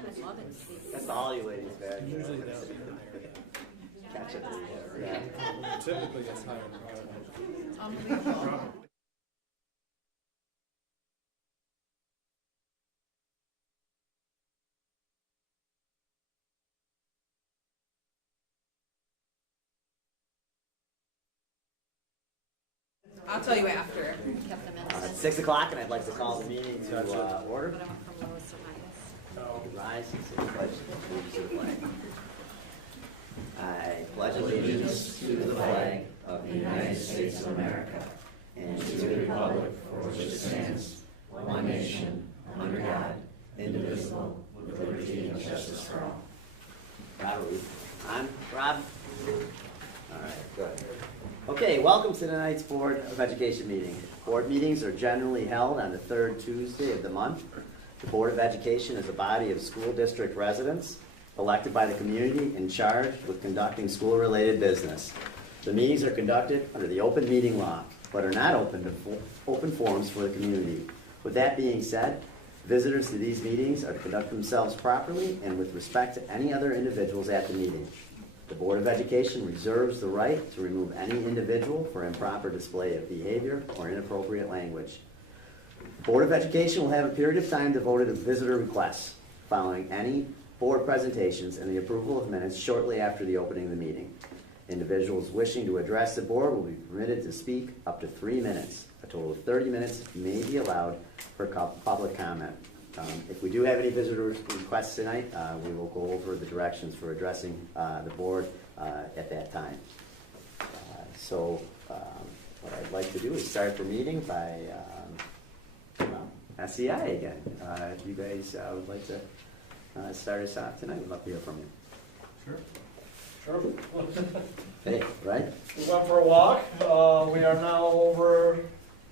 I love it. That's the Holly ladies back. Usually that's Catch it. Yeah. typically it's higher. Unbelievable. I'll tell you after. Kept them in. It's 6 o'clock, and I'd like to call the meeting to order. But I went from lowest to highest. Rise and say the pledge allegiance to the flag. I pledge allegiance to the flag of the United States of America and to the republic for which it stands, one nation, under God, indivisible, with liberty and justice for all. Robert, I'm Rob. All right, good. Okay, welcome to tonight's Board of Education meeting. Board meetings are generally held on the third Tuesday of the month. The Board of Education is a body of school district residents elected by the community and charged with conducting school-related business. The meetings are conducted under the open meeting law, but are not open to open forums for the community. With that being said, visitors to these meetings are to conduct themselves properly and with respect to any other individuals at the meeting. The Board of Education reserves the right to remove any individual for improper display of behavior or inappropriate language. The Board of Education will have a period of time devoted to visitor requests following any board presentations and the approval of minutes shortly after the opening of the meeting. Individuals wishing to address the board will be permitted to speak up to 3 minutes. A total of 30 minutes may be allowed for public comment. If we do have any visitor requests tonight, we will go over the directions for addressing the board at that time. What I'd like to do is start the meeting by SEI again. If you guys would like to start us off tonight, we'd love to hear from you. Sure. Hey, right? We went for a walk. We are now over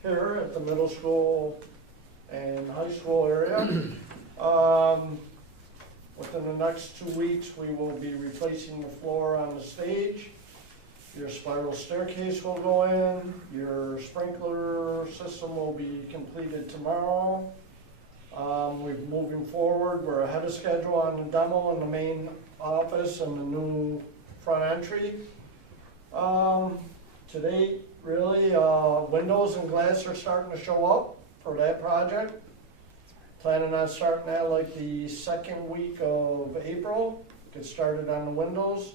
here at the middle school and high school area. Within the next 2 weeks, we will be replacing the floor on the stage. Your spiral staircase will go in. Your sprinkler system will be completed tomorrow. We're moving forward. We're ahead of schedule on the demo in the main office and the new front entry. To date, really, windows and glass are starting to show up for that project. Planning on starting that like the second week of April. Get started on the windows.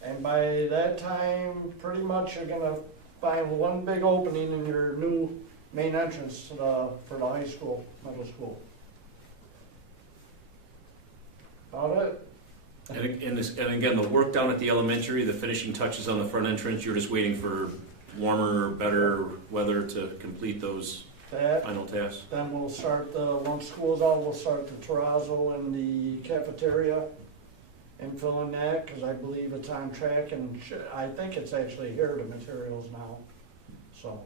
And by that time, pretty much you're gonna find one big opening in your new main entrance to for the high school, middle school. About it. And again, the work down at the elementary, the finishing touches on the front entrance, you're just waiting for warmer, better weather to complete those final tasks? Then we'll start, once school's out, we'll start the terrazzo and the cafeteria and fill in that, because I believe it's on track, and I think it's actually here, the materials now, so.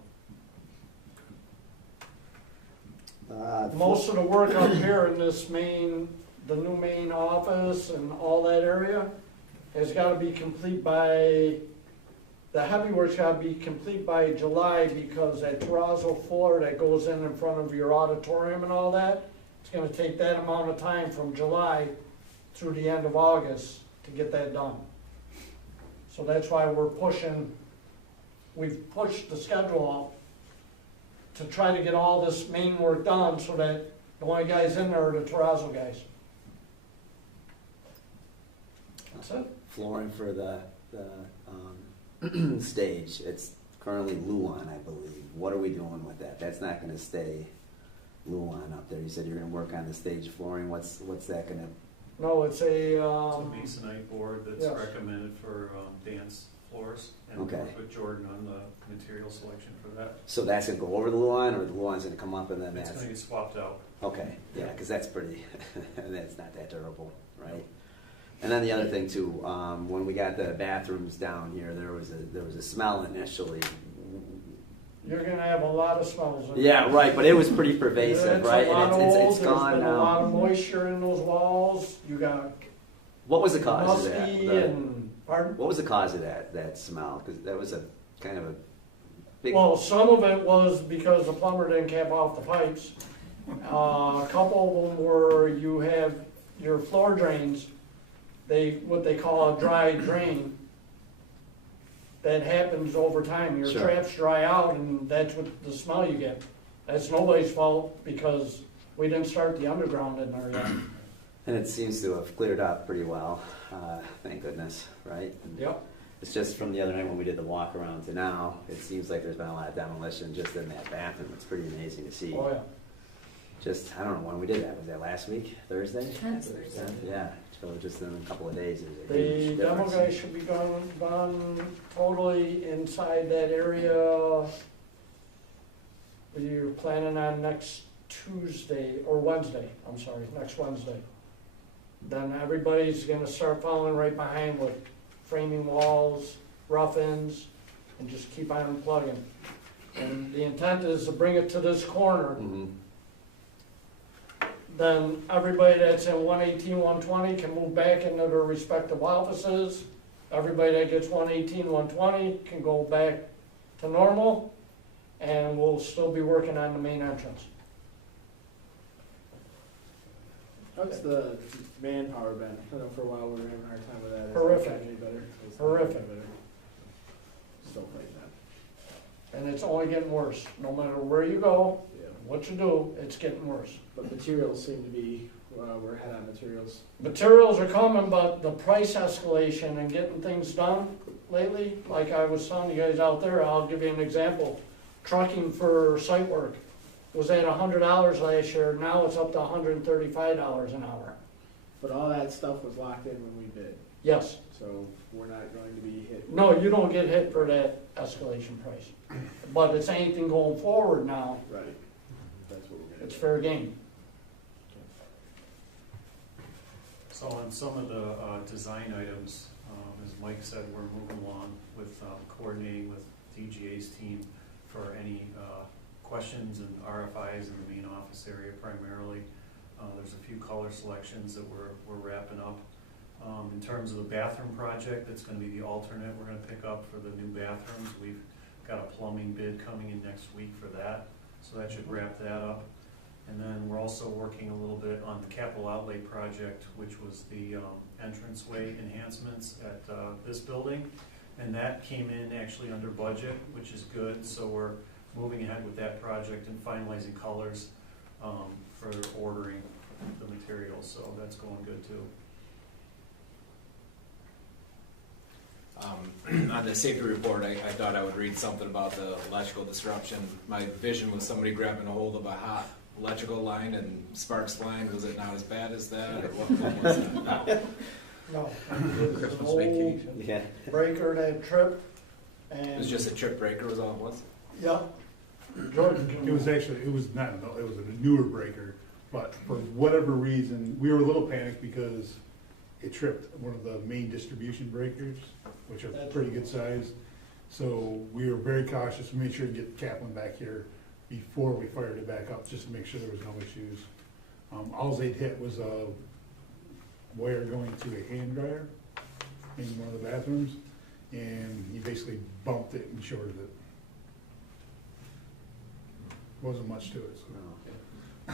Most of the work up here in this the new main office and all that area has got to be complete by, the heavy work's got to be complete by July, because that terrazzo floor that goes in front of your auditorium and all that, it's going to take that amount of time from July through the end of August to get that done. So that's why we've pushed the schedule out to try to get all this main work done, so that the only guys in there are the terrazzo guys. That's it. Flooring for the stage. It's currently Luan, I believe. What are we doing with that? That's not going to stay Luan up there. You said you're going to work on the stage flooring. What's that going to? No, it's a. It's a masonite board that's yes. recommended for dance floors, and okay. work with Jordan on the material selection for that. So that's going to go over the Luan, or the Luan's going to come up and then it's that's going to get swapped out. Okay, yeah, because that's pretty. That's not that durable, right? And then the other thing too, when we got the bathrooms down here, there was a smell initially. You're gonna have a lot of smells. Yeah, right, but it was pretty pervasive, it's right? It's gone been now. A lot of moisture in those walls. You got. What was the cause of that? Pardon? What was the cause of that smell? Because that was a kind of a big. Well, some of it was because the plumber didn't cap off the pipes, A couple of them where you have your floor drains, what they call a dry drain. That happens over time. Your Sure. traps dry out and that's what the smell you get. That's nobody's fault because we didn't start the underground in there yet. And it seems to have cleared up pretty well, thank goodness, right? And Yep. it's just from the other night when we did the walk around to now, it seems like there's been a lot of demolition just in that bathroom. It's pretty amazing to see. Oh, yeah. Just, I don't know when we did that. Was that last week, Thursday? Tenth Thursday. Yeah, so just in a couple of days. There's a The huge demo difference. guys should be gone totally inside that area. We're planning on next Tuesday, or Wednesday, I'm sorry, next Wednesday. Then everybody's gonna start following right behind with framing walls, rough ends, and just keep on plugging. And the intent is to bring it to this corner. Mhm. Then everybody that's in 118, 120 can move back into their respective offices. Everybody that gets 118, 120 can go back to normal, and we'll still be working on the main entrance. How's the manpower been? I know for a while we were having a hard time with that. Is it Horrific. getting any better? It's not Horrific. getting better. Still fighting that. And it's only getting worse. No matter where you go, Yeah. what you do, it's getting worse. But materials seem to be, we're ahead on materials. Materials are coming, but the price escalation and getting things done lately, like I was telling you guys out there, I'll give you an example. Trucking for site work was at $100 last year, now it's up to $135 an hour. But all that stuff was locked in when we bid, Yes, so we're not going to be hit. no, you don't get hit for that escalation price. But it's anything going forward now, Right. That's what we're it's gonna fair game. So on some of the design items, as Mike said, we're moving along with coordinating with DGA's team for any questions and RFIs in the main office area primarily. There's a few color selections that we're wrapping up. In terms of the bathroom project, that's gonna be the alternate we're gonna pick up for the new bathrooms. We've got a plumbing bid coming in next week for that, so that should wrap that up. And then we're also working a little bit on the capital outlay project, which was the entranceway enhancements at this building. And that came in actually under budget, which is good, so we're moving ahead with that project and finalizing colors for ordering the materials, so that's going good too. On the safety report, I thought I would read something about the electrical disruption. My vision was somebody grabbing a hold of a hot electrical line and sparks flying. Was it not as bad as that, or what was that? No, it was an old Yeah. breaker that tripped, It and, was just a trip breaker was all it was? yep. Jordan, It was actually, it was not, it was a newer breaker, but for whatever reason, we were a little panicked because it tripped one of the main distribution breakers, which are pretty good size. So we were very cautious, we made sure to get Kaplan back here before we fired it back up, just to make sure there was no issues. All they'd hit was a wire going to a hand dryer in one of the bathrooms, and he basically bumped it and shorted it. Wasn't much to it,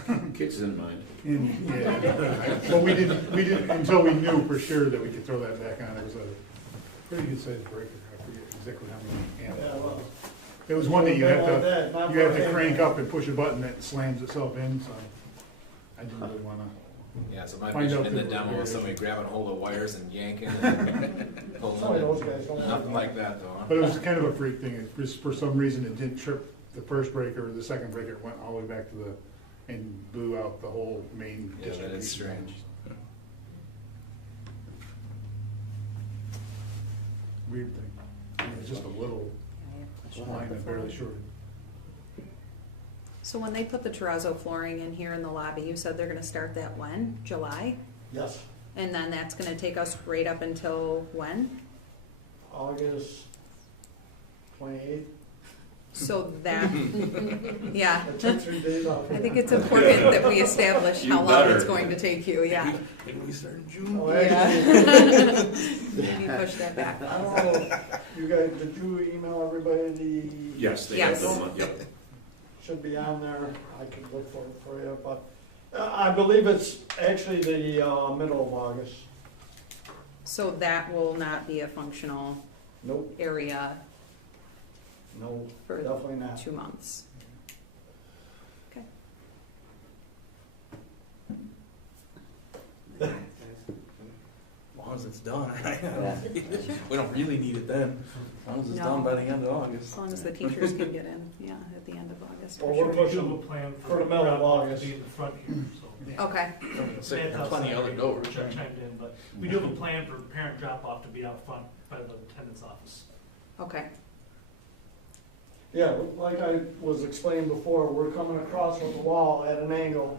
so. Kids in mind. And, yeah, well, we didn't, until we knew for sure that we could throw that back on. It was a pretty good sized breaker. I forget exactly how many amps yeah, it was. well. It was one that you have Like to, that, not you have for to a crank hand. up and push a button that slams itself in, so I didn't really wanna. Yeah, so my Find vision out in the if it was demo was very- somebody grabbing a hold of wires and yanking and pulling Some of those it. guys don't like Nothing that. like that though, huh? But it was kind of a freak thing. It just, for some reason, it didn't trip the first breaker, the second breaker went all the way back to the, and blew out the whole main Yeah, that is distribution. strange. Weird thing. I mean, it's just a little line that barely shorted. So when they put the terrazzo flooring in here in the lobby, you said they're gonna start that when? July? Yes, And then that's gonna take us right up until when? August 28th. So that, yeah. I took 3 days off. I think it's important that we establish You how long it's better. going to take you, yeah. Didn't we start in June? Oh, Yeah. actually, Maybe push that back. I don't know, you guys, did you email everybody the? Yes, they Yes. have them, yep. should be on there. I could look for it for you, but I believe it's actually the middle of August. So that will not be a functional Nope, area no, for definitely not. 2 months. Okay. As long as it's done. We don't really need it then. As long as it's done by the end of August. As long as the teachers can get in, yeah, at the end of August. Well, for we're sure. pushing a plan for the middle of August. to be in the front here, so. Okay, There are plenty of other doors. Which I chimed in, but we do have a plan for parent drop-off to be out front by the attendant's office. okay. Yeah, like I was explaining before, we're coming across with the wall at an angle.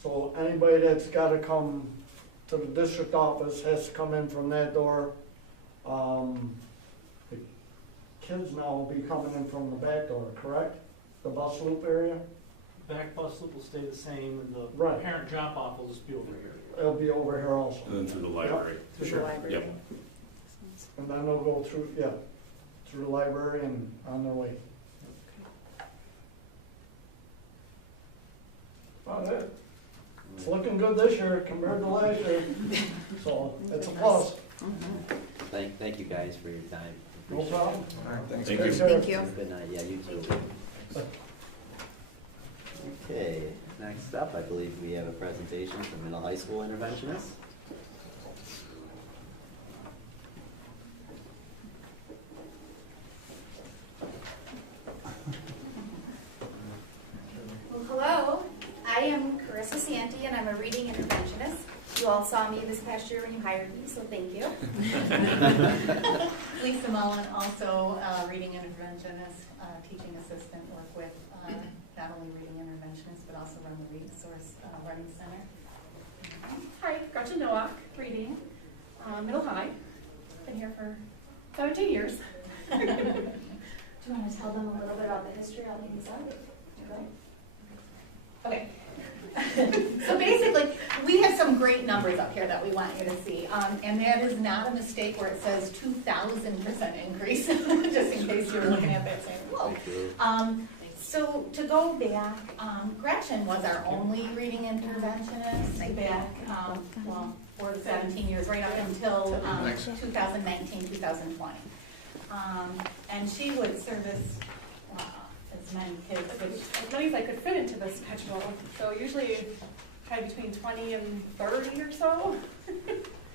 So anybody that's gotta come to the district office has to come in from that door. The kids now will be coming in from the back door, correct? The bus loop area? Back bus loop will stay the same, and the Right. parent drop-off will just be over here. It'll be over here also. And then through the library. Through the Sure. library. Yep. And then they'll go through, yeah, through the library and on their way. About it. It's looking good this year compared to last year, so it's a plus. Mhm. Thank you guys for your time. No Appreciate it. problem. All right, thanks. Thank you. Thank you. Good night, yeah, you too. Okay, next up, I believe we have a presentation from middle high school interventionists. Well, hello, I am Carissa Santi, and I'm a reading interventionist. You all saw me this past year when you hired me, so thank you. Lisa Mullen, also reading interventionist, teaching assistant, work with not only reading interventionists, but also run the resource learning center. Hi, Gretchen Nowak, reading, middle high. Been here for 17 years. Do you want to tell them a little bit about the history on the inside? Okay. So basically, we have some great numbers up here that we want you to see, and that is not a mistake where it says 2,000% increase, just in case you're looking at that saying, whoa. Thank you. So to go back, Gretchen was our only reading interventionist back, well, for 17 years, right up until 2019, 2020. And she would service as many kids, as many as I could fit into the schedule. So usually probably between 20 and 30 or so.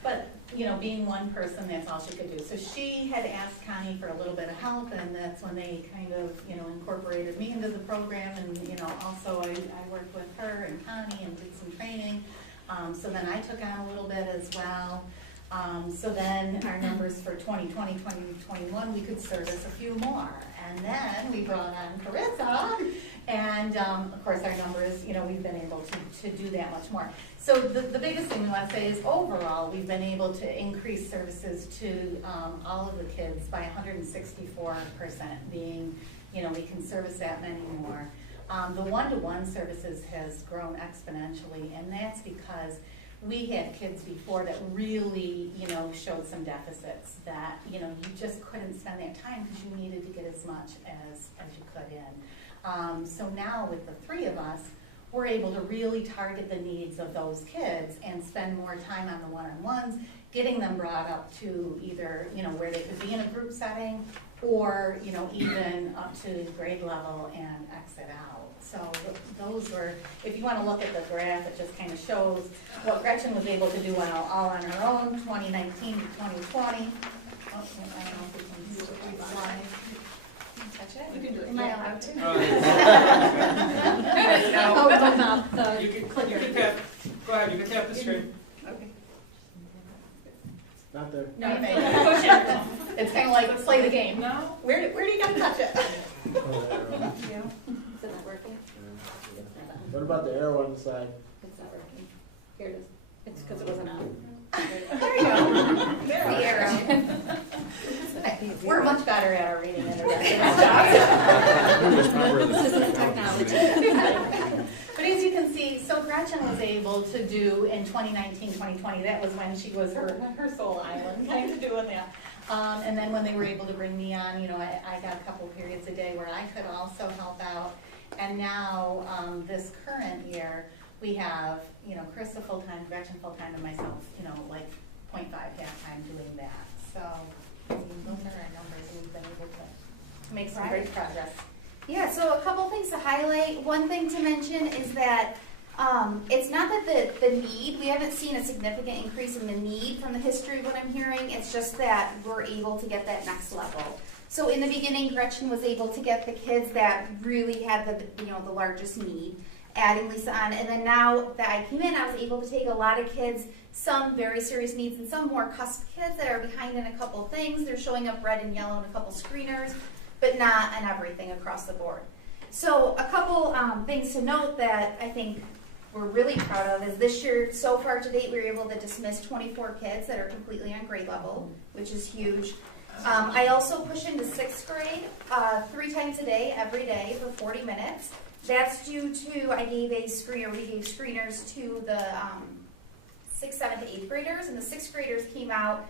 But, you know, being one person, that's all she could do. So she had asked Connie for a little bit of help, and that's when they kind of, you know, incorporated me into the program. And, you know, also I worked with her and Connie and did some training. So then I took on a little bit as well. So then our numbers for 2020, 2021, we could service a few more. And then we brought on Carissa, and of course our numbers, you know, we've been able to do that much more. So the biggest thing we want to say is overall, we've been able to increase services to all of the kids by 164%, being, you know, we can service that many more. The one-to-one services has grown exponentially, and that's because we had kids before that really, you know, showed some deficits that, you know, you just couldn't spend that time because you needed to get as much as you could in. So now with the three of us, we're able to really target the needs of those kids and spend more time on the one-on-ones, getting them brought up to either, you know, where they could be in a group setting or, you know, even up to grade level and exit out. So those were, if you want to look at the graph, it just kind of shows what Gretchen was able to do all on her own, 2019 to 2020. Oh, I don't know if we can see the slide. Touch it? You can do it. Am I allowed to? No. You can click, you can tap, go ahead, you can tap the screen. Okay. Not there. No, you may push it. It's kind of like play the game. No? Where do you gotta touch it? Is it not working? What about the arrow on the side? It's not working. Here it is. It's because it wasn't on. There you go. There's the arrow. We're much better at our reading intervention This isn't technology. But as you can see, so Gretchen was able to do in 2019, 2020, that was when she was her sole island, kind of doing that. And then when they were able to bring me on, you know, I got a couple periods a day where I could also help out. And now, this current year, we have, you know, Chris a full-time, Gretchen full-time, and myself, you know, like 0.5 half-time doing that. So, I mean, those are our numbers, and we've been able to make some great progress. Yeah, so a couple things to highlight. One thing to mention is that it's not that the need, we haven't seen a significant increase in the need from the history of what I'm hearing. It's just that we're able to get that next level. So in the beginning, Gretchen was able to get the kids that really had the largest need, adding Lisa on. And then now that I came in, I was able to take a lot of kids, some very serious needs and some more cusp kids that are behind in a couple things. They're showing up red and yellow in a couple screeners, but not on everything across the board. So a couple things to note that I think we're really proud of is this year, so far to date, we were able to dismiss 24 kids that are completely on grade level, which is huge. I also push into 6th grade 3 times a day, every day for 40 minutes. That's due to, we gave screeners to the 6th, 7th, 8th graders, and the 6th graders came out,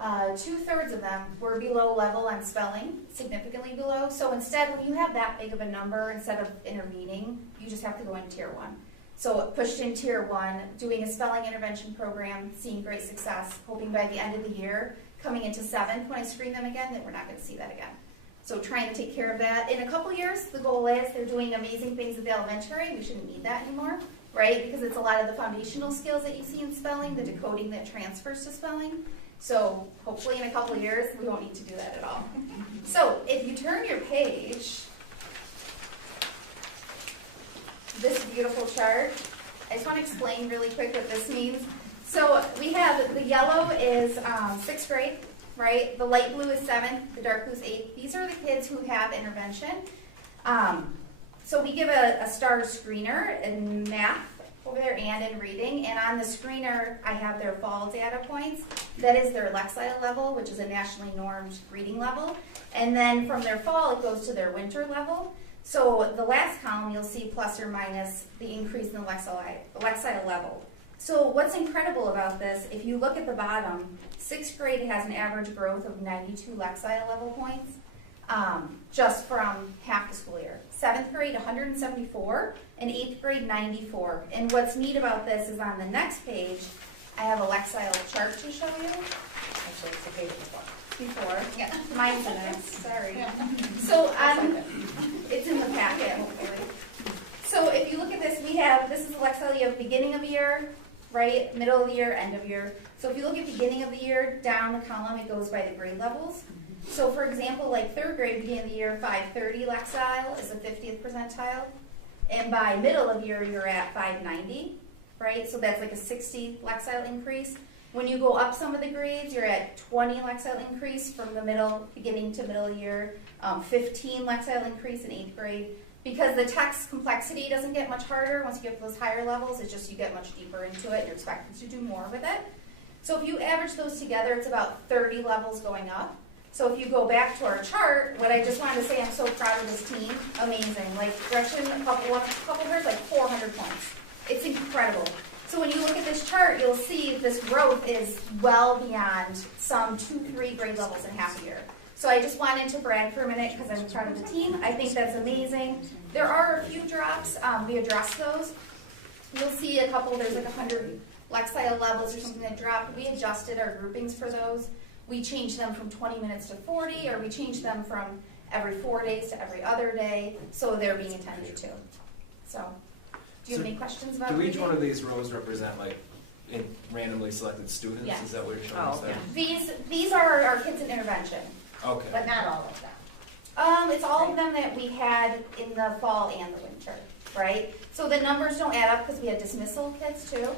2/3 of them were below level on spelling, significantly below. So instead, when you have that big of a number, instead of intervening, you just have to go in Tier 1. So pushed in Tier 1, doing a spelling intervention program, seeing great success, hoping by the end of the year, coming into 7th, when I screen them again, that we're not going to see that again. So trying to take care of that. In a couple years, the goal is they're doing amazing things at the elementary. We shouldn't need that anymore, right? Because it's a lot of the foundational skills that you see in spelling, the decoding that transfers to spelling. So hopefully in a couple years, we won't need to do that at all. So if you turn your page, this beautiful chart, I just want to explain really quick what this means. So we have, the yellow is 6th grade, right? The light blue is 7th, the dark blue is 8th. These are the kids who have intervention. So we give a STAR screener in math over there and in reading. And on the screener, I have their fall data points. That is their Lexile level, which is a nationally normed reading level. And then from their fall, it goes to their winter level. So the last column, you'll see plus or minus the increase in the Lexile level. So what's incredible about this, if you look at the bottom, 6th grade has an average growth of 92 Lexile level points, just from half the school year. 7th grade, 174, and 8th grade, 94. And what's neat about this is on the next page, I have a Lexile chart to show you. Actually, it's the page before. Yeah, mine's in it, sorry. So it's in the packet, hopefully. So if you look at this, this is the Lexile you have beginning of year, right, middle of the year, end of year. So if you look at beginning of the year, down the column, it goes by the grade levels. So for example, like 3rd grade, beginning of the year, 530 Lexile is the 50th percentile. And by middle of year, you're at 590, right? So that's like a 60 Lexile increase. When you go up some of the grades, you're at 20 Lexile increase from the beginning to middle of year, 15 Lexile increase in 8th grade. Because the text complexity doesn't get much harder once you get to those higher levels, it's just you get much deeper into it and you're expected to do more with it. So if you average those together, it's about 30 levels going up. So if you go back to our chart, what I just wanted to say, I'm so proud of this team, amazing. Like Gretchen, a couple of hers, like 400 points. It's incredible. So when you look at this chart, you'll see this growth is well beyond some 2-3 grade levels in half a year. So I just wanted to brag for a minute because I'm proud of the team. I think that's amazing. There are a few drops. We addressed those. You'll see a couple, there's like 100 Lexile levels or something that dropped. We adjusted our groupings for those. We changed them from 20 minutes to 40, or we changed them from every 4 days to every other day, so they're being attended to. So, do you have any questions about Do each reading? one of these rows represent like randomly selected students? Yes. Is that what you're showing us there? These are our kids in intervention. Okay. But not all of them. It's all of them that we had in the fall and the winter, right? So the numbers don't add up because we had dismissal kids too. Okay.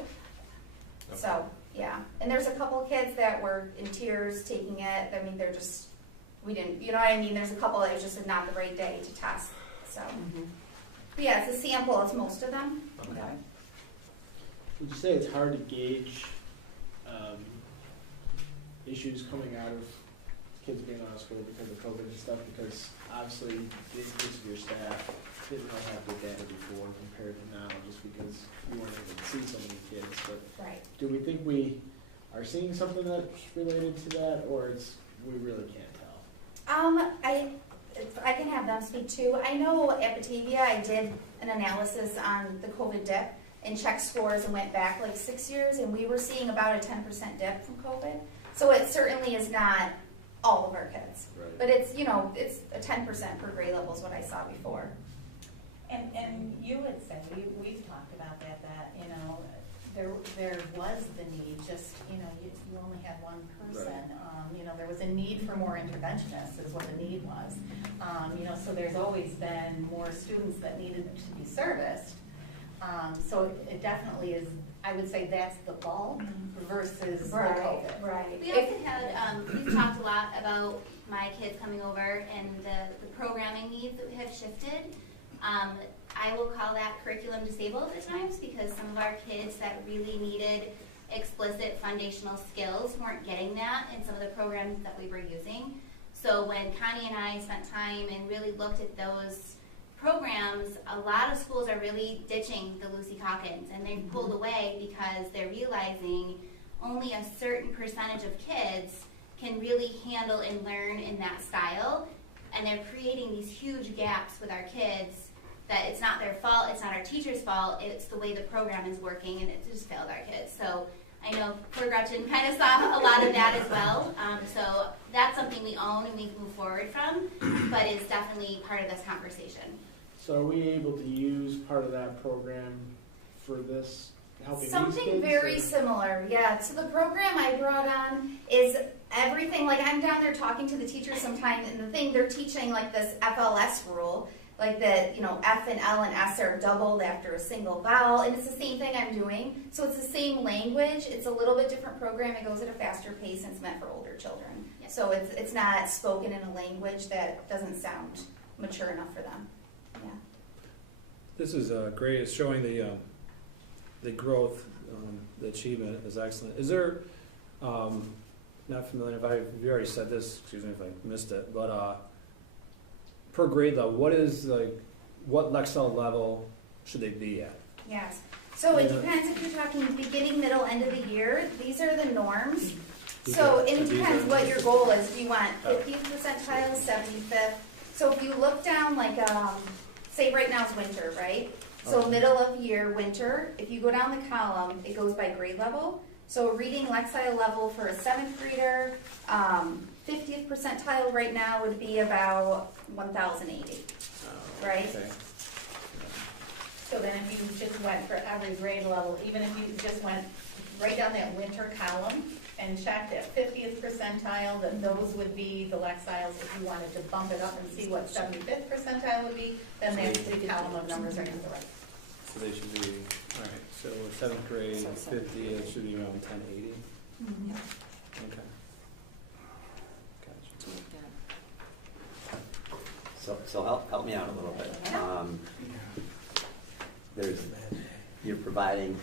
So, yeah. And there's a couple of kids that were in tears taking it. I mean, we didn't, you know what I mean? There's a couple that was just not the right day to test. So, but yeah, it's a sample. It's most of them. Okay. Would you say it's hard to gauge issues coming out of kids being out of school because of COVID and stuff? Because obviously the increase of your staff didn't really have the data before compared to now, just because you weren't able to see so many kids. But Right. do we think we are seeing something that's related to that, or it's we really can't tell? I can have them speak too. I know at Batavia, I did an analysis on the COVID dip and checked scores and went back like 6 years, and we were seeing about a 10% dip from COVID. So it certainly is not all of our kids, Right. but it's, you know, it's a 10% per grade level is what I saw before. And you would say, we've talked about that, you know, there was the need, just, you know, you only had one person. Right. You know, there was a need for more interventionists is what the need was. You know, so there's always been more students that needed to be serviced. So it definitely is, I would say that's the bulk versus the COVID. Right. We also had, we've talked a lot about my kids coming over and the programming needs that have shifted. I will call that curriculum disabled at times because some of our kids that really needed explicit foundational skills weren't getting that in some of the programs that we were using. So when Connie and I spent time and really looked at those programs, a lot of schools are really ditching the Lucy Calkins, and they've pulled away because they're realizing only a certain percentage of kids can really handle and learn in that style, and they're creating these huge gaps with our kids that it's not their fault, it's not our teacher's fault, it's the way the program is working, and it just failed our kids. So I know poor Gretchen kind of saw a lot of that as well. So that's something we own and we can move forward from, but is definitely part of this conversation. So are we able to use part of that program for this, helping Something these kids? very similar, yeah. So the program I brought on is everything, like I'm down there talking to the teachers sometimes, and the thing they're teaching like this FLS rule, like that, you know, F and L and S are doubled after a single vowel, and it's the same thing I'm doing. So it's the same language, it's a little bit different program, it goes at a faster pace, and it's meant for older children. Yep. So it's not spoken in a language that doesn't sound mature enough for them. Yeah. This is great. It's showing the growth, the achievement is excellent. Is there, not familiar if you already said this, excuse me if I missed it, but per grade though, what Lexile level should they be at? Yes. So it depends if you're talking beginning, middle, end of the year. These are the norms. So it depends what your goal is. Do you want 50th percentile, 75th? So if you look down, like, say right now is winter, right? So Okay. middle of year, winter. If you go down the column, it goes by grade level. So reading Lexile level for a 7th grader, 50th percentile right now would be about 1,080, right? Okay. So then if you just went for every grade level, even if you just went right down that winter column and checked at 50th percentile, then those would be the Lexiles. If you wanted to bump it up and see what 75th percentile would be, then that's the column of numbers right on the right. So they should be, all right, so 7th grade, 50, it should be around 1080. Mm-hmm. Okay. Gotcha. So help me out a little bit. You're providing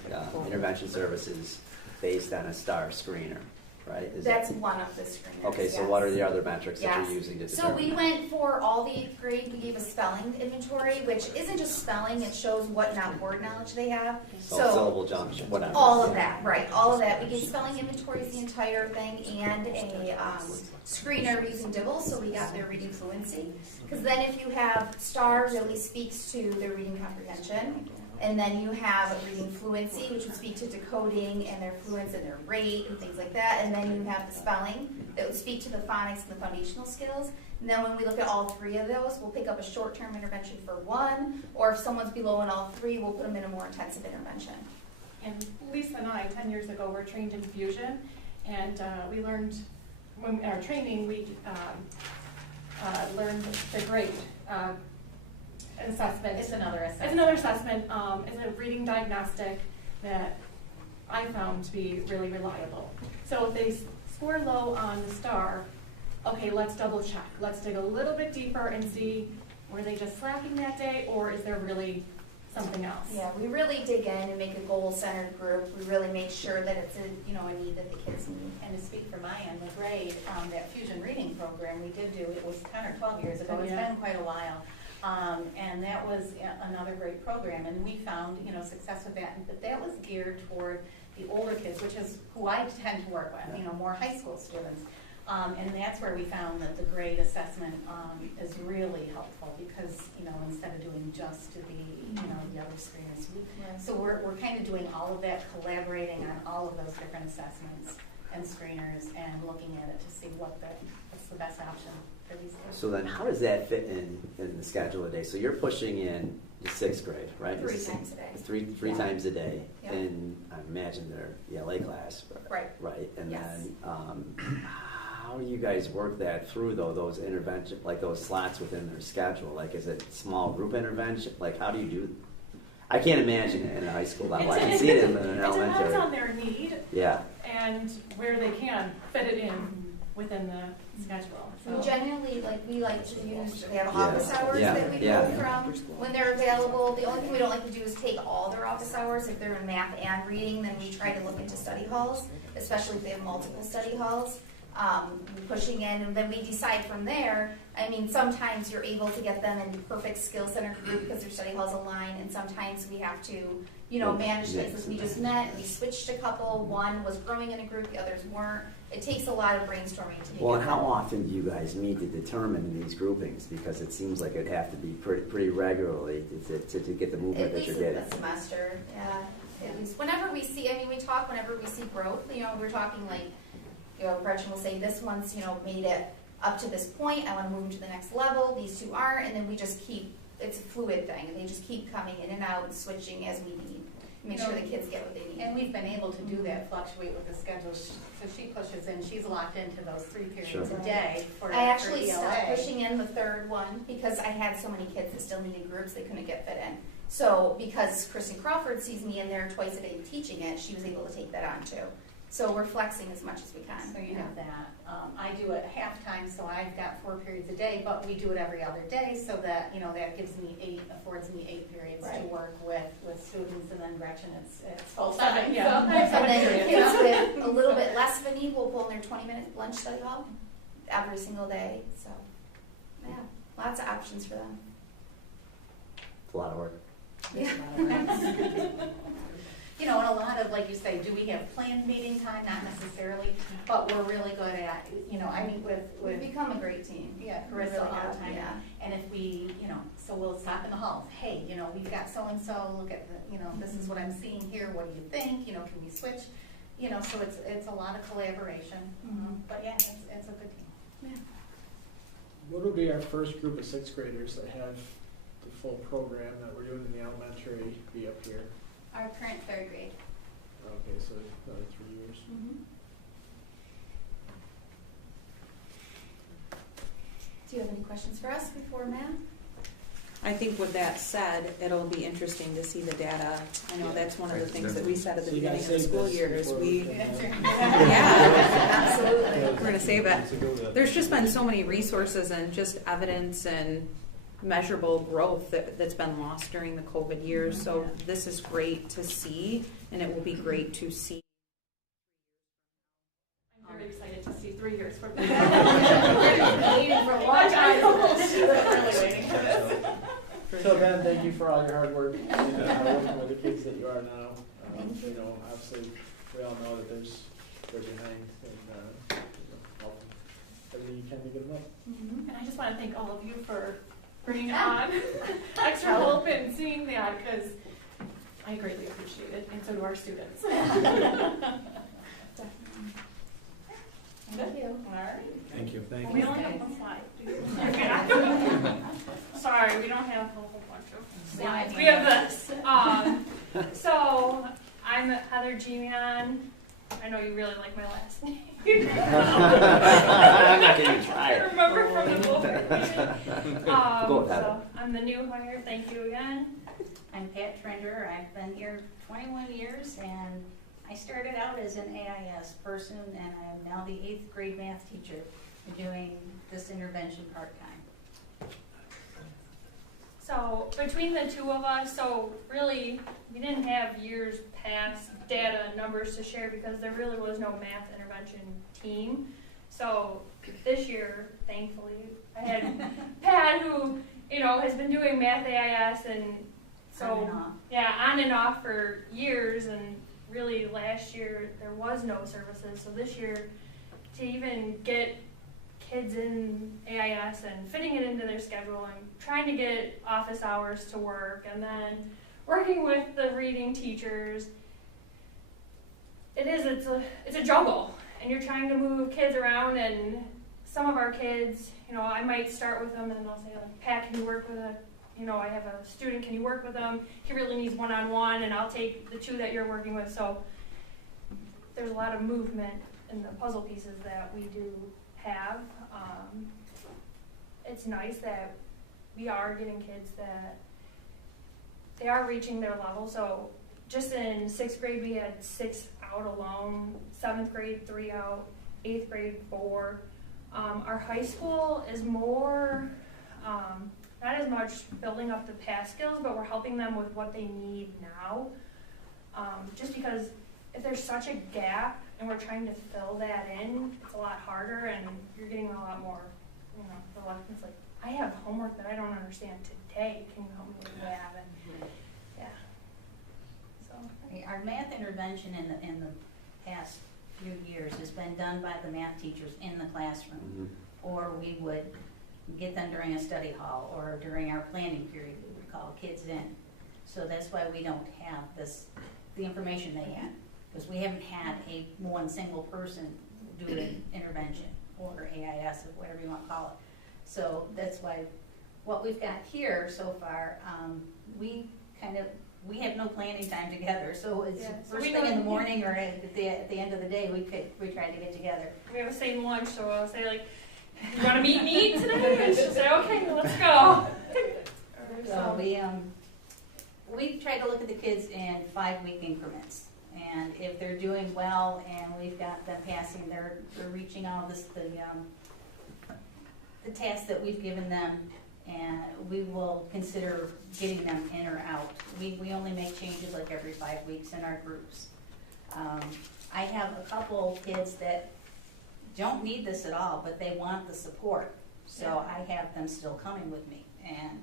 intervention services based on a STAR screener, right? That's one of the screeners. Okay, so yes. what are the other metrics that Yes. you're using to So determine we that? went for all the 8th grade, we gave a spelling inventory, which isn't just spelling, it shows what word knowledge they have. So syllable junction, whatever. All of that, right, all of that. We gave spelling inventories, the entire thing, and a screener using Dibble, so we got their reading fluency. Because then if you have STAR, really speaks to their reading comprehension. And then you have reading fluency, which would speak to decoding and their fluence and their rate and things like that. And then you have the spelling that would speak to the phonics and the foundational skills. And then when we look at all 3 of those, we'll pick up a short-term intervention for one, or if someone's below in all 3, we'll put them in a more intensive intervention. And Lisa and I, 10 years ago, were trained in fusion, and we learned, when in our training, we learned the grade assessment. It's another assessment. It's another assessment. It's a reading diagnostic that I found to be really reliable. So if they score low on the STAR, okay, let's double check. Let's dig a little bit deeper and see, were they just slacking that day, or is there really something else? Yeah, we really dig in and make a goal-centered group. We really make sure that it's a need that the kids need. And to speak for my end, the grade, that fusion reading program we did do, it was 10 or 12 years ago. Oh, yeah. It's been quite a while. And that was another great program, and we found, success with that. But that was geared toward the older kids, which is who I tend to work with, more high school students. And that's where we found that the grade assessment is really helpful because, instead of doing just the, the other screeners. So we're kind of doing all of that, collaborating on all of those different assessments and screeners and looking at it to see what's the best option for these kids. So then how does that fit in the schedule a day? So you're pushing in the 6th grade, right? 3 times a day. Three Yeah. times a day. Yep. And I imagine they're ELA class. Right. Right. And Yes. then how do you guys work that through though, those intervention, like those slots within their schedule? Like is it small group intervention? Like how do you do? I can't imagine it in a high school level. I can see it in an elementary. It depends on their need Yeah. and where they can fit it in within the schedule. We So generally, we like to use, we have Yeah. office hours Yeah. that we Yeah. pull from when they're available. The only thing we don't like to do is take all their office hours. If they're in math and reading, then we try to look into study halls, especially if they have multiple study halls. Pushing in, and then we decide from there. I mean, sometimes you're able to get them in perfect skill center group because their study halls align, and sometimes we have to, manage things as we just met, and we switched a couple. One was growing in a group, the others weren't. It takes a lot of brainstorming to make Well, it and how happen. often do you guys meet to determine these groupings? Because it seems like it'd have to be pretty regularly to get the movement At that least you're getting. a semester, yeah. At least whenever we see, we talk whenever we see growth. We're talking Gretchen will say this one's, made it up to this point. I want to move them to the next level. These two aren't, and then we just keep. It's a fluid thing, and they just keep coming in and out and switching as we need. Make sure the kids get what they need. And we've been able to do that, fluctuate with the schedule. So she pushes in, she's locked into those 3 periods Sure. a day for I actually for stopped ELA. pushing in the 3rd one because I had so many kids that still needed groups they couldn't get fit in. So because Kristen Crawford sees me in there twice a day teaching it, she was able to take that on too. So we're flexing as much as we can. So you have that. I do it half-time, so I've got 4 periods a day, but we do it every other day so that, that gives me affords me 8 periods to Right. work with students, and then Gretchen, it's full-time. Yeah. So And then periods. kids with a little bit less of a need will pull in their 20-minute lunch study hall every single day. So, yeah, lots of options for them. It's a lot of work. Yeah. And a lot of, like you say, do we have planned meeting time? Not necessarily, but we're really good at, with We've become a great team. yeah, We Carissa really all have, the time. yeah. And if we, so we'll stop in the hall. Hey, we've got so-and-so, look at this is what I'm seeing here. What do you think? Can we switch? So it's a lot of collaboration. But yeah, it's a good team. What would be our first group of 6th graders that have the full program that we're doing in the elementary be up here? Our current 3rd grade. Okay, so another 3 years. Do you have any questions for us before Matt? I think with that said, it'll be interesting to see the data. I know that's one of the things that we said at the So you beginning gotta of the save school this year is before we, we can, yeah, absolutely. We're gonna save it. There's just been so many resources and just evidence and measurable growth that's been lost during the COVID years. So this is great to see, and it will be great to see. I'm very excited to see 3 years from now. Waiting for a long time. Really waiting for this. So Ben, thank you for all your hard work working with the kids that you are now. Obviously, we all know that they're behind, and help everything you can to get them up. And I just want to thank all of you for bringing on extra help and seeing that, because I greatly appreciate it, and so do our students. Thank you. All right. Thank you. Thank We you. only have one slide. Okay. Sorry, we don't have a whole bunch of slides. We have this. So I'm Heather Gemion. I know you really like my last name. I'm not going to try I it. remember from the book. Go with that. So I'm the new hire. Thank you again. I'm Pat Trender. I've been here 21 years, and I started out as an AIS person, and I'm now the 8th grade math teacher doing this intervention part-time. So between the two of us, so really we didn't have years past data and numbers to share because there really was no math intervention team. So this year, thankfully, I had Pat, who has been doing math AIS, and so On and off. yeah, on and off for years. And really last year there was no services, so this year to even get kids in AIS and fitting it into their schedule and trying to get office hours to work and then working with the reading teachers. It's a juggle, and you're trying to move kids around, and some of our kids, I might start with them and I'll say, like, Pat, can you work with I have a student, can you work with them? He really needs one-on-one, and I'll take the 2 that you're working with. So there's a lot of movement in the puzzle pieces that we do have. It's nice that we are getting kids that they are reaching their level. So just in 6th grade, we had 6 out alone, 7th grade, 3 out, 8th grade, 4. Our high school is more, not as much building up the past skills, but we're helping them with what they need now. Just because if there's such a gap and we're trying to fill that in, it's a lot harder, and you're getting a lot more, reluctance, like, I have homework that I don't understand today, can you help me with that? And yeah. So our math intervention in the past few years has been done by the math teachers in the classroom, or we would get them during a study hall, or during our planning period we would call kids in. So that's why we don't have the information they had, because we haven't had one single person do an intervention or AIS, or whatever you want to call it. So that's why what we've got here so far, we have no planning time together. So it's first thing in the morning or at the end of the day, we try to get together. We have a same lunch, so I'll say, like, you want to meet today? And she'll say, okay, let's go. So we try to look at the kids in 5-week increments. And if they're doing well and we've got them passing, they're reaching all the tasks that we've given them, and we will consider getting them in or out. We only make changes like every 5 weeks in our groups. I have a couple kids that don't need this at all, but they want the support. So I have them still coming with me, and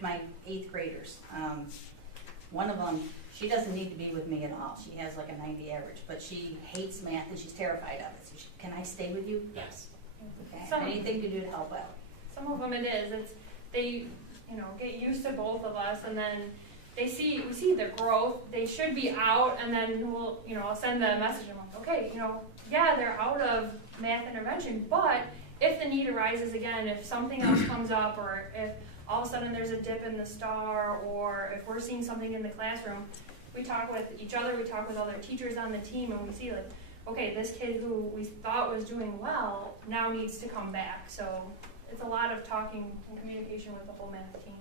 my 8th graders. One of them, she doesn't need to be with me at all. She has like a 90 average, but she hates math and she's terrified of it. So can I stay with you? Yes. Okay. Anything to do to help out. Some of them it is. They get used to both of us, and then we see the growth. They should be out, and then I'll send the message. I'm like, okay, they're out of math intervention, but if the need arises again, if something else comes up, or if all of a sudden there's a dip in the star, or if we're seeing something in the classroom, we talk with each other, we talk with other teachers on the team, and we see, like, okay, this kid who we thought was doing well now needs to come back. So it's a lot of talking and communication with the whole math team.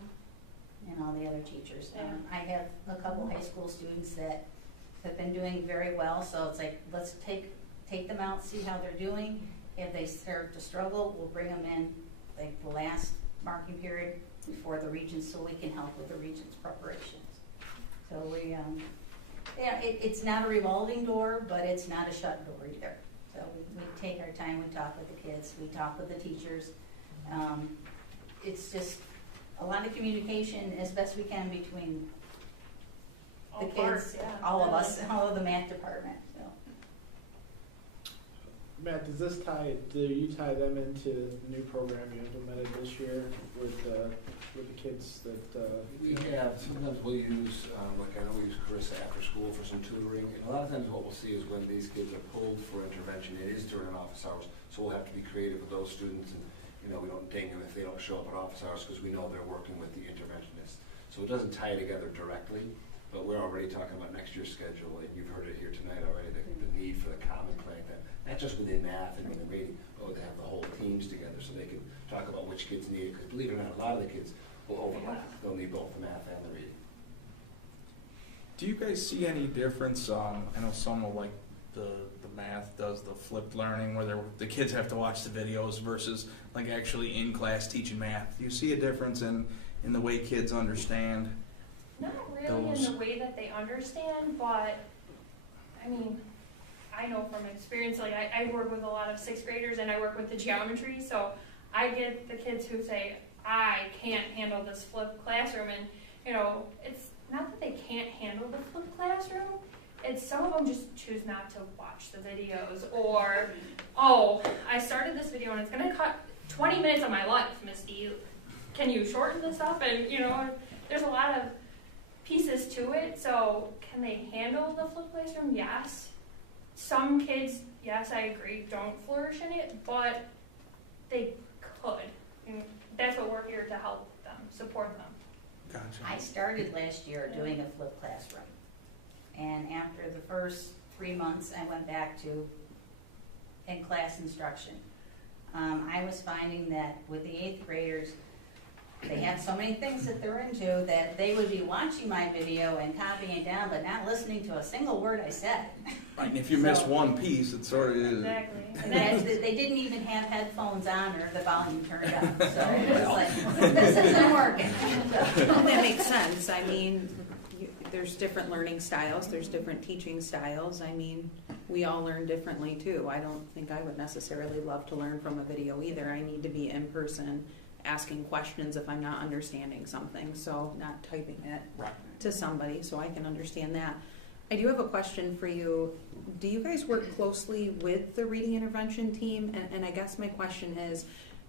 And all the other teachers. I have a couple high school students that have been doing very well, so it's like, let's take them out, see how they're doing. If they start to struggle, we'll bring them in like the last marking period before the Regents, so we can help with the Regents preparations. So it's not a revolving door, but it's not a shut door either. So we take our time, we talk with the kids, we talk with the teachers. It's just a lot of communication as best we can between the kids, all of us, all of the math department. So. Matt, do you tie them into the new program you implemented this year with the kids that? We have, sometimes we'll use, like I know we use Carissa after school for some tutoring, and a lot of times what we'll see is when these kids are pulled for intervention, it is during office hours, so we'll have to be creative with those students, and we don't ding them if they don't show up at office hours, because we know they're working with the interventionists. So it doesn't tie together directly, but we're already talking about next year's schedule, and you've heard it here tonight already, the need for the common plan, not just within math and within reading, but to have the whole teams together so they can talk about which kids need it, because believe it or not, a lot of the kids will overlap. They'll need both the math and the reading. Do you guys see any difference? I know some of like the math does the flipped learning where the kids have to watch the videos versus like actually in class teaching math. Do you see a difference in the way kids understand? Not really in the way that they understand, but I mean, I know from experience, like I work with a lot of 6th graders and I work with the geometry, so I get the kids who say, I can't handle this flipped classroom, and it's not that they can't handle the flipped classroom, it's some of them just choose not to watch the videos, or, oh, I started this video and it's gonna cut 20 minutes of my life, Misty. Can you shorten this up? And there's a lot of pieces to it, so can they handle the flipped classroom? Yes. Some kids, yes, I agree, don't flourish in it, but they could. And that's what we're here to help them, support them. Gotcha. I started last year doing a flipped classroom. And after the first 3 months, I went back to in-class instruction. I was finding that with the 8th graders, they have so many things that they're into that they would be watching my video and copying it down, but not listening to a single word I said. Right, and if you miss one piece, it sort of is. Exactly. And they didn't even have headphones on or the volume turned up. So it was like, this isn't working. Well, that makes sense. I mean, there's different learning styles, there's different teaching styles. I mean, we all learn differently too. I don't think I would necessarily love to learn from a video either. I need to be in person asking questions if I'm not understanding something, so not typing it to somebody so I can understand that. I do have a question for you. Do you guys work closely with the reading intervention team? And I guess my question is,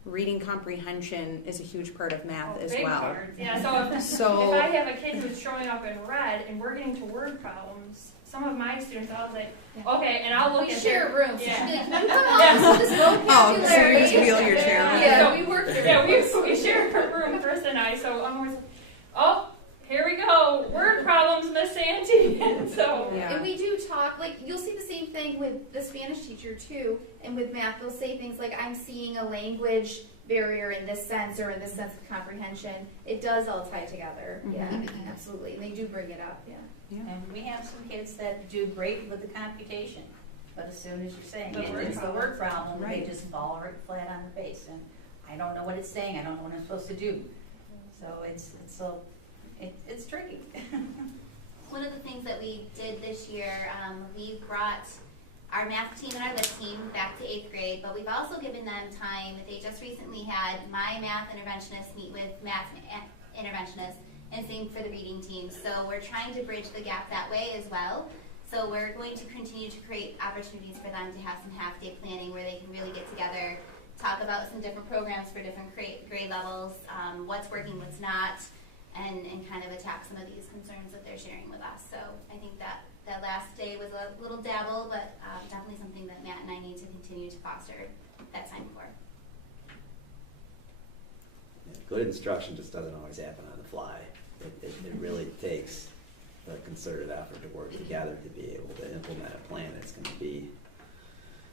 reading comprehension is a huge part of math as Big well. part. Yeah, so if I have a kid who's showing up in red and we're getting to word problems, some of my students, I'll say, okay, and I'll look We at share their, rooms. Yeah. She'll be like, come on, this vocabulary. Oh, so you just wheel your chair around. Yeah, we work. Yeah, we share a room, Chris and I. So I'm always like, oh, here we go, word problems, Miss Santee. So Yeah. And we do talk, like, you'll see the same thing with the Spanish teacher too, and with math, they'll say things like, I'm seeing a language barrier in this sense, or in this sense of comprehension. It does all tie together. Mhm. Yeah, absolutely. And they do bring it up, yeah. And we have some kids that do great with the computation, but as soon as you're saying The it, word it's the problem. word problem, Right. they just fall right flat on their face. And I don't know what it's saying, I don't know what I'm supposed to do. So it's tricky. One of the things that we did this year, we brought our math team and our lit team back to 8th grade, but we've also given them time. They just recently had my math interventionist meet with math interventionists, and same for the reading team. So we're trying to bridge the gap that way as well. So we're going to continue to create opportunities for them to have some half-day planning where they can really get together, talk about some different programs for different grade levels, what's working, what's not, and kind of attack some of these concerns that they're sharing with us. So I think that last day was a little dabble, but definitely something that Matt and I need to continue to foster that time for. Good instruction just doesn't always happen on the fly. It really takes a concerted effort to work together to be able to implement a plan that's going to be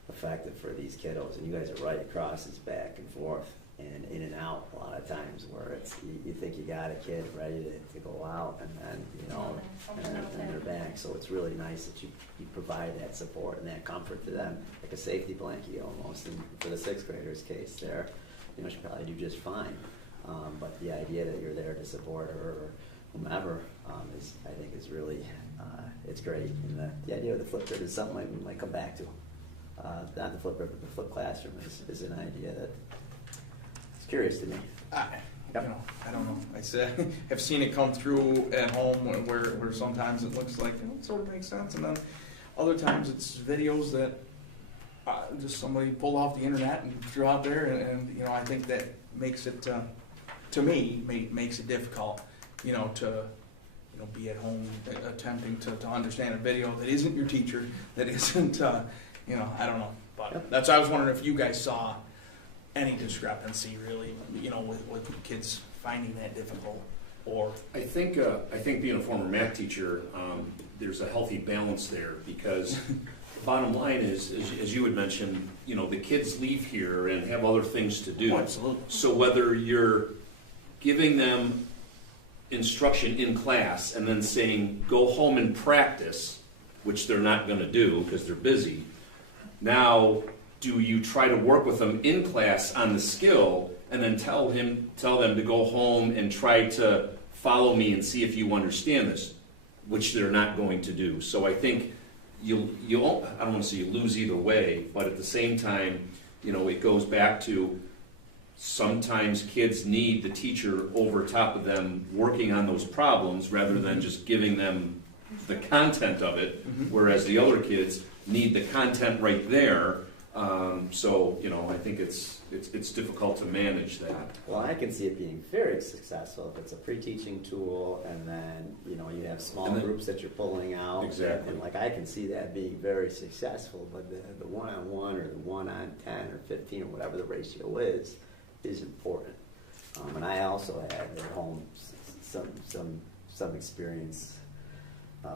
effective for these kiddos. And you guys are right, across is back and forth and in and out a lot of times, where it's you think you got a kid ready to go out, and then and they're back. So it's really nice that you provide that support and that comfort to them, like a safety blanket almost. And for the 6th graders' case there, she'll probably do just fine. But the idea that you're there to support her or whomever I think is really, it's great. And the idea of the flip grid is something we might come back to. Not the flip grid, but the flip classroom is an idea that is curious to me. I don't know. I've seen it come through at home where sometimes it looks like it sort of makes sense, and then other times it's videos that just somebody pulled off the internet and threw out there, and I think that makes it to me makes it difficult, to be at home attempting to understand a video that isn't your teacher, that isn't I don't know, but that's I was wondering if you guys saw any discrepancy really, with kids finding that difficult. Or I think being a former math teacher, there's a healthy balance there, because the bottom line is, as you had mentioned, the kids leave here and have other things to do. Oh, absolutely. So whether you're giving them instruction in class and then saying, go home and practice, which they're not going to do because they're busy, now do you try to work with them in class on the skill and then tell them to go home and try to follow me and see if you understand this, which they're not going to do. So I think I don't want to say you lose either way, but at the same time, it goes back to sometimes kids need the teacher over top of them working on those problems rather than just giving them the content of it, whereas the other kids need the content right there. So, you know, I think it's difficult to manage that. Well, I can see it being very successful if it's a pre-teaching tool, and then, you know, you have small groups that you're pulling out. Exactly. And like, I can see that being very successful, but the one-on-one or the 1-on-10 or 15 or whatever the ratio is important. And I also had at home some experience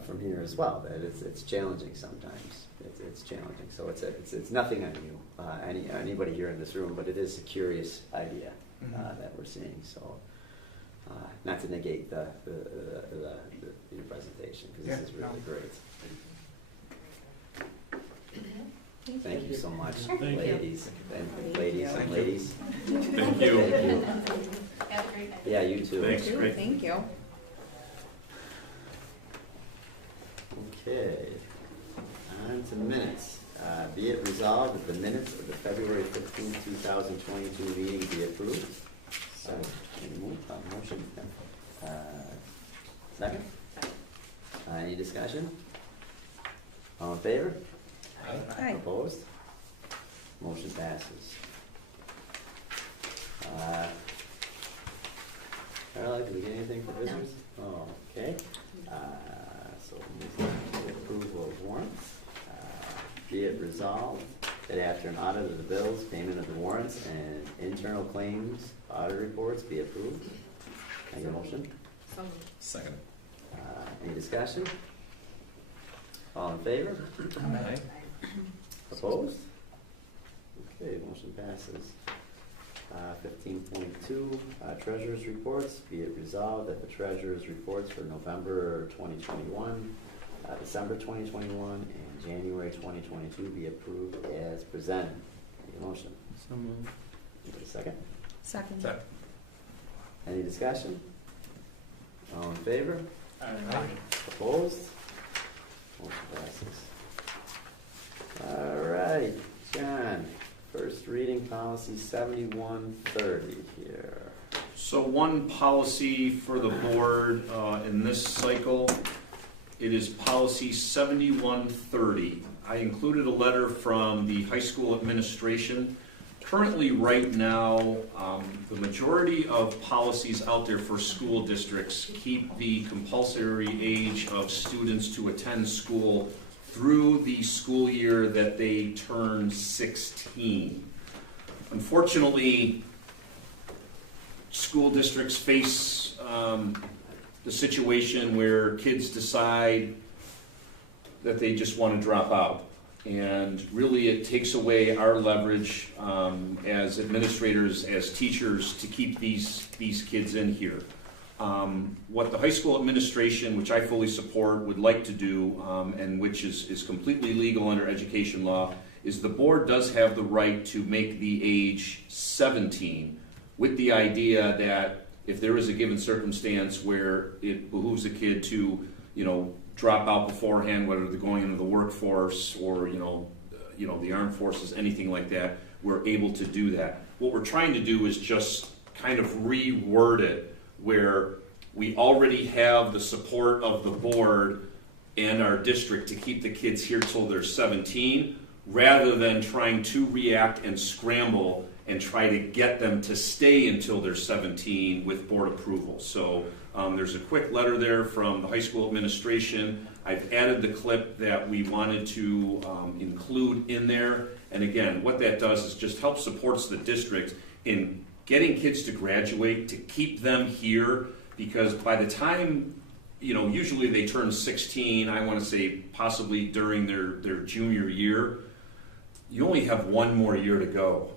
from here as well, that it's challenging sometimes. It's challenging. So it's nothing on you, anybody here in this room, but it is a curious idea that we're seeing. So not to negate your presentation, because this is really great. Thank you so much, ladies and ladies. Thank you. Have a great night. Yeah, you too. Thanks, great. Thank you. Okay, on to minutes. Be it resolved that the minutes of the February 15th, 2022 meeting be approved. So, motion. Second? Any discussion? All in favor? Aye. Opposed? Motion passes. Caroline, did we get anything for visitors? No. Oh, okay. So move on to the approval of warrants. Be it resolved that after an audit of the bills, payment of the warrants, and internal claims audit reports be approved. Can I get a motion? Second. Any discussion? All in favor? Aye. Opposed? Okay, motion passes. 15.2, Treasurer's Reports. Be it resolved that the Treasurer's Reports for November 2021, December 2021, and January 2022 be approved as presented. Any motion? So moved. Give it a second. Second. Second. Any discussion? All in favor? Aye. Opposed? Motion passes. All right, John. First reading policy 7130 here. So one policy for the board in this cycle, it is policy 7130. I included a letter from the high school administration. Currently, right now, the majority of policies out there for school districts keep the compulsory age of students to attend school through the school year that they turn 16. Unfortunately, school districts face the situation where kids decide that they just want to drop out. And really it takes away our leverage as administrators, as teachers, to keep these kids in here. What the high school administration, which I fully support, would like to do, and which is completely legal under education law, is the board does have the right to make the age 17, with the idea that if there is a given circumstance where it behooves a kid to, you know, drop out beforehand, whether they're going into the workforce or, the armed forces, anything like that, we're able to do that. What we're trying to do is just kind of reword it where we already have the support of the board and our district to keep the kids here till they're 17, rather than trying to react and scramble and try to get them to stay until they're 17 with board approval. So there's a quick letter there from the high school administration. I've added the clip that we wanted to include in there. And again, what that does is just help supports the district in getting kids to graduate, to keep them here, because by the time, usually they turn 16, I want to say possibly during their junior year, you only have one more year to go.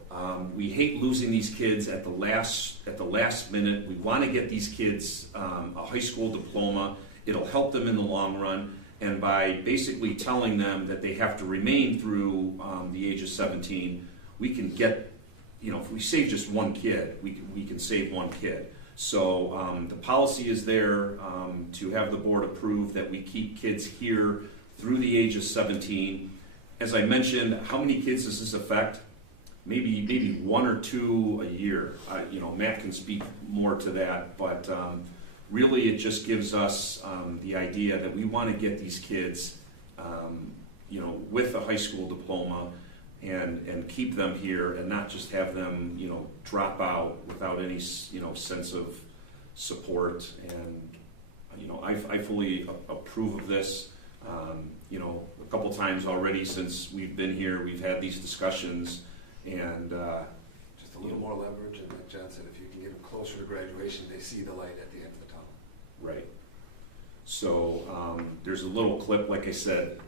We hate losing these kids at the last minute. We want to get these kids a high school diploma. It'll help them in the long run. And by basically telling them that they have to remain through the age of 17, we can get, if we save just one kid, we can save one kid. So the policy is there to have the board approve that we keep kids here through the age of 17. As I mentioned, how many kids does this affect? Maybe one or two a year. Matt can speak more to that, but really it just gives us the idea that we want to get these kids, with a high school diploma and keep them here and not just have them, drop out without any, sense of support. And, I fully approve of this. A couple times already since we've been here, we've had these discussions, and Just a little more leverage, and like John said, if you can get them closer to graduation, they see the light at the end of the tunnel. right. So there's a little clip, like I said,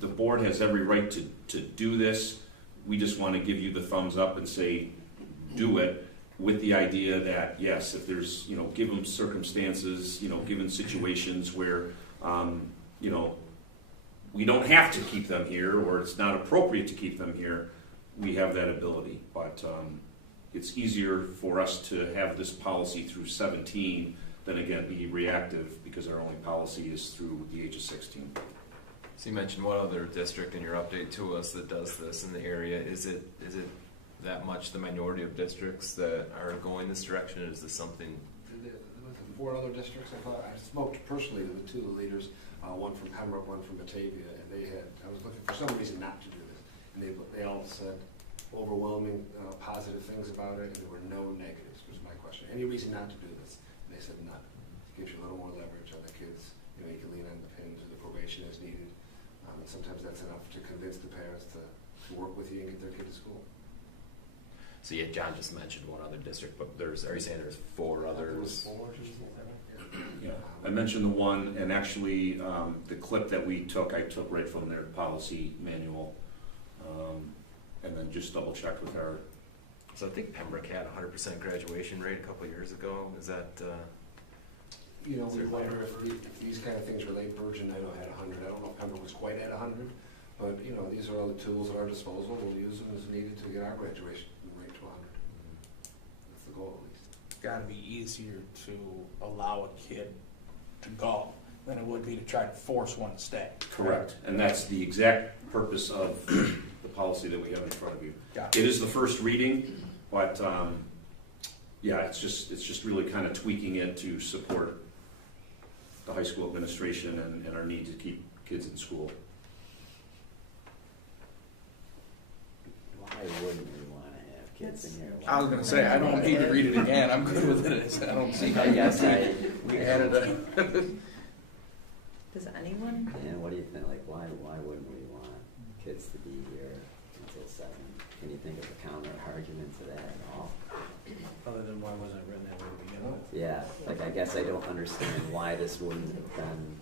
the board has every right to do this. We just want to give you the thumbs up and say, do it, with the idea that, yes, if there's, given circumstances, given situations where, we don't have to keep them here, or it's not appropriate to keep them here, we have that ability. But it's easier for us to have this policy through 17 than, again, be reactive, because our only policy is through the age of 16. So you mentioned one other district in your update to us that does this in the area. Is it that much the minority of districts that are going this direction? Is this something? With the 4 other districts, I spoke personally to the 2 leaders, one from Pembroke, one from Batavia, and I was looking for some reason not to do this, and they all said overwhelming positive things about it, and there were no negatives, was my question. Any reason not to do this? And they said none. It gives you a little more leverage on the kids. You can lean on the pins or the probation as needed. And sometimes that's enough to convince the parents to work with you and get their kid to school. So yeah, John just mentioned one other district, but are you saying there's 4 others? Yeah, I mentioned the one, and actually the clip that I took right from their policy manual, and then just double checked with our. So I think Pembroke had 100% graduation rate a couple of years ago. Is that? We wonder if these kind of things relate. Virgin, I know, had 100. I don't know if Pembroke was quite at 100, but these are all the tools at our disposal. We'll use them as needed to get our graduation rate to 100. That's the goal, at least. It's got to be easier to allow a kid to go than it would be to try to force one to stay. Correct, and that's the exact purpose of the policy that we have in front of you. It is the first reading, but it's just really kind of tweaking it to support the high school administration and our need to keep kids in school. Why wouldn't we want to have kids in here? I was going to say, I don't need to read it again. I'm good with it. I don't see how we added a. Does anyone? Yeah, what do you think? Like, why wouldn't we want kids to be here until 7? Can you think of a counter argument to that at all? Other than why wasn't it written that way to begin with? Yeah, I guess I don't understand why this wouldn't have been.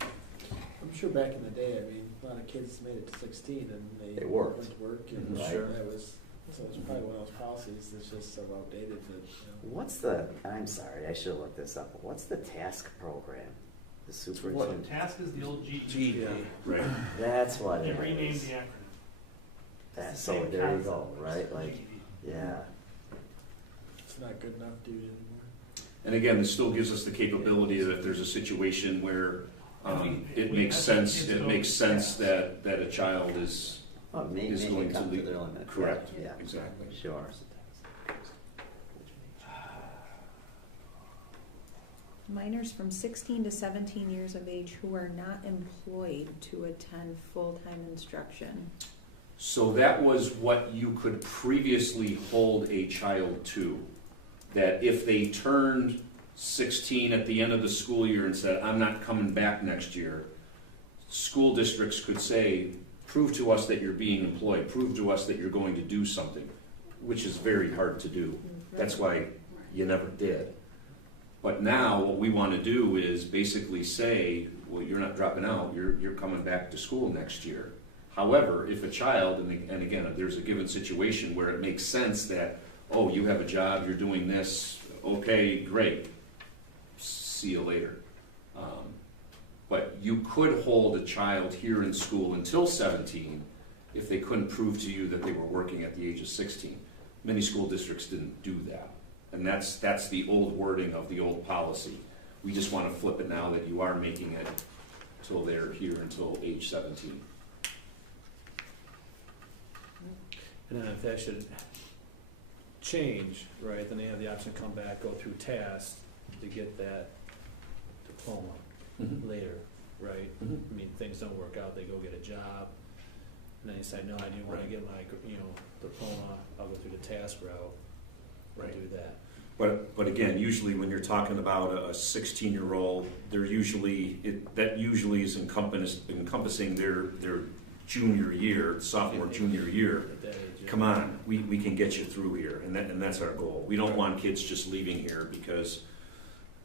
I'm sure back in the day, a lot of kids made it to 16 and they worked. went to work, and that was, so it's probably one of those policies that's just so outdated that, I'm sorry, I should have looked this up, but what's the task program? The superintendent? Task is the old GED. Right. That's what it is. They renamed the acronym. So there you go, right? Yeah. it's not good enough to do it anymore. And again, this still gives us the capability that if there's a situation where it makes sense that a child is going to leave. Correct. Yeah, exactly. Sure. Minors from 16 to 17 years of age who are not employed to attend full-time instruction. So that was what you could previously hold a child to. That if they turned 16 at the end of the school year and said, I'm not coming back next year, school districts could say, prove to us that you're being employed, prove to us that you're going to do something, which is very hard to do. That's why you never did. But now what we want to do is basically say, well, you're not dropping out, you're coming back to school next year. However, if a child, and again, if there's a given situation where it makes sense that, oh, you have a job, you're doing this, okay, great, see you later. But you could hold a child here in school until 17 if they couldn't prove to you that they were working at the age of 16. Many school districts didn't do that. And that's the old wording of the old policy. We just want to flip it now that you are making it till they're here until age 17. And then if that should change, right, then they have the option to come back, go through tasks to get that diploma Mhm. later, right? Mhm. I mean, things don't work out, they go get a job, and then you say, no, I didn't wanna Right. get my, diploma, I'll go through the task route, and Right. do that. But again, usually when you're talking about a 16-year-old, that usually is encompassing their junior year, sophomore, junior year. At that age, yeah. Come on, we can get you through here, and that's our goal. We don't want kids just leaving here, because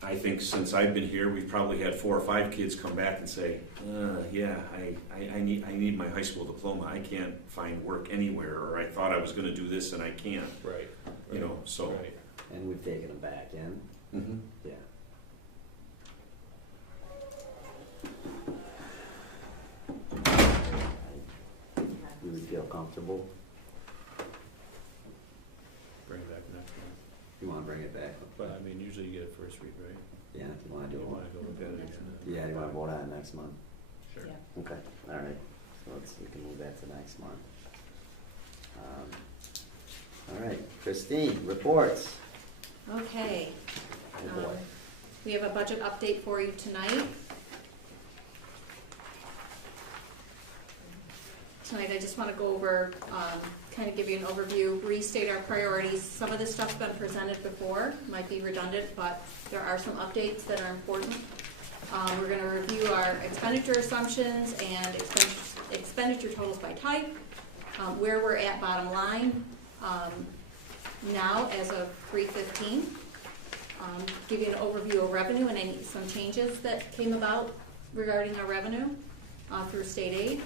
I think since I've been here, we've probably had 4 or 5 kids come back and say, yeah, I need my high school diploma. I can't find work anywhere, or I thought I was gonna do this and I can't. Right. You know, so. Right. And we've taken them back in, Mhm. yeah. We would feel comfortable. Bring it back next month. You wanna bring it back? But I mean, usually you get it first week, right? Yeah, you wanna do You it? wanna go look at it again. Yeah, you wanna vote on it next month? Sure. Yeah. Okay, all right, so we can move that to next month. All right, Christine, reports. Okay. Oh boy. We have a budget update for you tonight. Tonight, I just want to go over, kind of give you an overview, restate our priorities. Some of this stuff's been presented before, might be redundant, but there are some updates that are important. We're going to review our expenditure assumptions and expenditure totals by type, where we're at bottom line now as of 3/15. Give you an overview of revenue and some changes that came about regarding our revenue through state aid.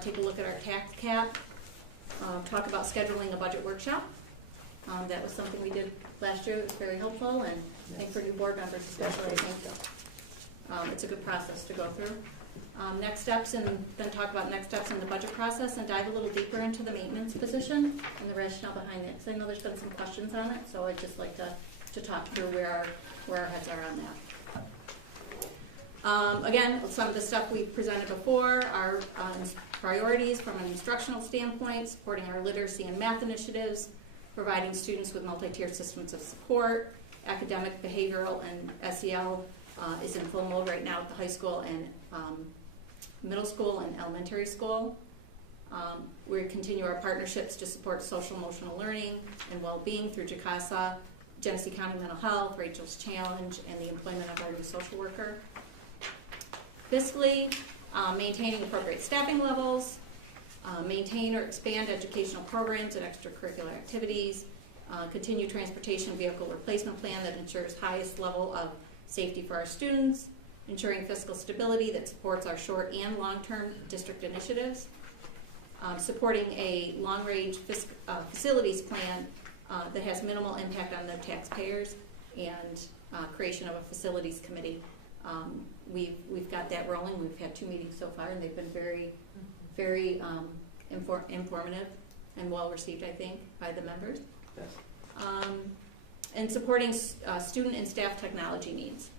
Take a look at our tax cap. Talk about scheduling a budget workshop. That was something we did last year. It was very helpful, and I think for new board members especially, I think it's a good process to go through. Next steps, and then talk about next steps in the budget process, and dive a little deeper into the maintenance position and the rationale behind it. Because I know there's been some questions on it, so I'd just like to talk through where our heads are on that. Again, some of the stuff we've presented before are priorities from an instructional standpoint, supporting our literacy and math initiatives, providing students with multi-tiered systems of support, academic, behavioral, and SEL is in full mode right now at the high school and middle school and elementary school. We continue our partnerships to support social emotional learning and well-being through JACASA, Genesee County Mental Health, Rachel's Challenge, and the employment of our new social worker. Fiscally, maintaining appropriate staffing levels, maintain or expand educational programs and extracurricular activities, continue transportation vehicle replacement plan that ensures highest level of safety for our students, ensuring fiscal stability that supports our short and long-term district initiatives, supporting a long-range facilities plan that has minimal impact on the taxpayers, and creation of a facilities committee. We've got that rolling. We've had 2 meetings so far, and they've been very, very informative and well received, I think, by the members. Yes. And supporting student and staff technology needs.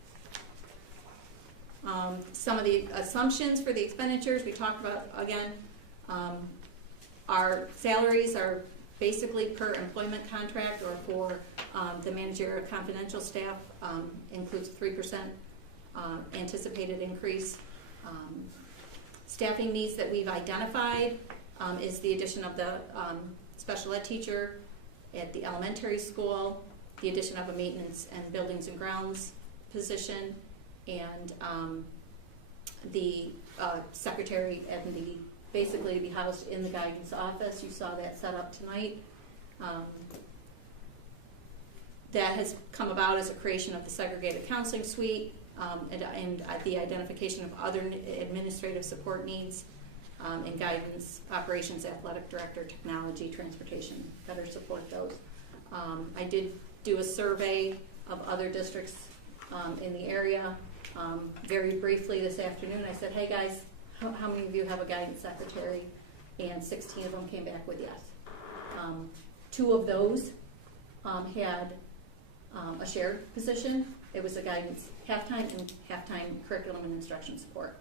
Some of the assumptions for the expenditures we talked about again. Our salaries are basically per employment contract, or for the managerial confidential staff includes 3% anticipated increase. Staffing needs that we've identified is the addition of the special ed teacher at the elementary school, the addition of a maintenance and buildings and grounds position, and the secretary and the basically to be housed in the guidance office. You saw that set up tonight. That has come about as a creation of the segregated counseling suite and the identification of other administrative support needs in guidance, operations, athletic director, technology, transportation, better support those. I did do a survey of other districts in the area very briefly this afternoon. I said, hey guys, how many of you have a guidance secretary? And 16 of them came back with yes. 2 of those had a shared position. It was a guidance half-time and half-time curriculum and instruction support.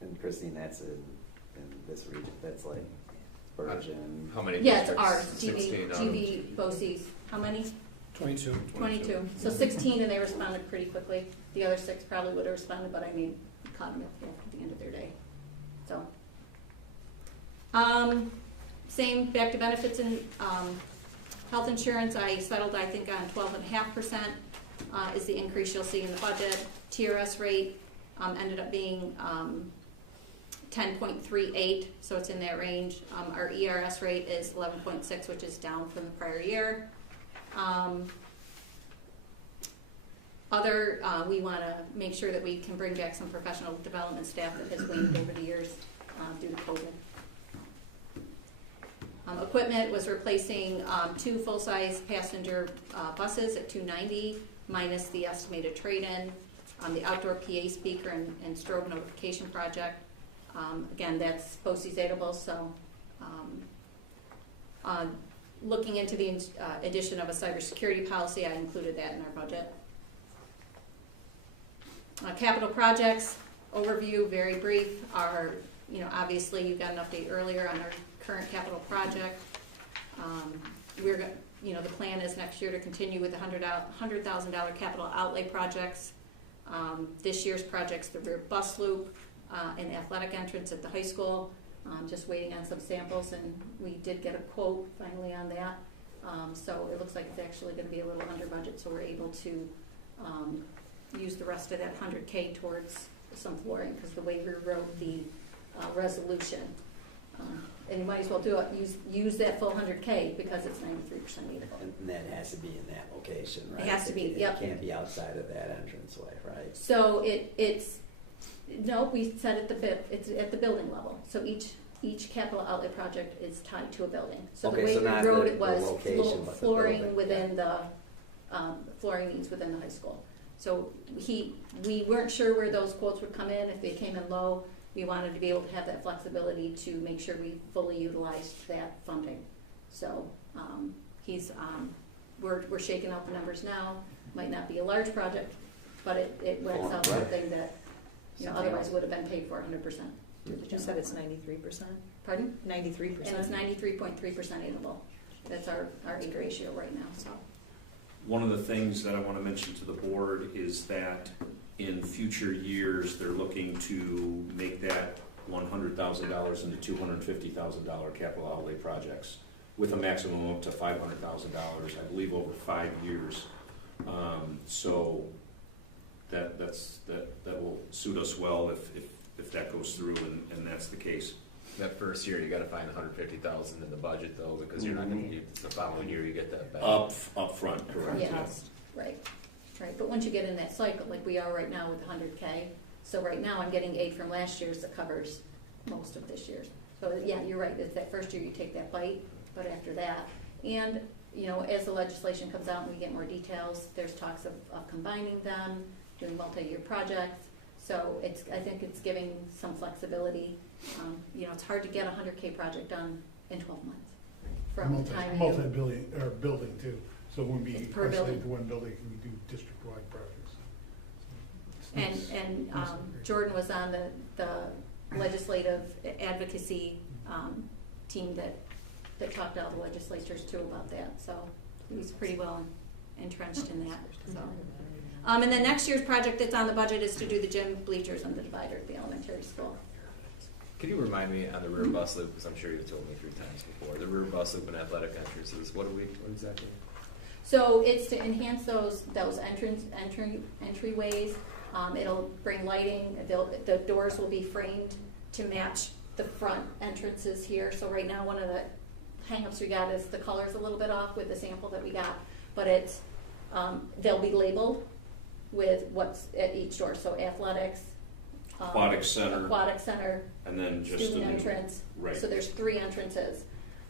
And Christine, that's in this region, that's like Bergen. How many Yeah, it's districts? ours, 16 GB, BOCES. How many? 22. 22. So 16, and they responded pretty quickly. The other 6 probably would have responded, but I mean, caught them at the end of their day. So, same back to benefits and health insurance. I settled, I think, on 12.5% is the increase you'll see in the budget. TRS rate ended up being 10.38, so it's in that range. Our ERS rate is 11.6, which is down from the prior year. We want to make sure that we can bring back some professional development staff that has waned over the years due to COVID. Equipment was replacing 2 full-size passenger buses at $290 minus the estimated trade-in. The outdoor PA speaker and strobe notification project. Again, that's BOCES-able, so looking into the addition of a cybersecurity policy, I included that in our budget. Capital projects overview, very brief. Obviously you got an update earlier on our current capital project. The plan is next year to continue with the $100,000 capital outlay projects. This year's projects, the rear bus loop and athletic entrance at the high school. Just waiting on some samples, and we did get a quote finally on that. So it looks like it's actually going to be a little under budget, so we're able to use the rest of that $100K towards some flooring, because the way we wrote the resolution. And you might as well do it, use that full $100K because it's 93% needable. And that has to be in that location, right? It has to be, yep. It can't be outside of that entranceway, right? So we said it's at the building level. So each capital outlay project is tied to a building. So Okay, the way so we not wrote the it was location, but the flooring building. within the flooring needs within the high school. So we weren't sure where those quotes would come in. If they came in low, we wanted to be able to have that flexibility to make sure we fully utilized that funding. So we're shaking out the numbers now. Might not be a large project, but it works out something that otherwise would have been paid for 100%. You said it's 93%? Pardon? 93%? And it's 93.3% aidable. That's our aid ratio right now. So. One of the things that I want to mention to the board is that in future years, they're looking to make that $100,000 into $250,000 capital outlay projects with a maximum up to $500,000, I believe, over 5 years. So that will suit us well if that goes through and that's the case. That first year, you gotta find $150,000 in the budget though, because you're not gonna get, the following year you get that back. Up front, correct. Yes, right. But once you get in that cycle, like we are right now with 100K, so right now I'm getting aid from last year's that covers most of this year's. So yeah, you're right, it's that first year you take that bite, but after that, and as the legislation comes out and we get more details, there's talks of combining them, doing multi-year projects. So I think it's giving some flexibility. It's hard to get a 100K project done in 12 months. From the time Multi-building, or building too, so it wouldn't be per building. isolated to one building, we do district-wide projects. And Jordan was on the legislative advocacy team that talked to all the legislatures too about that. So he's pretty well entrenched in that. So. And then next year's project that's on the budget is to do the gym bleachers and the divider at the elementary school. Can you remind me on the rear bus loop, because I'm sure you've told me 3 times before, the rear bus loop and athletic entrances, what exactly? So it's to enhance those entryways. It'll bring lighting. The doors will be framed to match the front entrances here. So right now, one of the hang-ups we got is the color's a little bit off with the sample that we got, but they'll be labeled with what's at each door. So athletics, aquatic center, and then just student entrance. Right. So there's 3 entrances.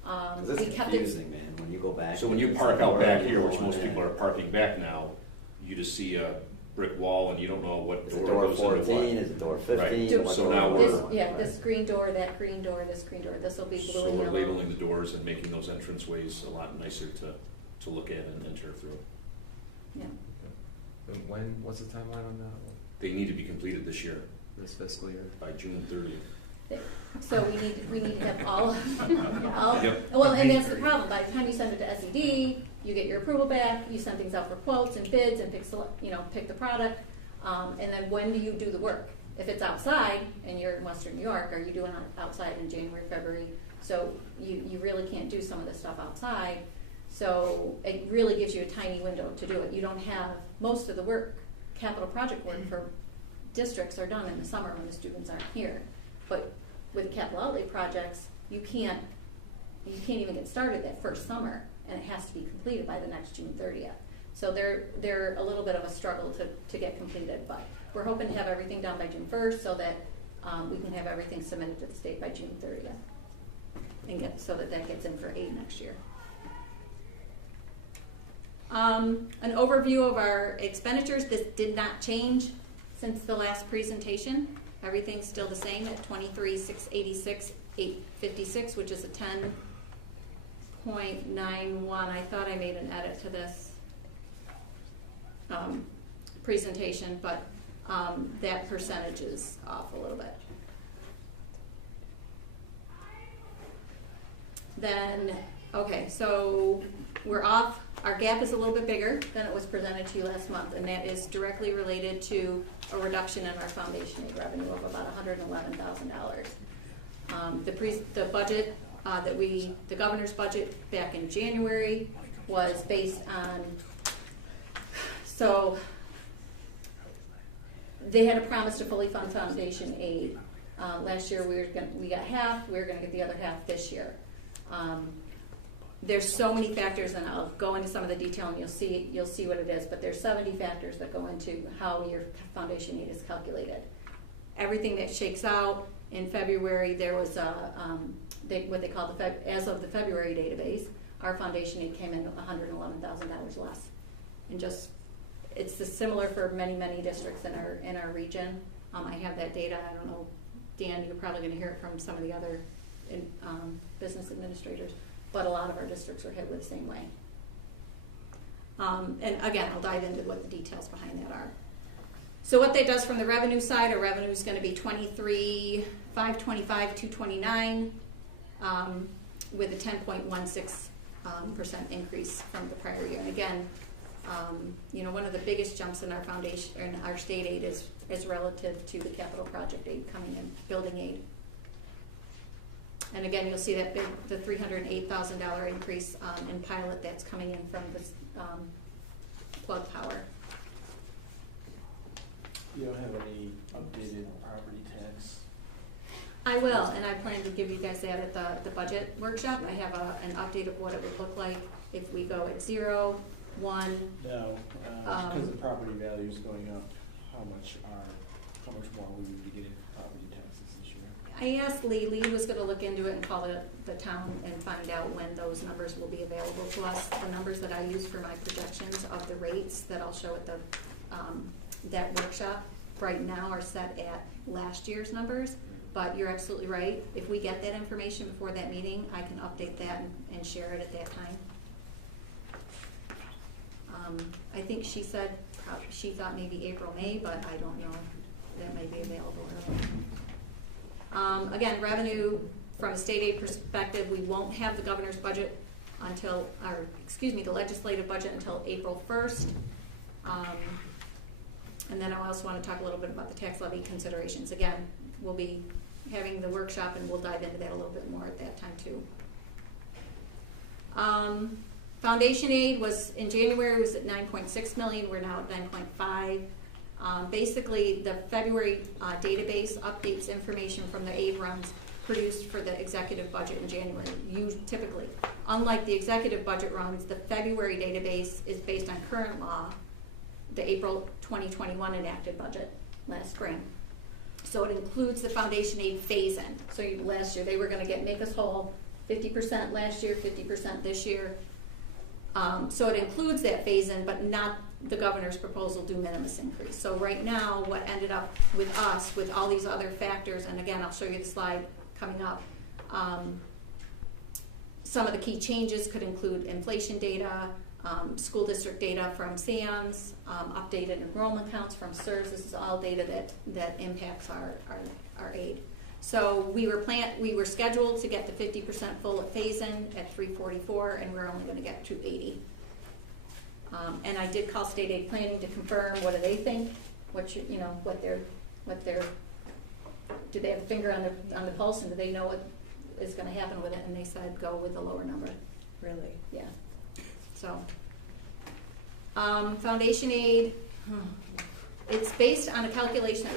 It's confusing, man, when you go back. So when you park out back here, which most people are parking back now, you just see a brick wall and you don't know what door goes into what. Is it door 14? Is it door 15? Right. So now this green door, that green door, this green door. This will be blue and yellow. So we're labeling the doors and making those entranceways a lot nicer to look at and enter through. Yeah. What's the timeline on that one? They need to be completed this year. This fiscal year? By June 30th. So we need to have all, Yep. well, and that's the problem. By the time you send it to SED, you get your approval back, you send things out for quotes and bids and pick the product. And then when do you do the work? If it's outside and you're in Western New York, are you doing it outside in January, February? So you really can't do some of this stuff outside. So it really gives you a tiny window to do it. You don't have most of the work, capital project work for districts are done in the summer when the students aren't here. But with capital outlay projects, you can't even get started that first summer, and it has to be completed by the next June 30th. So they're a little bit of a struggle to get completed, but we're hoping to have everything done by June 1st so that we can have everything submitted to the state by June 30th, and so that gets in for aid next year. An overview of our expenditures. This did not change since the last presentation. Everything's still the same at $23,686,856, which is a 10.91. I thought I made an edit to this presentation, but that percentage is off a little bit. Then, okay, so we're off. Our gap is a little bit bigger than it was presented to you last month, and that is directly related to a reduction in our foundation aid revenue of about $111,000. The budget the governor's budget back in January was based on, so they had a promise to fully fund foundation aid. Last year we got half. We were going to get the other half this year. There's so many factors, and I'll go into some of the detail, and you'll see what it is. But there's 70 factors that go into how your foundation aid is calculated. Everything that shakes out in February, there was what they call as of the February database. Our foundation aid came in $111,000 less, and it's similar for many districts in our region. I have that data. I don't know, Dan, you're probably going to hear it from some of the other business administrators. But a lot of our districts are hit with the same way. And again, I'll dive into what the details behind that are. So what that does from the revenue side, our revenue is going to be $23,525,229 with a 10.16% increase from the prior year. And again, one of the biggest jumps in our foundation and our state aid is relative to the capital project aid coming in, building aid. And again, you'll see that the $308,000 increase in pilot that's coming in from this plug tower. You don't have any updated property tax? I will, and I plan to give you guys that at the budget workshop. I have an update of what it would look like if we go at 0, 1. No, because the property value is going up. How much more will we be getting property taxes this year? I asked Lee. Lee was going to look into it and call the town and find out when those numbers will be available to us. The numbers that I use for my projections of the rates that I'll show at that workshop right now are set at last year's numbers. But you're absolutely right. If we get that information before that meeting, I can update that and share it at that time. I think she said she thought maybe April, May, but I don't know. That may be available early. Again, revenue from a state aid perspective, we won't have the governor's budget the legislative budget until April 1st. And then I also want to talk a little bit about the tax levy considerations. Again, we'll be having the workshop and we'll dive into that a little bit more at that time too. Foundation aid was in January was at 9.6 million. We're now at 9.5. Basically, the February database updates information from the aid runs produced for the executive budget in January. Typically, unlike the executive budget runs, the February database is based on current law, the April 2021 enacted budget last spring. So it includes the foundation aid phase-in. So last year they were going to make us whole 50% last year, 50% this year. So it includes that phase-in, but not the governor's proposal de minimis increase. So right now, what ended up with us, with all these other factors, and again, I'll show you the slide coming up, some of the key changes could include inflation data, school district data from SAMS, updated enrollment counts from CSRS. This is all data that impacts our aid. So we were scheduled to get the 50% full at phase-in at 344, and we're only going to get 280. And I did call state aid planning to confirm what do they think, do they have a finger on the pulse, and do they know what is going to happen with it? And they said go with the lower number. Really? Yeah. So, foundation aid, it's based on a calculation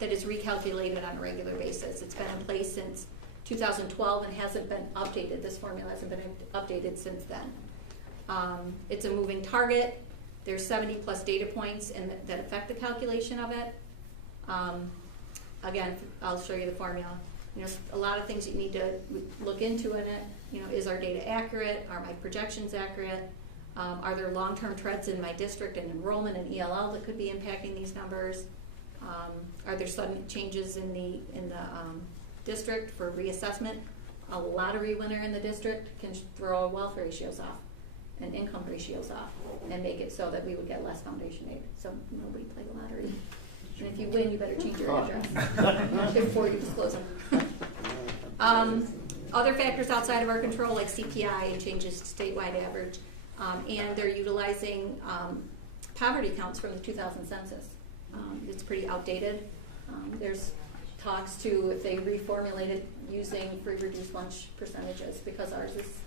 that is recalculated on a regular basis. It's been in place since 2012 and hasn't been updated. This formula hasn't been updated since then. It's a moving target. There's 70 plus data points that affect the calculation of it. Again, I'll show you the formula. A lot of things you need to look into in it. Is our data accurate? Are my projections accurate? Are there long-term trends in my district and enrollment and ELL that could be impacting these numbers? Are there sudden changes in the district for reassessment? A lottery winner in the district can throw wealth ratios off and income ratios off and make it so that we would get less foundation aid. So nobody play the lottery. And if you win, you better change your address before you disclose them. Other factors outside of our control, like CPI and changes to statewide average, and they're utilizing poverty counts from the 2000 census. It's pretty outdated. There's talks to if they reformulate it using free reduced lunch percentages, because ours is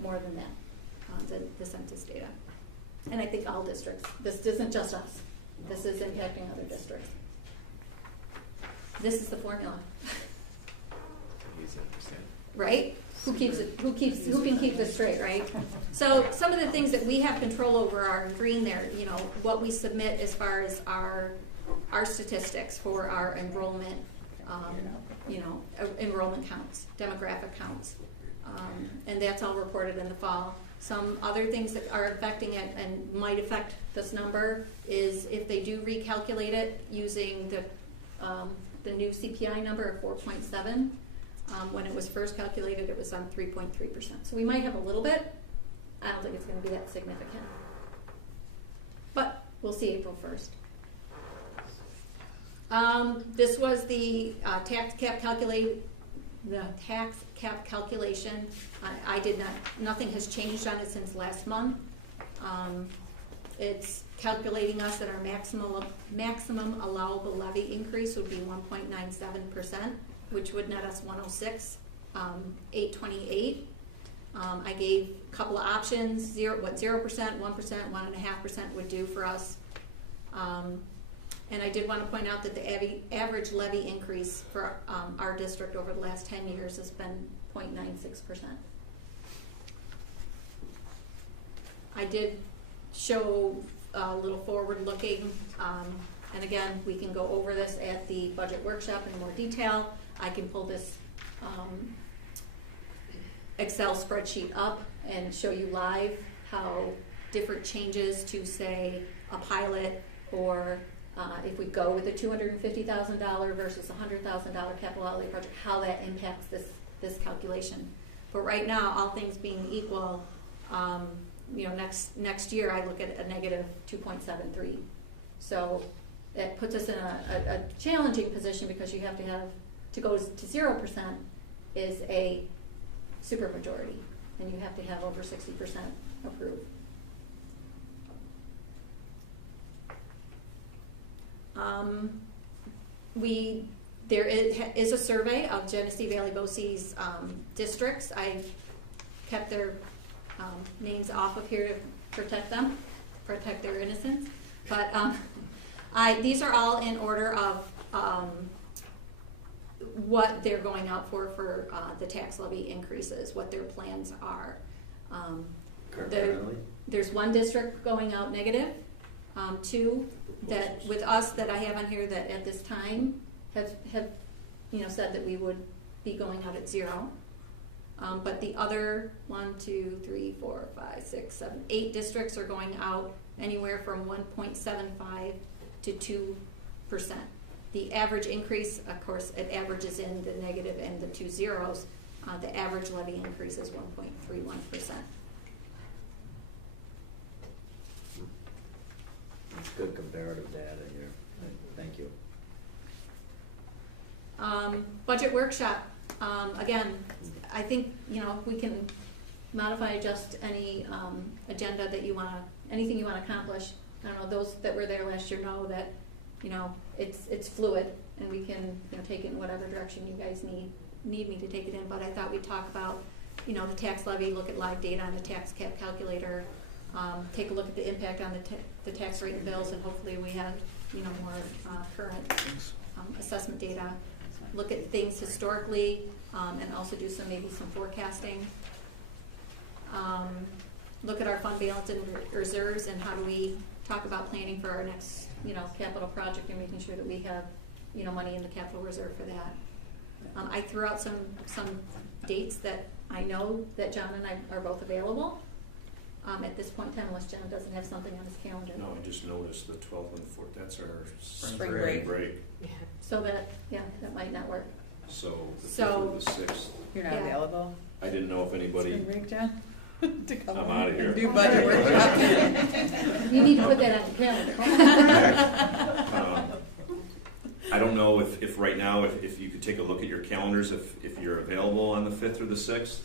more than that, the census data. And I think all districts. This isn't just us. This is impacting other districts. This is the formula. Right? Who can keep this straight, right? So some of the things that we have control over are in green there, what we submit as far as our statistics for our enrollment, enrollment counts, demographic counts. And that's all reported in the fall. Some other things that are affecting it and might affect this number is if they do recalculate it using the new CPI number of 4.7. When it was first calculated, it was on 3.3%. So we might have a little bit. I don't think it's going to be that significant. But we'll see April 1st. This was the tax cap calculation. Nothing has changed on it since last month. It's calculating us that our maximum allowable levy increase would be 1.97%, which would net us 106,828. I gave a couple of options, 0%, 1%, 1.5% would do for us. And I did want to point out that the average levy increase for our district over the last 10 years has been 0.96%. I did show a little forward looking, and again, we can go over this at the budget workshop in more detail. I can pull this Excel spreadsheet up and show you live how different changes to, say, a pilot, or if we go with a $250,000 versus a $100,000 capital outlay project, how that impacts this calculation. But right now, all things being equal, next year I look at a negative 2.73. So that puts us in a challenging position, because you have to go to 0% is a supermajority, and you have to have over 60% approved. There is a survey of Genesee Valley BOCES districts. I kept their names off of here to protect their innocence. But these are all in order of what they're going out for the tax levy increases, what their plans are. There's one district going out negative, two that with us that I have on here that at this time have said that we would be going out at 0. But the other 8 districts are going out anywhere from 1.75 to 2%. The average increase, of course, it averages in the negative and the 2 zeros. The average levy increase is 1.31%. That's good comparative data here. Thank you. Budget workshop, again, I think, we can modify, adjust any, agenda that you wanna, anything you wanna accomplish. I don't know, those that were there last year know that, it's fluid, and we can, take it in whatever direction you guys need me to take it in, but I thought we'd talk about, the tax levy, look at live data on the tax cap calculator, take a look at the impact on the tax rate and bills, and hopefully we have, more current assessment data. Look at things historically, and also do maybe some forecasting. Look at our fund balance and reserves, and how do we talk about planning for our next, capital project, and making sure that we have, money in the capital reserve for that. I threw out some dates that I know that John and I are both available. At this point in time, unless John doesn't have something on his calendar. No, I just noticed the 12th and the 4th, that's our Spring break. So that might not work. So the 5th or the 6th. You're not available? I didn't know if anybody. Spring break, John? To come I'm out of here. and do budget workshop. You need to put that on the calendar. I don't know if right now, if you could take a look at your calendars, if you're available on the 5th or the 6th.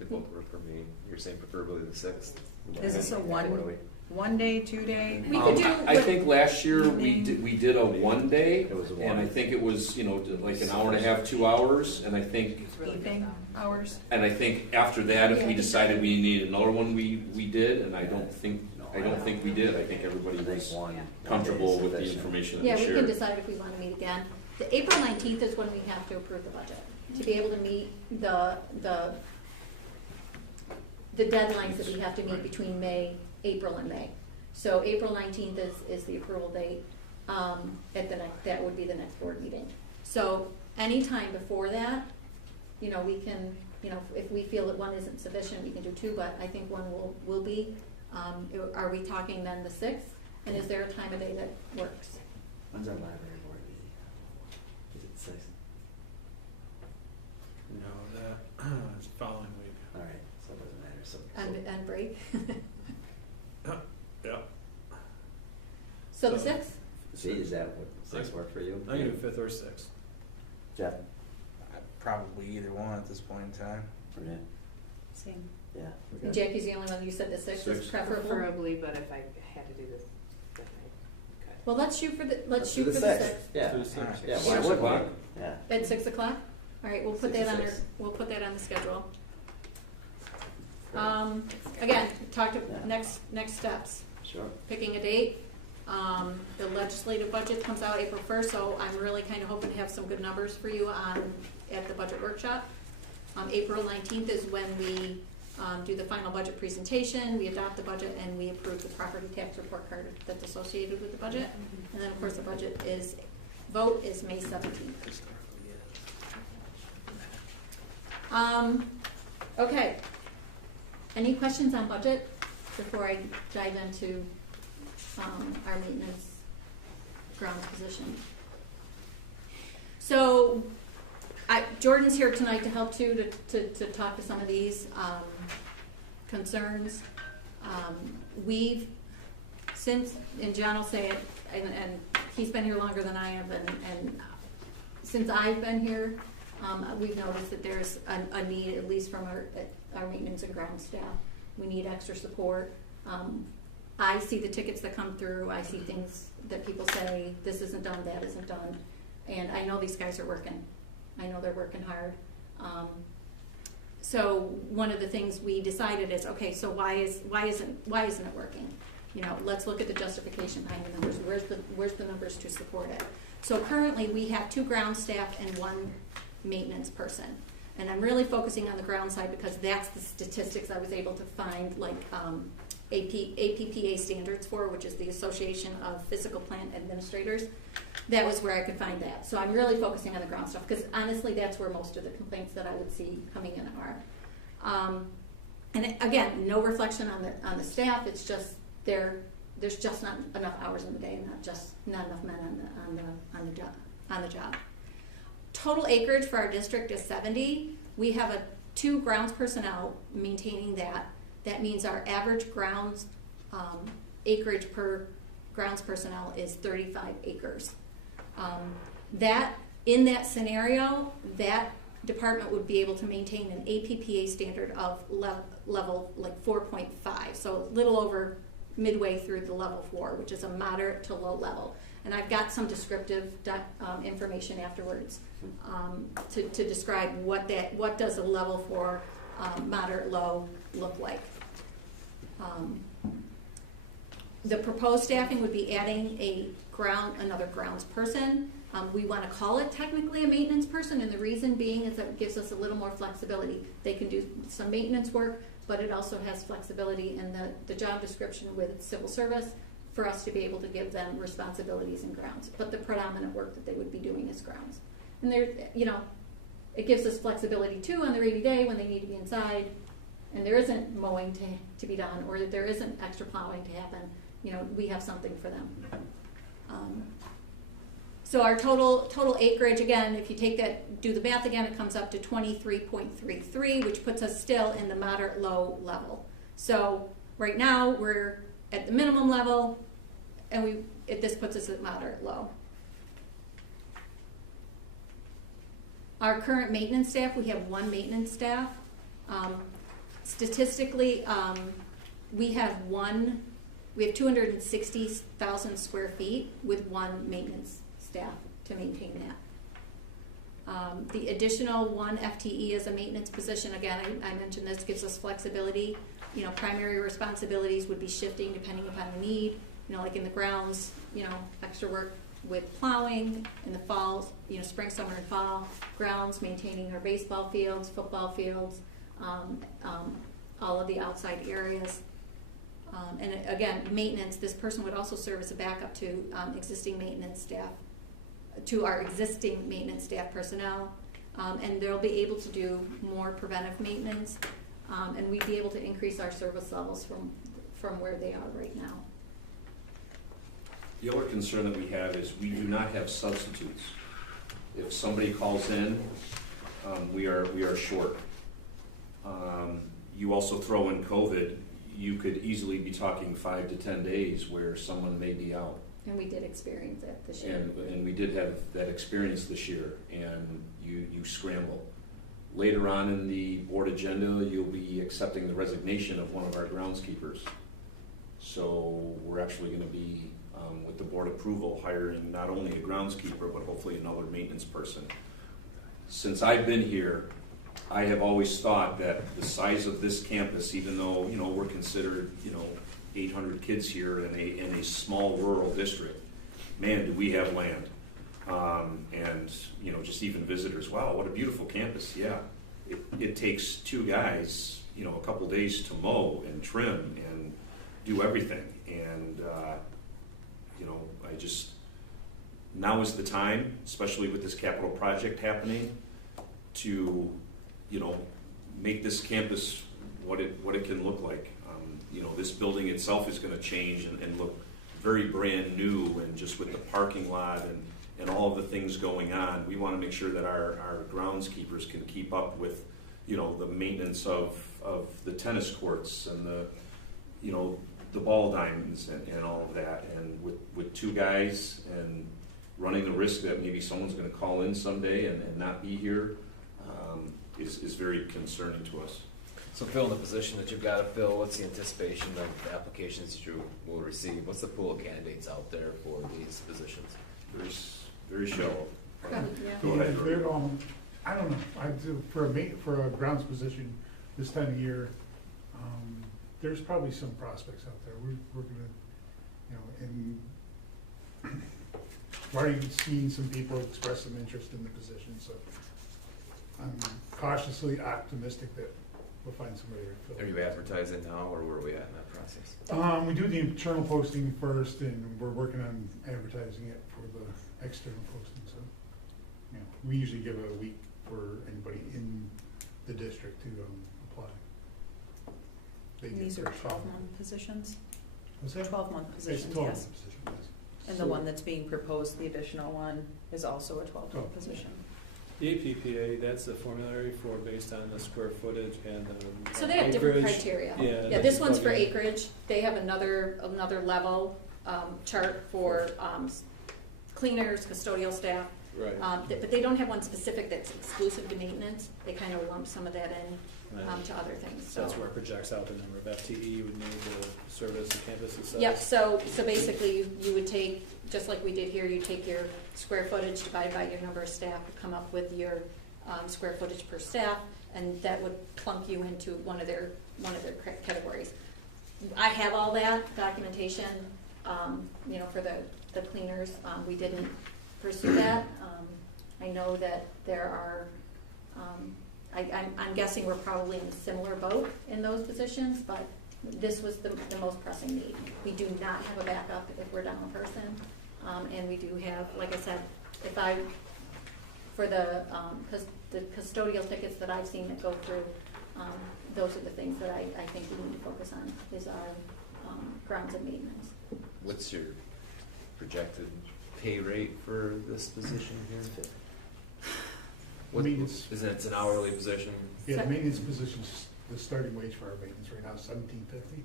It won't work for me. You're saying preferably the 6th. Is this a one day, 2 day? We could do. I think last year we did a 1 day, It was a and I one. think it was like an hour and a half, 2 hours, and I think Evening hours? after that, if we decided we needed another one, we did, and I don't think we did. I think everybody was comfortable with the information that Yeah, we we shared. can decide if we want to meet again. The April 19th is when we have to approve the budget. To be able to meet the deadlines that we have to meet between April and May. So April 19th is the approval date, that would be the next board meeting. So anytime before that, we can, if we feel that one isn't sufficient, we can do 2, but I think one will be. Are we talking then the 6th? And is there a time of day that works? When's our library board meeting? Is it 6th? No, it's following week. All right, so it doesn't matter. And break? Yeah. So the 6th? See, is that what 6 work for you? I can do 5th or 6th. Jeff? Probably either one at this point in time. For you? Same. Yeah. And Jackie's the only one, you said the 6th is preferable? Preferably, but if I had to do this, then I could. Well, let's shoot for the 6th. Yeah. Do the 6th. Yeah, Six why wouldn't o'clock? we? Yeah. At 6 o'clock? All right, we'll put 6 that to on 6. we'll put that on the schedule. Again, talk to next steps. Sure. Picking a date. The legislative budget comes out April 1st, so I'm really kind of hoping to have some good numbers for you at the budget workshop. April 19th is when we do the final budget presentation, we adopt the budget, and we approve the property tax report card that's associated with the budget. And then, of course, the budget vote is May 17th. Okay. Any questions on budget before I dive into our maintenance grounds position? So Jordan's here tonight to help too, to talk to some of these concerns. We've since, and John will say it, and he's been here longer than I have, and since I've been here, we've noticed that there's a need, at least from our maintenance and ground staff. We need extra support. I see the tickets that come through. I see things that people say, this isn't done, that isn't done. And I know these guys are working. I know they're working hard. So one of the things we decided is, okay, so why isn't it working? Let's look at the justification behind the numbers. Where's the numbers to support it? So currently we have 2 ground staff and 1 maintenance person. And I'm really focusing on the ground side because that's the statistics I was able to find, like APPA standards for, which is the Association of Physical Plant Administrators. That was where I could find that. So I'm really focusing on the ground stuff because honestly, that's where most of the complaints that I would see coming in are. And again, no reflection on the staff. It's just there's just not enough hours in the day, and not enough men on the job. Total acreage for our district is 70. We have 2 grounds personnel maintaining that. That means our average grounds acreage per grounds personnel is 35 acres. In that scenario, that department would be able to maintain an APPA standard of level like 4.5, so a little over midway through the level 4, which is a moderate to low level. And I've got some descriptive information afterwards to describe what does a level 4 moderate low look like. The proposed staffing would be adding another grounds person. We want to call it technically a maintenance person, and the reason being is that it gives us a little more flexibility. They can do some maintenance work, but it also has flexibility in the job description with civil service for us to be able to give them responsibilities in grounds. But the predominant work that they would be doing is grounds. And there, it gives us flexibility too on the rainy day when they need to be inside, and there isn't mowing to be done, or there isn't extra plowing to happen. We have something for them. So our total acreage, again, if you do the math again, it comes up to 23.33, which puts us still in the moderate low level. So right now we're at the minimum level, and this puts us at moderate low. Our current maintenance staff, we have one maintenance staff. Statistically, we have 260,000 square feet with one maintenance staff to maintain that. The additional one FTE as a maintenance position, again, I mentioned this gives us flexibility. Primary responsibilities would be shifting depending upon the need. Like in the grounds, extra work with plowing in the fall, spring, summer, and fall. Grounds, maintaining our baseball fields, football fields, all of the outside areas. And again, maintenance, this person would also serve as a backup to existing maintenance staff, to our existing maintenance staff personnel, and they'll be able to do more preventive maintenance, and we'd be able to increase our service levels from where they are right now. The other concern that we have is we do not have substitutes. If somebody calls in, we are short. You also throw in COVID, you could easily be talking 5 to 10 days where someone may be out. And we did experience that this year. And we did have that experience this year, and you scramble. Later on in the board agenda, you'll be accepting the resignation of one of our groundskeepers. So we're actually going to be, with the board approval, hiring not only a groundskeeper, but hopefully another maintenance person. Since I've been here, I have always thought that the size of this campus, even though we're considered 800 kids here in a small rural district, man, do we have land. And just even visitors, wow, what a beautiful campus. Yeah, it takes 2 guys a couple days to mow and trim and do everything. And now is the time, especially with this capital project happening, to make this campus what it can look like. This building itself is going to change and look very brand new, and just with the parking lot and all of the things going on, we want to make sure that our groundskeepers can keep up with the maintenance of the tennis courts and the ball diamonds and all of that. And with 2 guys and running the risk that maybe someone's going to call in someday and not be here is very concerning to us. So filling the position that you've got to fill, what's the anticipation of the applications that you will receive? What's the pool of candidates out there for these positions? Very shallow. Go ahead. I don't know. I do for a grounds position this time of year. There's probably some prospects out there. We're gonna, and I've already seen some people express some interest in the position. So I'm cautiously optimistic that we'll find somebody to fill. Are you advertising now, or where are we at in that process? We do the internal posting first, and we're working on advertising it for the external posting. So, we usually give a week for anybody in the district to apply. These are 12-month positions? What's that? 12-month positions, It's 12 yes. position, yes. And the one that's being proposed, the additional one, is also a 12-month position. The APPA, that's the formulary for based on the square footage and so they have different criteria. Yeah, this one's for acreage. They have another level chart for cleaners, custodial staff. Right. But they don't have one specific that's exclusive to maintenance. They kind of lump some of that in to other things. So that's where it projects out the number of FTE you would need to service the campus itself. Yep, so basically you would take, just like we did here, you take your square footage divided by your number of staff, come up with your square footage per staff, and that would plunk you into one of their categories. I have all that documentation, for the cleaners. We didn't pursue that. I know that there are, I'm guessing we're probably in a similar boat in those positions, but this was the most pressing need. We do not have a backup if we're down a person, and we do have, like I said, for the custodial tickets that I've seen that go through, those are the things that I think we need to focus on, is our grounds and maintenance. What's your projected pay rate for this position here? Maintenance. Is it an hourly position? Yeah, the maintenance positions, the starting wage for our maintenance right now is $17.50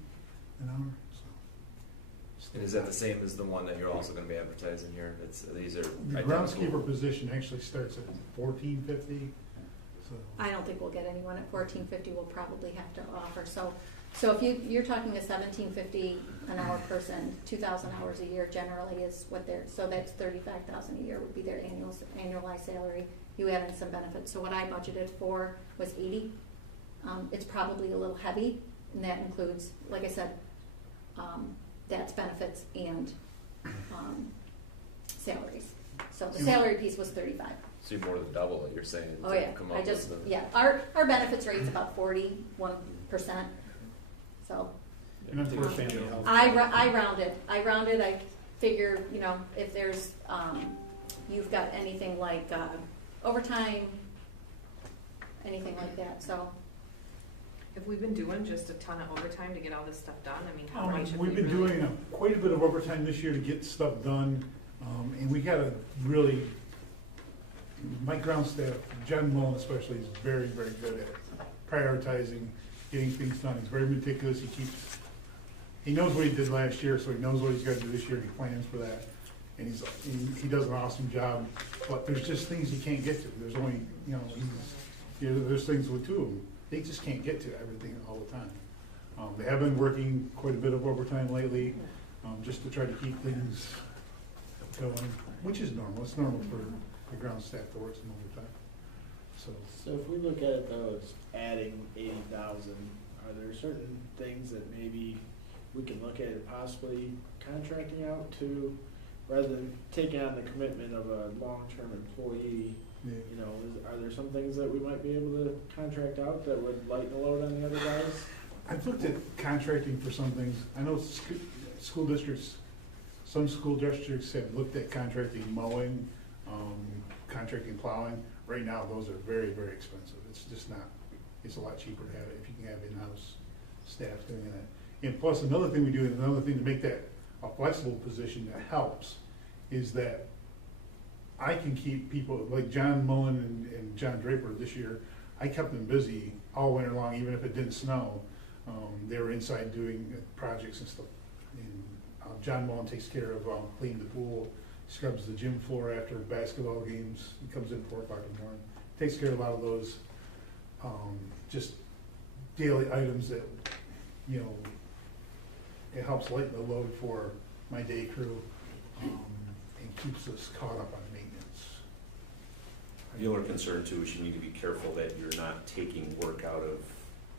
an hour, so. And is that the same as the one that you're also gonna be advertising here? These are The identical? groundskeeper position actually starts at $14.50, so. I don't think we'll get anyone at $14.50. We'll probably have to offer. So if you're talking a $17.50 an hour person, 2,000 hours a year generally is what so that's $35,000 a year would be their annualized salary. You add in some benefits. So what I budgeted for was $80. It's probably a little heavy, and that includes, like I said, that's benefits and salaries. So the salary piece was $35. So you're more than double what you're saying. Oh to yeah, come up with the- Our benefits rate's about 41%. So And unfortunately, I rounded. I figure, if there's you've got anything like overtime, anything like that. So Have we been doing just a ton of overtime to get all this stuff done? I mean, how much have we've been really- doing quite a bit of overtime this year to get stuff done, and we got a really, my ground staff, John Mullen especially, is very, very good at prioritizing, getting things done. He's very meticulous. He knows what he did last year, so he knows what he's got to do this year. He plans for that, and he does an awesome job. But there's just things he can't get to. There's only, there's things with two of them. They just can't get to everything all the time. They have been working quite a bit of overtime lately, just to try to keep things going, which is normal. It's normal for the ground staff to work some overtime. So if we look at it though, as adding 80,000, are there certain things that maybe we can look at possibly contracting out to, rather than taking on the commitment of a long-term employee? Yeah. Are there some things that we might be able to contract out that would lighten the load on the other guys? I've looked at contracting for some things. I know school districts, some school districts have looked at contracting mowing, contracting plowing. Right now, those are very, very expensive. It's just not, it's a lot cheaper to have it if you can have in-house staff doing that. And plus, another thing we do, and another thing to make that a flexible position that helps, is that I can keep people, like John Mullen and John Draper this year, I kept them busy all winter long, even if it didn't snow. They were inside doing projects and stuff. And John Mullen takes care of cleaning the pool, scrubs the gym floor after basketball games. He comes in 4 o'clock in the morning, takes care of a lot of those just daily items that, it helps lighten the load for my day crew and keeps us caught up on maintenance. The other concern too is you need to be careful that you're not taking work out of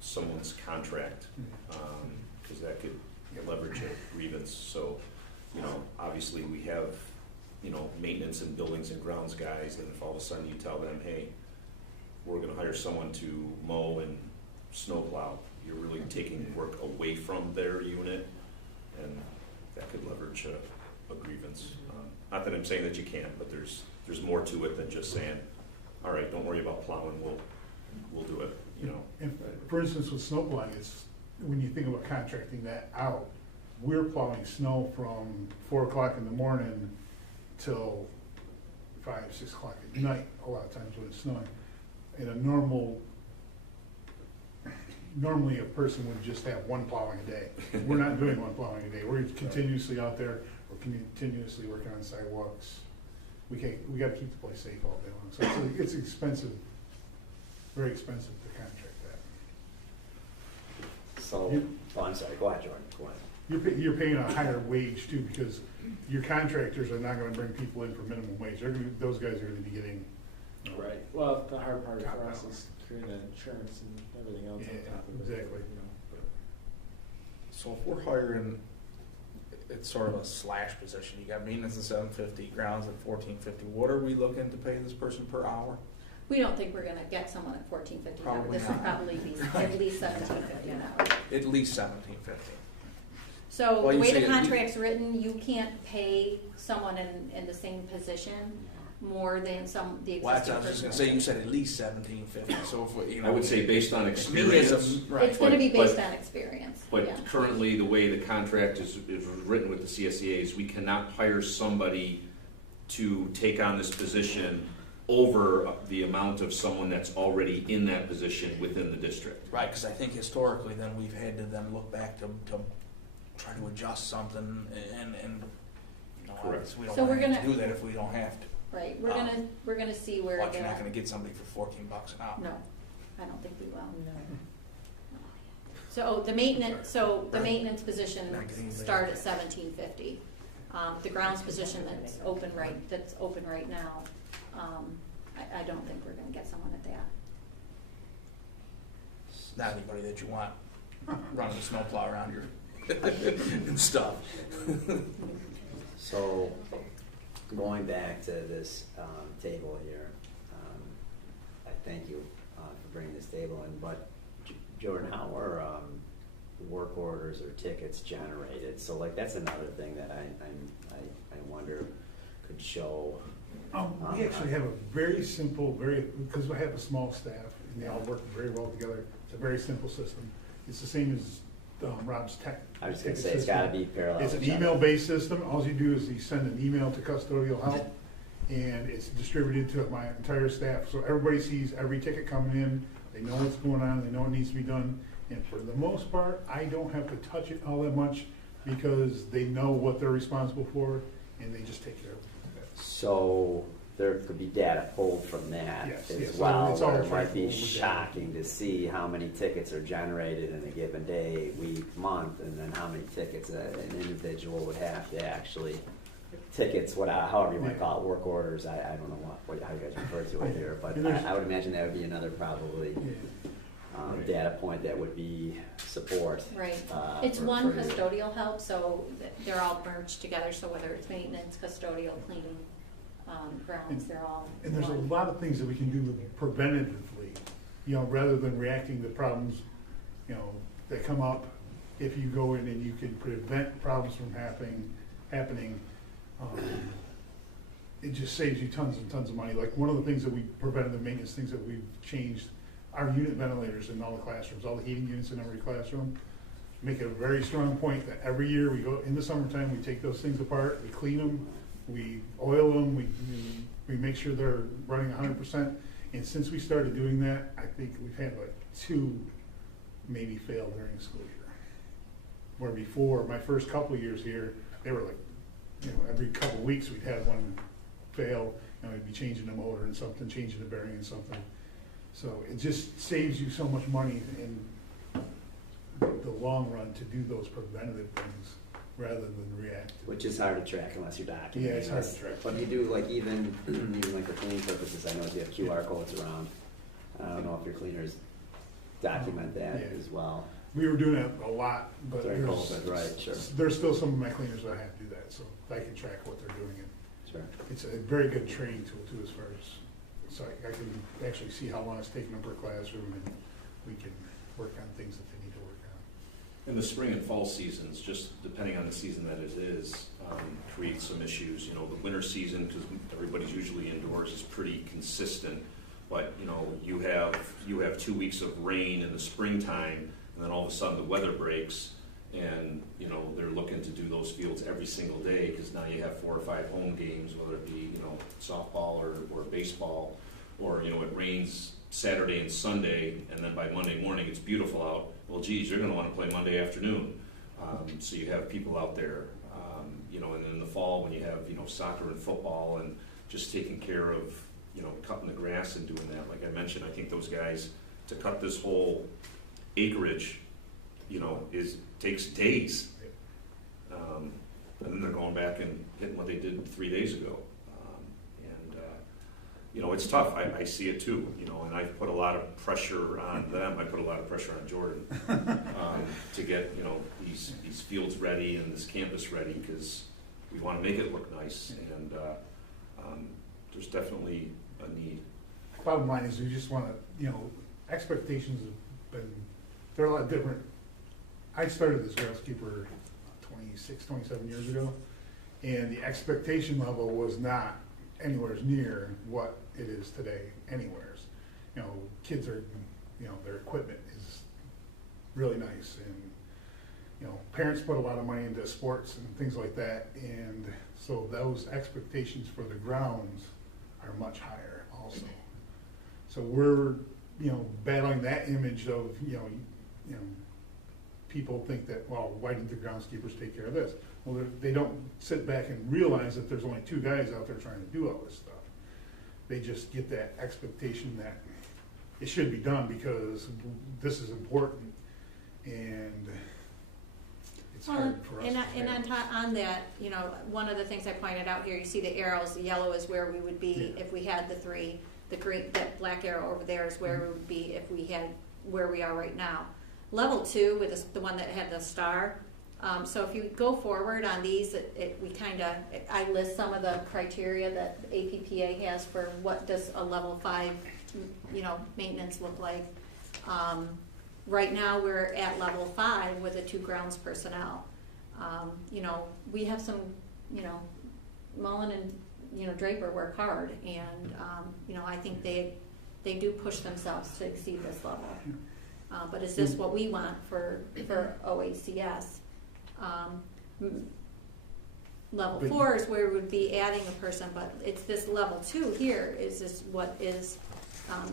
someone's contract, because that could leverage a grievance. So, obviously we have, maintenance and buildings and grounds guys, and if all of a sudden you tell them, hey, we're gonna hire someone to mow and snowplow, you're really taking work away from their unit, and that could leverage a grievance. Not that I'm saying that you can't, but there's more to it than just saying, all right, don't worry about plowing, we'll do it, And for instance, with snow plowing, it's, when you think about contracting that out, we're plowing snow from 4 o'clock in the morning till 5, 6 o'clock at night, a lot of times when it's snowing. In a normal normally a person would just have one plowing a day. We're not doing one plowing a day. We're continuously out there. We're continuously working on sidewalks. We gotta keep the place safe all day long. So it's expensive, very expensive to contract that. So, oh, I'm sorry, go ahead, Jordan, go ahead. You're paying a higher wage too, because your contractors are not gonna bring people in for minimum wage. Those guys are gonna be getting. Right. Well, the hard part for us is creating insurance and everything else on top of it. Exactly. So if we're hiring, it's sort of a slash position. You got maintenance at $750, grounds at $1450. What are we looking to pay this person per hour? We don't think we're gonna get someone at $14.50 an hour. Probably This would not. probably be at least $17.50 an hour. At least $1750. So Well, the you way say the at least- contract's written, you can't pay someone in the same position more than the existing Well, that's, person. I was just gonna say, you said at least $1750. So if we, I would say based on me as experience. a, right. It's gonna be based But- on experience, But yeah. currently, the way the contract is written with the CSEA is we cannot hire somebody to take on this position over the amount of someone that's already in that position within the district. Right, because I think historically then we've had to then look back to try to adjust something and you know, Correct. we don't So we're want to gonna- do that if we don't have to. Right, we're gonna see where But the. you're not gonna get somebody for $14 an hour. No, I don't think we will. So the maintenance positions Not getting start at $17.50. The grounds position that's open right now, I don't think we're gonna get someone at that. Not anybody that you want running a snowplow around your and stuff. So, going back to this table here, I thank you for bringing this table in, but Jordan, how are work orders or tickets generated? So like that's another thing that I wonder could show. We actually have a very simple, because we have a small staff and they all work very well together. It's a very simple system. It's the same as Rob's tech. I was just gonna ticket say, it's system. gotta be parallel. It's an to each other. email-based system. All you do is you send an email to custodial help, and it's distributed to my entire staff. So everybody sees every ticket coming in, they know what's going on, they know what needs to be done. And for the most part, I don't have to touch it all that much because they know what they're responsible for, and they just take care of it. So there could be data pulled from that Yes, as yes. well, It's all where it might trackable be with data. shocking to see how many tickets are generated in a given day, week, month, and then how many tickets an individual would have to actually, tickets, however you want to call it, work orders, I don't know how you guys refer to it here, but I would imagine that would be another probably data point that would be support. Right, it's one custodial help, so they're all merged together, so whether it's maintenance, custodial, cleaning, grounds, they're all. And there's a one. lot of things that we can do preventatively, rather than reacting to problems, that come up. If you go in and you can prevent problems from happening, it just saves you tons and tons of money. Like one of the things that preventative maintenance things that we've changed, our unit ventilators in all the classrooms, all the heating units in every classroom. Make a very strong point that every year we go in the summertime, we take those things apart, we clean them, we oil them, we make sure they're running 100%. And since we started doing that, I think we've had like 2 maybe fail during the school year. Where before, my first couple of years here, they were like, every couple of weeks we'd have one fail, and we'd be changing the motor and something, changing the bearing and something. So it just saves you so much money in the long run to do those preventative things rather than reactive. Which is hard to track unless you're documenting. Yeah, it's hard to track. But you do, like, even like for cleaning purposes, I know you have QR codes around. I don't know if your cleaners document that as well. We were doing that a lot, but During COVID, right, sure. There's still some of my cleaners that have to do that, so I can track what they're doing. Sure. It's a very good training tool too, as far as, so I can actually see how long it's taking them per classroom, and we can work on things that they need to work on. In the spring and fall seasons, just depending on the season that it is, creates some issues. The winter season, because everybody's usually indoors, is pretty consistent. But you have 2 weeks of rain in the springtime, and then all of a sudden the weather breaks, and they're looking to do those fields every single day because now you have 4 or 5 home games, whether it be softball or baseball. or, you know, it rains Saturday and Sunday, and then by Monday morning it's beautiful out. Well, geez, you're going to want to play Monday afternoon. So you have people out there, you know, and in the fall when you have, you know, soccer and football and just taking care of, you know, cutting the grass and doing that. Like I mentioned, I think those guys, to cut this whole acreage, you know, takes days. And then they're going back and hitting what they did 3 days ago. You know, it's tough. I see it too, you know, and I've put a lot of pressure on them. I put a lot of pressure on Jordan to get, you know, these fields ready and this campus ready, because we want to make it look nice, and there's definitely a need. Bottom line is, we just want to, you know, expectations have been, they're a lot different. I started as groundskeeper 26, 27 years ago, and the expectation level was not anywhere near what it is today, anywheres. You know, kids are, you know, their equipment is really nice, and, you know, parents put a lot of money into sports and things like that, and so those expectations for the grounds are much higher also. So we're, you know, battling that image of, you know, people think that, well, why didn't the groundskeepers take care of this? Well, they don't sit back and realize that there's only 2 guys out there trying to do all this stuff. They just get that expectation that it should be done because this is important, and it's hard for us. And on that, you know, one of the things I pointed out here, you see the arrows, the yellow is where we would be if we had the 3, the green, that black arrow over there is where we would be if we had where we are right now. Level 2 with the one that had the star. So if you go forward on these, I list some of the criteria that APPA has for what does a level 5, you know, maintenance look like. Right now we're at level 5 with the 2 grounds personnel. You know, we have some, you know, Mullen and, you know, Draper work hard, and you know, I think they do push themselves to exceed this level. But is this what we want for OACS? Level 4 is where we would be adding a person, but it's this level 2 here is this what is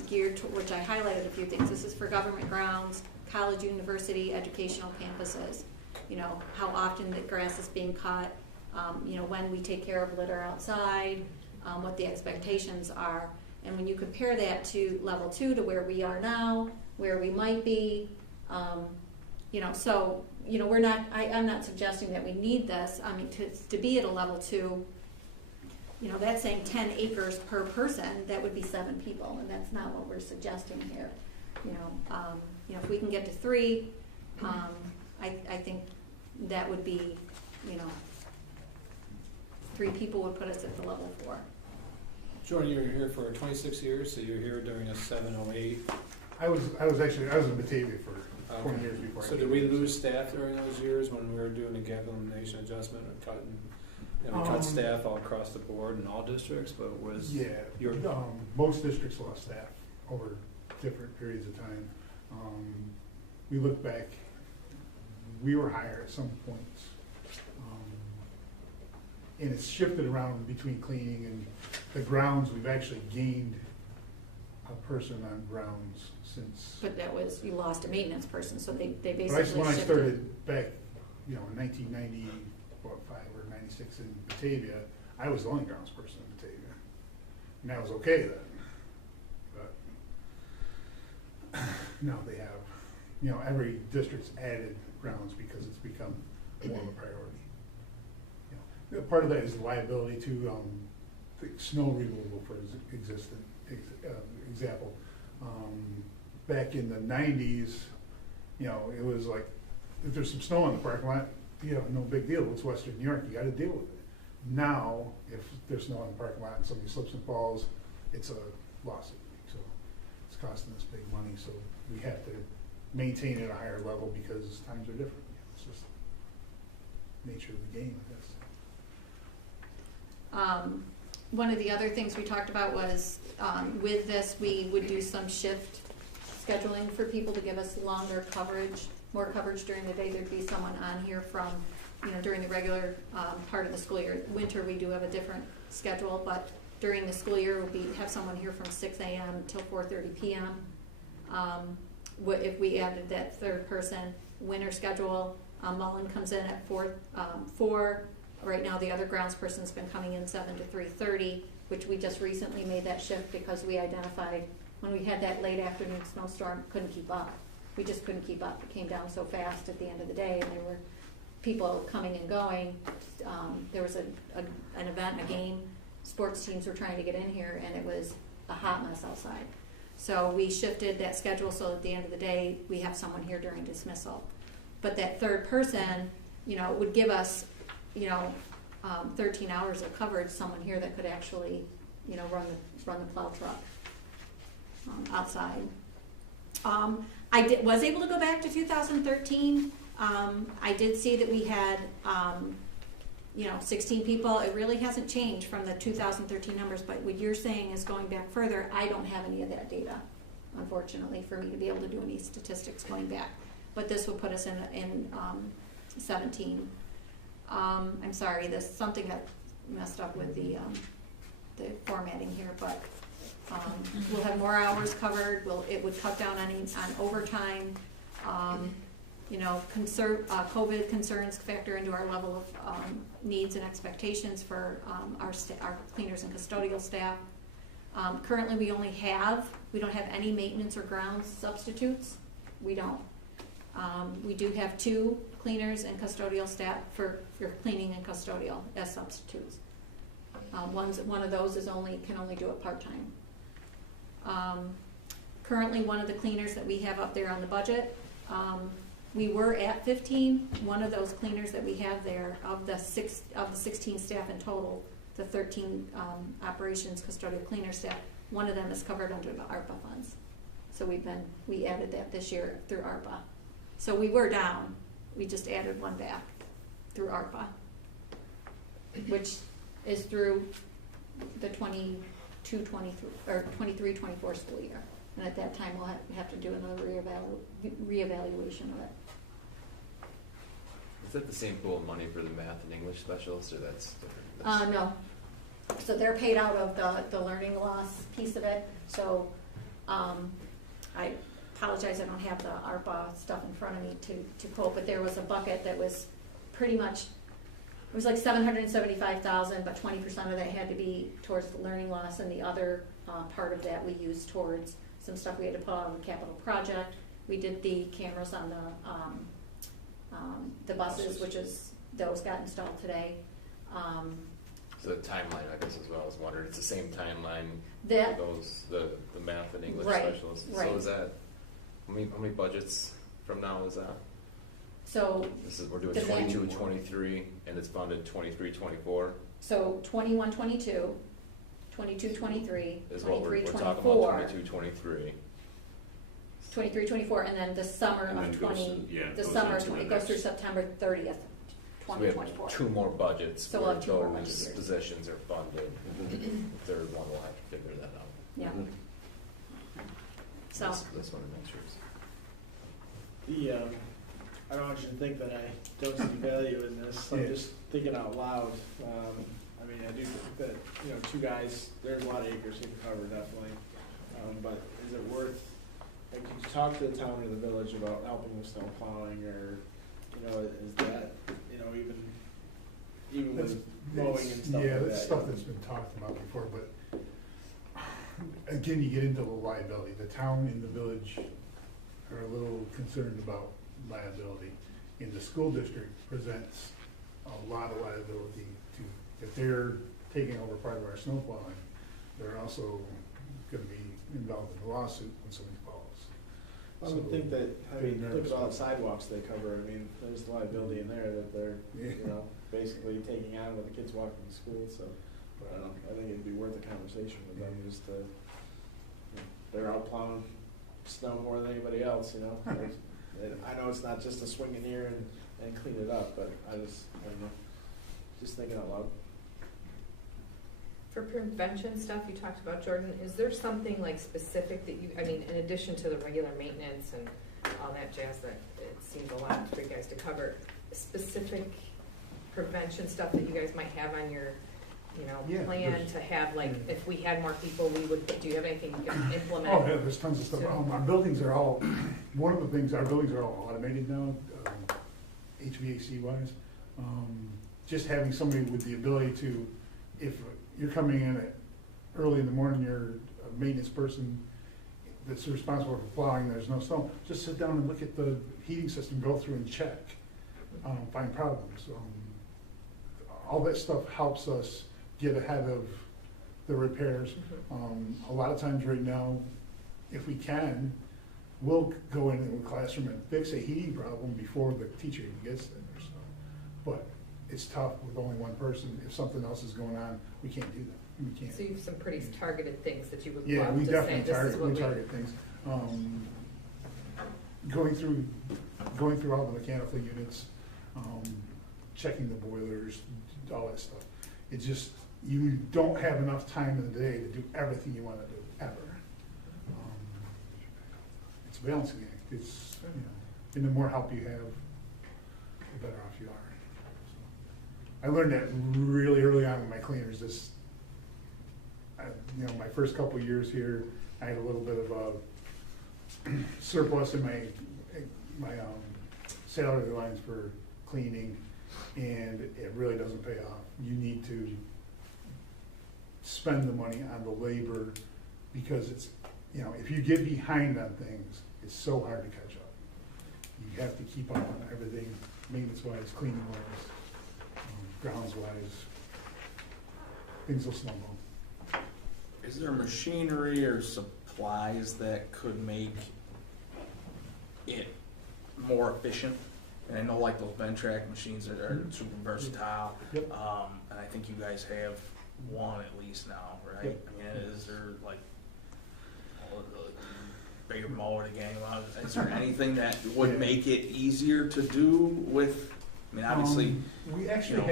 geared to, which I highlighted a few things. This is for government grounds, college, university, educational campuses. You know, how often the grass is being cut, you know, when we take care of litter outside, what the expectations are. And when you compare that to level 2 to where we are now, where we might be, you know, so, you know, I'm not suggesting that we need this. I mean, to be at a level 2, you know, that's saying 10 acres per person, that would be 7 people, and that's not what we're suggesting here. You know, if we can get to 3, I think that would be, you know, 3 people would put us at the level 4. Jordan, you were here for 26 years, so you were here during a 708. I was in Batavia for 20 years before. So did we lose staff during those years when we were doing the gap elimination adjustment and cutting? You know, we cut staff all across the board in all districts, but was most districts lost staff over different periods of time. We look back, we were higher at some points, and it's shifted around between cleaning and the grounds. We've actually gained a person on grounds since. But that was, you lost a maintenance person, so they basically when I shifted. started back, you know, in 1995 or 96 in Batavia, I was the only grounds person in Batavia, and that was okay then. But now they have, you know, every district's added grounds because it's become more of a priority. You know, part of that is liability to snow removal, for example. Back in the 90s, you know, it was like, if there's some snow in the parking lot, you know, no big deal. It's Western New York, you got to deal with it. Now, if there's snow in the parking lot and somebody slips and falls, it's a lawsuit. So it's costing us big money. So we have to maintain at a higher level because times are different. It's just nature of the game, I guess. One of the other things we talked about was with this, we would do some shift scheduling for people to give us longer coverage, more coverage during the day. There'd be someone on here from, you know, during the regular part of the school year. Winter, we do have a different schedule, but during the school year, we'll have someone here from 6 a.m. till 4:30 p.m. If we added that third person, winter schedule, Mullen comes in at 4. Right now, the other grounds person's been coming in 7 to 3:30, which we just recently made that shift because we identified when we had that late afternoon snowstorm, couldn't keep up. We just couldn't keep up. It came down so fast at the end of the day, and there were people coming and going. There was an event, a game. Sports teams were trying to get in here, and it was a hot mess outside. So we shifted that schedule so at the end of the day, we have someone here during dismissal. But that third person, would give us, 13 hours of coverage, someone here that could actually, run the plow truck outside. I was able to go back to 2013. I did see that we had, 16 people. It really hasn't changed from the 2013 numbers, but what you're saying is going back further. I don't have any of that data, unfortunately, for me to be able to do any statistics going back. But this will put us in 17. I'm sorry, there's something that messed up with the formatting here, but we'll have more hours covered. It would cut down on overtime. COVID concerns factor into our level of needs and expectations for our cleaners and custodial staff. Currently, we don't have any maintenance or grounds substitutes. We don't. We do have 2 cleaners and custodial staff for cleaning and custodial as substitutes. One of those can only do it part-time. Currently, one of the cleaners that we have up there on the budget, we were at 15. One of those cleaners that we have there, of the 16 staff in total, the 13 operations custodial cleaner staff, one of them is covered under the ARPA funds. So we added that this year through ARPA. So we were down. We just added one back through ARPA, which is through the 23-24 school year. And at that time, we'll have to do another reevaluation of it. Is that the same pool of money for the math and English specialists, or that's different? No. So they're paid out of the learning loss piece of it. So I apologize, I don't have the ARPA stuff in front of me to quote, but there was a bucket that was pretty much, it was like $775,000, but 20% of that had to be towards the learning loss, and the other part of that we used towards some stuff we had to put on the capital project. We did the cameras on the buses, which is, those got installed today. So the timeline, I guess, as well, I was wondering, it's the same timeline that, for those, the math and English right, specialists. Right. So is that, how many budgets from now is that? So We're doing 22 and 23, and it's funded 23, 24. So 21, 22, 22, 23, Is 23, what we're 24, talking about, 22, 23. 23, 24, and then the summer And then of it goes 20, to- yeah, it the goes summer, into the it goes through next. September 30th, So we have 2024. 2 more budgets So we'll where have 2 more budget those years. positions are funded. The third one will have to figure that out. Yeah. So, This one to make sure. I don't want you to think that I don't see value in this. I'm just thinking out loud. I mean, I do think that, 2 guys, there's a lot of acres you can cover, definitely. But is it worth, could you talk to the town or the village about helping with snow plowing, or, is that, even with mowing and stuff like that? Yeah, that's stuff that's been talked about before, but again, you get into the liability. The town and the village are a little concerned about liability. And the school district presents a lot of liability to, if they're taking over part of our snow plowing, they're also gonna be involved in a lawsuit when somebody falls. I would think that, look at all the sidewalks they cover. I mean, there's liability in there that they're, basically taking on when the kids walk to school, so, I don't know, I think it'd be worth a conversation with them, just to, they're out plowing snow more than anybody else, And I know it's not just to swing in here and clean it up, but I don't know, just thinking out loud. For prevention stuff you talked about, Jordan, is there something like specific that in addition to the regular maintenance and all that jazz that it seems a lot for you guys to cover, specific prevention stuff that you guys might have on your Yeah, plan there's- to have, like, if we had more people, we would, do you have anything you can implement? Oh, yeah, there's tons of stuff. Our buildings are all, one of the things, our buildings are all automated now, HVAC wise. Just having somebody with the ability to, if you're coming in at early in the morning, you're a maintenance person that's responsible for plowing, there's no snow, just sit down and look at the heating system, go through and check, find problems. All that stuff helps us get ahead of the repairs. A lot of times right now, if we can, we'll go in the classroom and fix a heating problem before the teacher even gets there. So. But it's tough with only one person. If something else is going on, we can't do that. We can't. So you have some pretty targeted things that you would Yeah, love we to definitely say, this is what target things. Going through all the mechanical units, checking the boilers, all that stuff. It's just, you don't have enough time in the day to do everything you want to do, ever. It's a balancing act. It's, you know, and the more help you have, the better off you are. So, I learned that really early on with my cleaners. You know, my first couple of years here, I had a little bit of a surplus in my salary lines for cleaning, and it really doesn't pay off. You need to spend the money on the labor, because it's, you know, if you get behind on things, it's so hard to catch up. You have to keep up on everything, maintenance-wise, cleaning-wise, grounds-wise. Things will snowball. Is there machinery or supplies that could make it more efficient? And I know like those Ventrac machines that are super versatile. Yep. And I think you guys have one at least now, right? Yep. I mean, is there like bigger mower to gang out? Is there anything that would make it easier to do with? I mean, obviously, we actually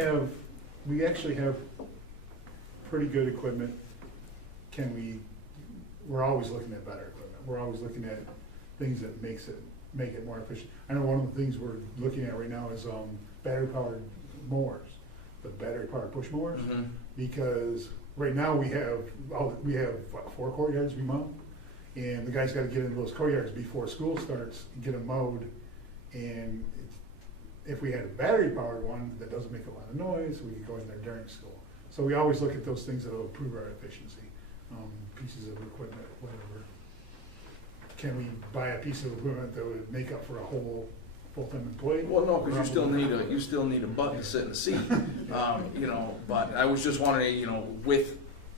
have pretty good equipment. We're always looking at better equipment. We're always looking at things that make it more efficient. I know one of the things we're looking at right now is battery powered mowers, the battery powered push mowers, because right now we have what, 4 courtyards we mow, and the guy's got to get into those courtyards before school starts and get them mowed. And if we had a battery powered one that doesn't make a lot of noise, we could go in there during school. So we always look at those things that will improve our efficiency. Pieces of equipment, whatever. Can we buy a piece of equipment that would make up for a whole full-time employee? well, no, because you still need a butt to sit in the seat. You know, but I was just wondering, you know,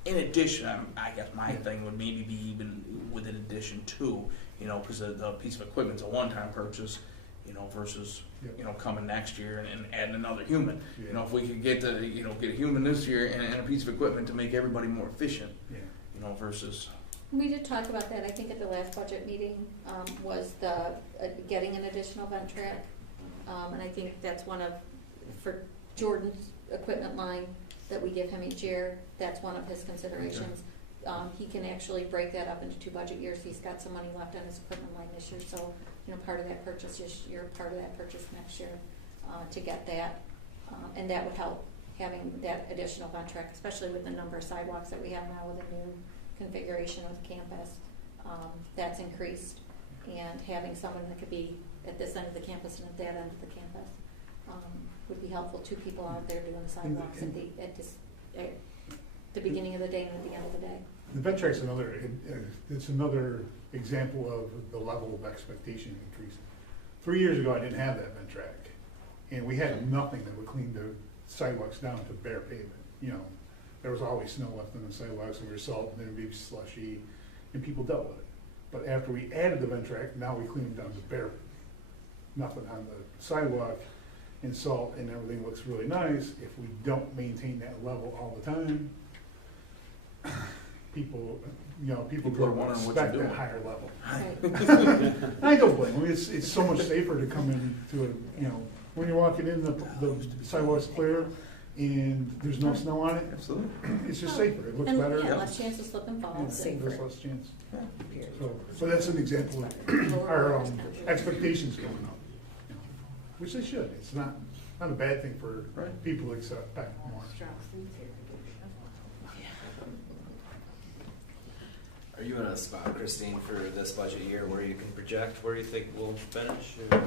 in addition, I guess my thing would maybe be even with an addition to, you know, because the piece of equipment's a one-time purchase, you know, versus, you know, coming next year and adding another human. You know, if we could get a human this year and a piece of equipment to make everybody more efficient, you know, versus. We did talk about that, I think at the last budget meeting, was getting an additional Ventrac. And I think that's one of, for Jordan's equipment line that we give him each year, that's one of his considerations. He can actually break that up into 2 budget years. He's got some money left on his equipment line this year, so, you know, part of that purchase this year, part of that purchase next year, to get that. And that would help, having that additional Ventrac, especially with the number of sidewalks that we have now with the new configuration of the campus. That's increased, and having someone that could be at this end of the campus and at that end of the campus would be helpful. 2 people out there doing the sidewalks at the beginning of the day and at the end of the day. The Ventrac's another example of the level of expectation increasing. 3 years ago, I didn't have that Ventrac, and we had nothing that would clean the sidewalks down to bare pavement. You know, there was always snow left on the sidewalks, and we were salt, and then it'd be slushy, and people dealt with it. But after we added the Ventrac, now we clean them down to bare, nothing on the sidewalk, and salt, and everything looks really nice. If we don't maintain that level all the time, people grow to expect a higher level. I don't blame them. It's so much safer to come into when you're walking in, the sidewalk's clear and there's no snow on it. Absolutely. It's just safer. It looks and, better. Yeah, less chance to slip and fall. Safer. There's less chance. So that's an example of our expectations going up, which they should. It's not a bad thing for people to expect more. Are you in a spot, Christine, for this budget year where you can project where you think we'll finish? Or?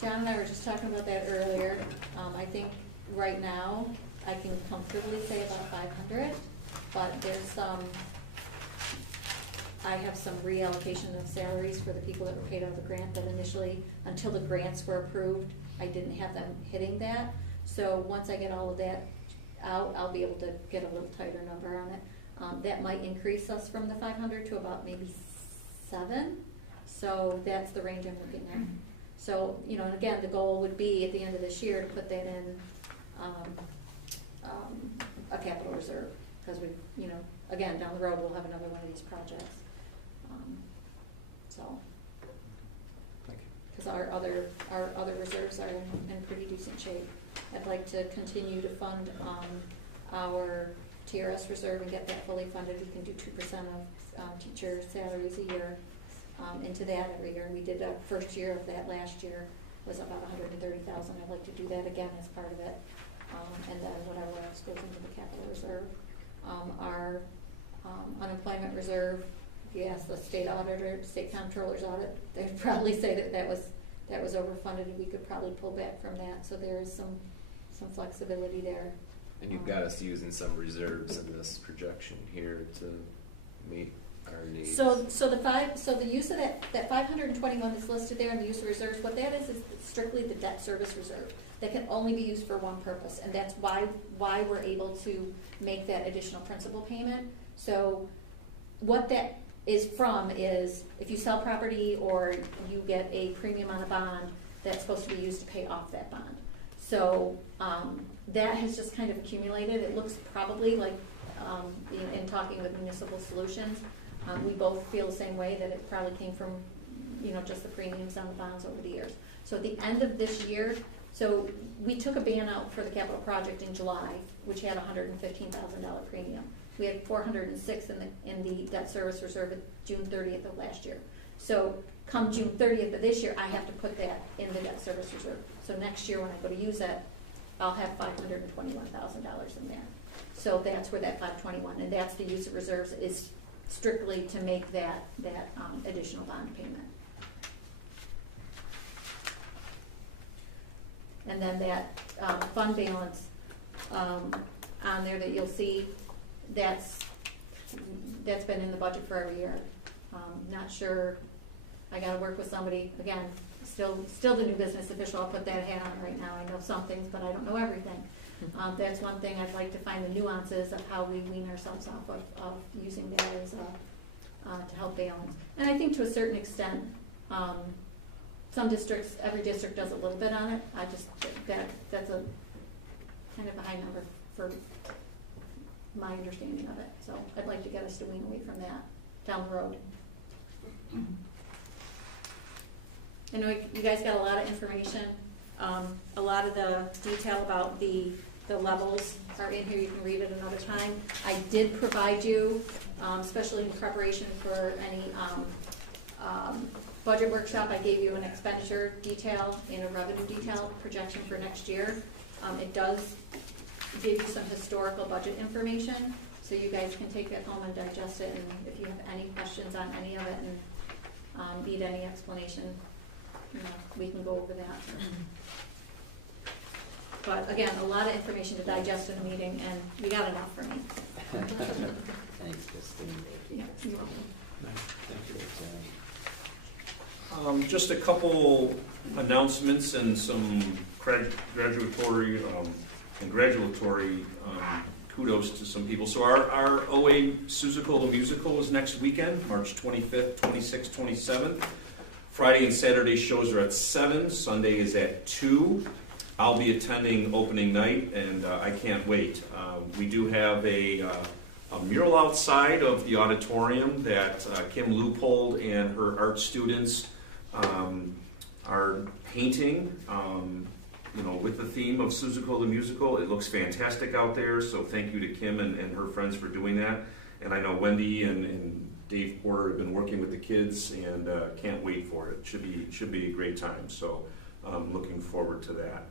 John and I were just talking about that earlier. I think right now I can comfortably say about 500, but there's some, I have some reallocation of salaries for the people that were paid out of the grant that initially, until the grants were approved, I didn't have them hitting that. So once I get all of that out, I'll be able to get a little tighter number on it. That might increase us from the 500 to about maybe 7. So that's the range I'm looking at. So, you know, and again, the goal would be at the end of this year to put that in a capital reserve, because we, you know, again, down the road we'll have another one of these projects. So, because our other reserves are in pretty decent shape. I'd like to continue to fund our TRS reserve and get that fully funded. We can do 2% of teacher salaries a year into that every year. We did a first year of that last year, was about $130,000. I'd like to do that again as part of it. And then whatever else goes into the capital reserve. Our unemployment reserve, if you ask the state auditor, state comptroller's audit, they'd probably say that was overfunded, and we could probably pull back from that. So there is some flexibility there. And you've got us using some reserves in this projection here to meet our needs. So the use of that 521 that's listed there in the use of reserves, what that is strictly the debt service reserve. That can only be used for one purpose, and that's why we're able to make that additional principal payment. So what that is from is if you sell property or you get a premium on a bond, that's supposed to be used to pay off that bond. So that has just kind of accumulated. It looks probably like, in talking with Municipal Solutions, we both feel the same way, that it probably came from, just the premiums on the bonds over the years. So at the end of this year, so we took a ban out for the capital project in July, which had a $115,000 premium. We had 406 in the debt service reserve at June 30th of last year. So come June 30th of this year, I have to put that in the debt service reserve. So next year when I go to use it, I'll have $521,000 in there. So that's where that 521, and that's the use of reserves, is strictly to make that additional bond payment. And then that fund balance on there that you'll see, that's been in the budget for every year. Not sure, I gotta work with somebody, again, still the new business official, I'll put that hat on right now. I know some things, but I don't know everything. That's one thing I'd like to find the nuances of how we wean ourselves off of using that as to help balance. And I think to a certain extent, some districts, every district does a little bit on it. I just, that's a kind of a high number for my understanding of it. So I'd like to get us to wean away from that down the road. I know you guys got a lot of information. A lot of the detail about the levels are in here. You can read it another time. I did provide you, especially in preparation for any budget workshop, I gave you an expenditure detail and a revenue detail projection for next year. It does give you some historical budget information, so you guys can take that home and digest it, and if you have any questions on any of it and need any explanation, we can go over that. But again, a lot of information to digest in a meeting, and you got enough for me. Thanks, Christine. Yeah, you're welcome. Thank you. Just a couple announcements and some congratulatory kudos to some people. So our OA Seussical the Musical is next weekend, March 25th, 26th, 27th. Friday and Saturday shows are at 7, Sunday is at 2. I'll be attending opening night, and I can't wait. We do have a mural outside of the auditorium that Kim Leupold and her art students are painting, with the theme of Seussical the Musical. It looks fantastic out there, so thank you to Kim and her friends for doing that. And I know Wendy and Dave Porter have been working with the kids, and can't wait for it. Should be a great time, so looking forward to that.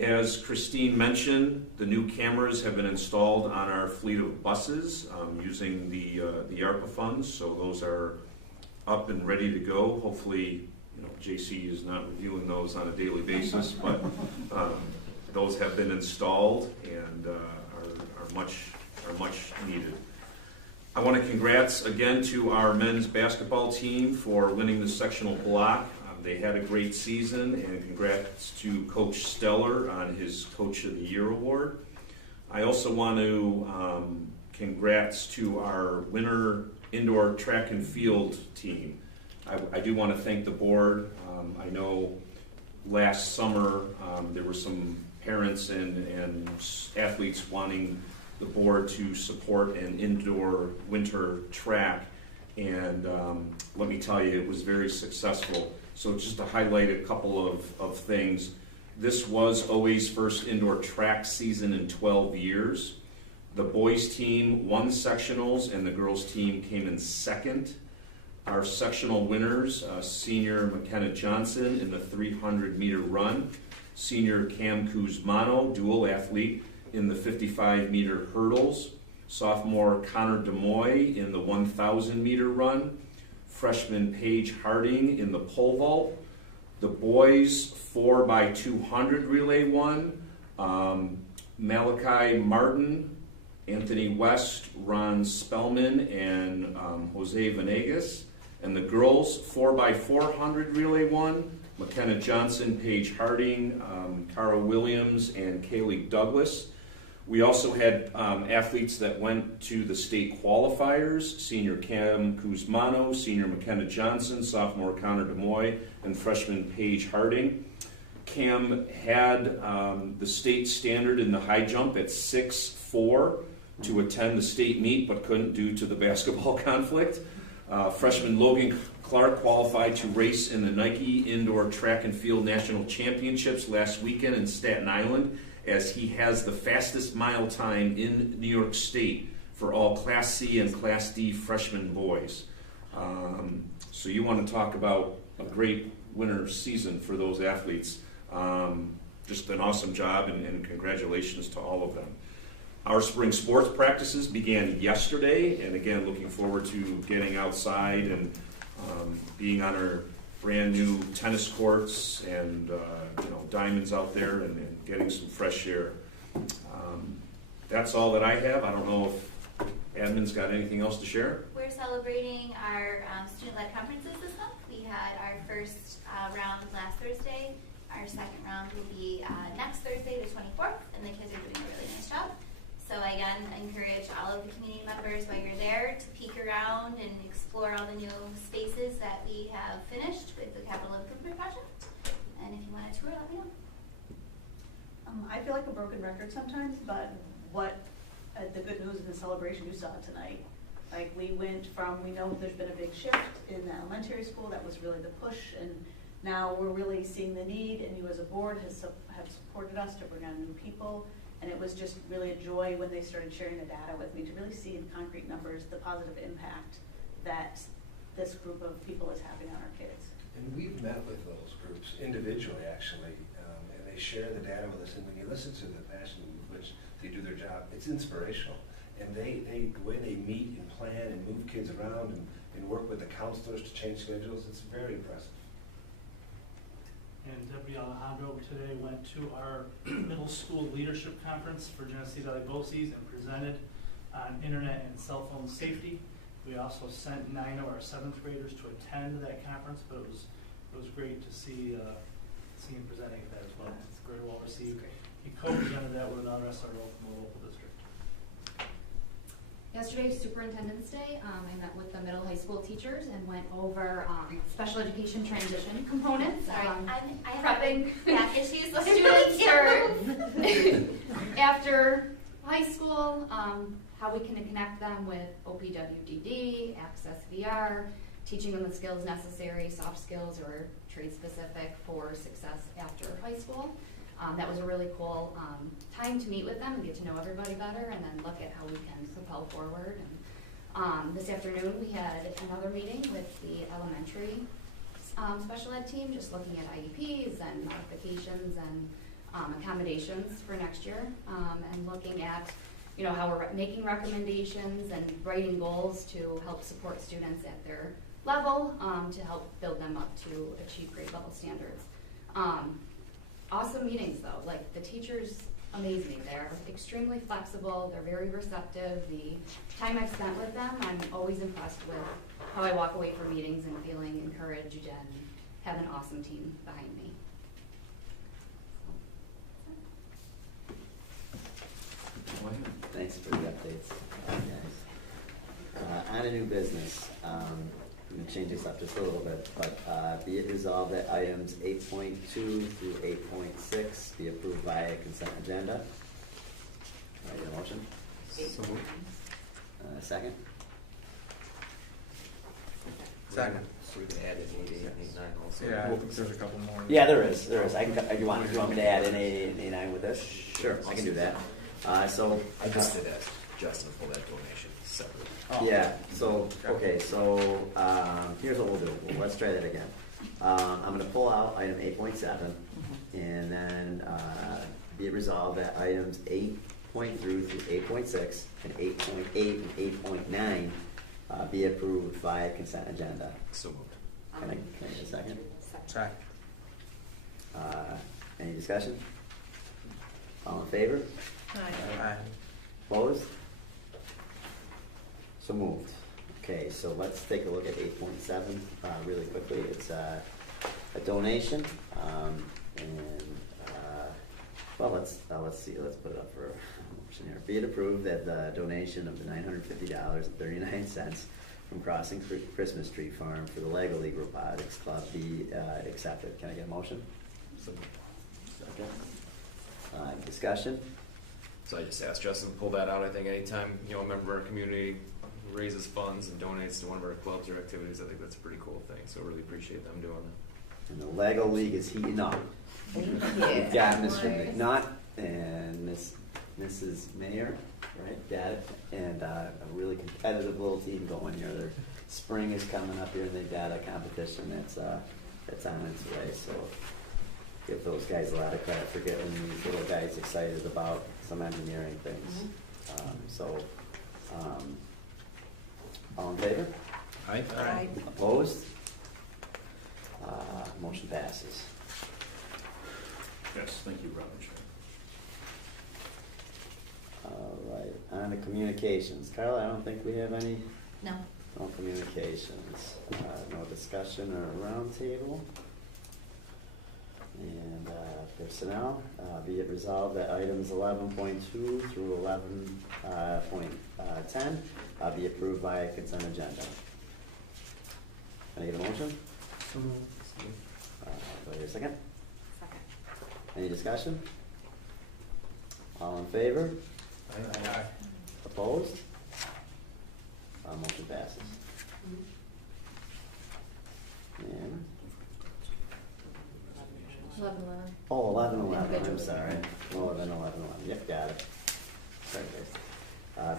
As Christine mentioned, the new cameras have been installed on our fleet of buses using the ARPA funds, so those are up and ready to go. Hopefully, JC is not reviewing those on a daily basis, but those have been installed and are much needed. I want to congrats again to our men's basketball team for winning the sectional block. They had a great season, and congrats to Coach Steller on his Coach of the Year award. I also want to congrats to our winter indoor track and field team. I do want to thank the board. I know last summer there were some parents and athletes wanting the board to support an indoor winter track, and let me tell you, it was very successful. So just to highlight a couple of things, this was OA's first indoor track season in 12 years. The boys team won sectionals and the girls team came in second. Our sectional winners, senior McKenna Johnson in the 300-meter run, senior Cam Kuzmano, dual athlete, in the 55-meter hurdles, sophomore Connor DeMoy in the 1,000-meter run, freshman Paige Harding in the pole vault. The boys 4x200 relay won. Malachi Martin, Anthony West, Ron Spellman, and Jose Venegas. And the girls 4x400 relay won. McKenna Johnson, Paige Harding, Cara Williams, and Kaylee Douglas. We also had athletes that went to the state qualifiers, senior Cam Kuzmano, senior McKenna Johnson, sophomore Connor DeMoy, and freshman Paige Harding. Cam had the state standard in the high jump at 6'4" to attend the state meet, but couldn't due to the basketball conflict. Freshman Logan Clark qualified to race in the Nike Indoor Track and Field National Championships last weekend in Staten Island, as he has the fastest mile time in New York State for all Class C and Class D freshman boys. So you want to talk about a great winter season for those athletes. Just an awesome job, and congratulations to all of them. Our spring sports practices began yesterday, and again, looking forward to getting outside and being on our brand new tennis courts and diamonds out there and getting some fresh air. That's all that I have. I don't know if admin's got anything else to share. We're celebrating our student-led conferences this month. We had our first round last Thursday. Our second round will be next Thursday, the 24th, and the kids are doing a really nice job. So again, I encourage all of the community members while you're there to peek around and explore all the new spaces that we have finished with the capital improvement project. And if you want a tour, let me know. I feel like a broken record sometimes, but the good news in the celebration you saw tonight, like we know there's been a big shift in the elementary school. That was really the push, and now we're really seeing the need, and you as a board have supported us to bring on new people. And it was just really a joy when they started sharing the data with me to really see in concrete numbers the positive impact that this group of people is having on our kids. And we've met with those groups individually, actually, and they share the data with us. And when you listen to the passion with which they do their job, it's inspirational. And the way they meet and plan and move kids around and work with the counselors to change schedules, it's very impressive. And Deputy Alejandro today went to our middle school leadership conference for Genesee Valley BOCES and presented on internet and cell phone safety. We also sent 9 of our 7th graders to attend that conference, but it was great to see him presenting at that as well. It's very well received. He co-presented that with another SRO from the local district. Yesterday was Superintendent's Day. I met with the middle high school teachers and went over special education transition components. Sorry, I have prepping math issues. students for after high school, how we can connect them with OPWDD, Access VR, teaching them the skills necessary, soft skills or trade specific for success after high school. That was a really cool time to meet with them and get to know everybody better, and then look at how we can propel forward. And this afternoon we had another meeting with the elementary special ed team, just looking at IEPs and modifications and accommodations for next year, and looking at, you know, how we're making recommendations and writing goals to help support students at their level, to help build them up to achieve grade level standards. Awesome meetings though, like the teachers amaze me. They're extremely flexible, they're very receptive. The time I've spent with them, I'm always impressed with how I walk away from meetings and feeling encouraged and have an awesome team behind me. Thanks for the updates, guys. On a new business, I'm going to change this up just a little bit, but be it resolved that items 8.2 through 8.6 be approved via consent agenda. I get a motion? So moved. Second? Second. So we can add in 8, 8, 8, 9 also. Yeah, there's a couple more. Yeah, there is. I can. You want me to add in 8 and 9 with this? Sure, I can do that. So I just did ask Justin to pull that donation separately. yeah. So okay. So here's what we'll do. Let's try that again. I'm going to pull out item 8.7, and then be it resolved that items 8.3 through 8.6 and 8.8 and 8.9 be approved via consent agenda. So moved. Can I get a second? Second. Any discussion? All in favor? Aye. Opposed? So moved. Okay, so let's take a look at 8.7 really quickly. It's a donation, and well, let's see. Let's put it up for a motion here. Be it approved that the donation of the $950.39 from Crossing Christmas Tree Farm for the Lego League Robotics Club be accepted. Can I get a motion? So Second. Discussion. So I just asked Justin to pull that out. I think anytime, you know, a member of our community raises funds and donates to one of our clubs or activities, I think that's a pretty cool thing. So really appreciate them doing that. And the Lego League is heating up. We've got Mr. McNutt and Mrs. Mayer, right? Got it. And a really competitive little team going here. Their spring is coming up here, and they've got a competition that's on its way. So give those guys a lot of credit for getting these little guys excited about some engineering things. All in favor? Aye. Aye. Opposed? Motion passes. Yes, thank you, Robin. All right, on to communications. Carla, I don't think we have any. No. No communications. No discussion or roundtable. And personnel, be it resolved that items 11.2 through 11.10 be approved via consent agenda. Can I get a motion? So moved. Do I hear a second? Second. Any discussion? All in favor? Aye. Opposed? Motion passes. And 11. oh, 11. I'm sorry. 11. Yep, got it. Sorry, guys.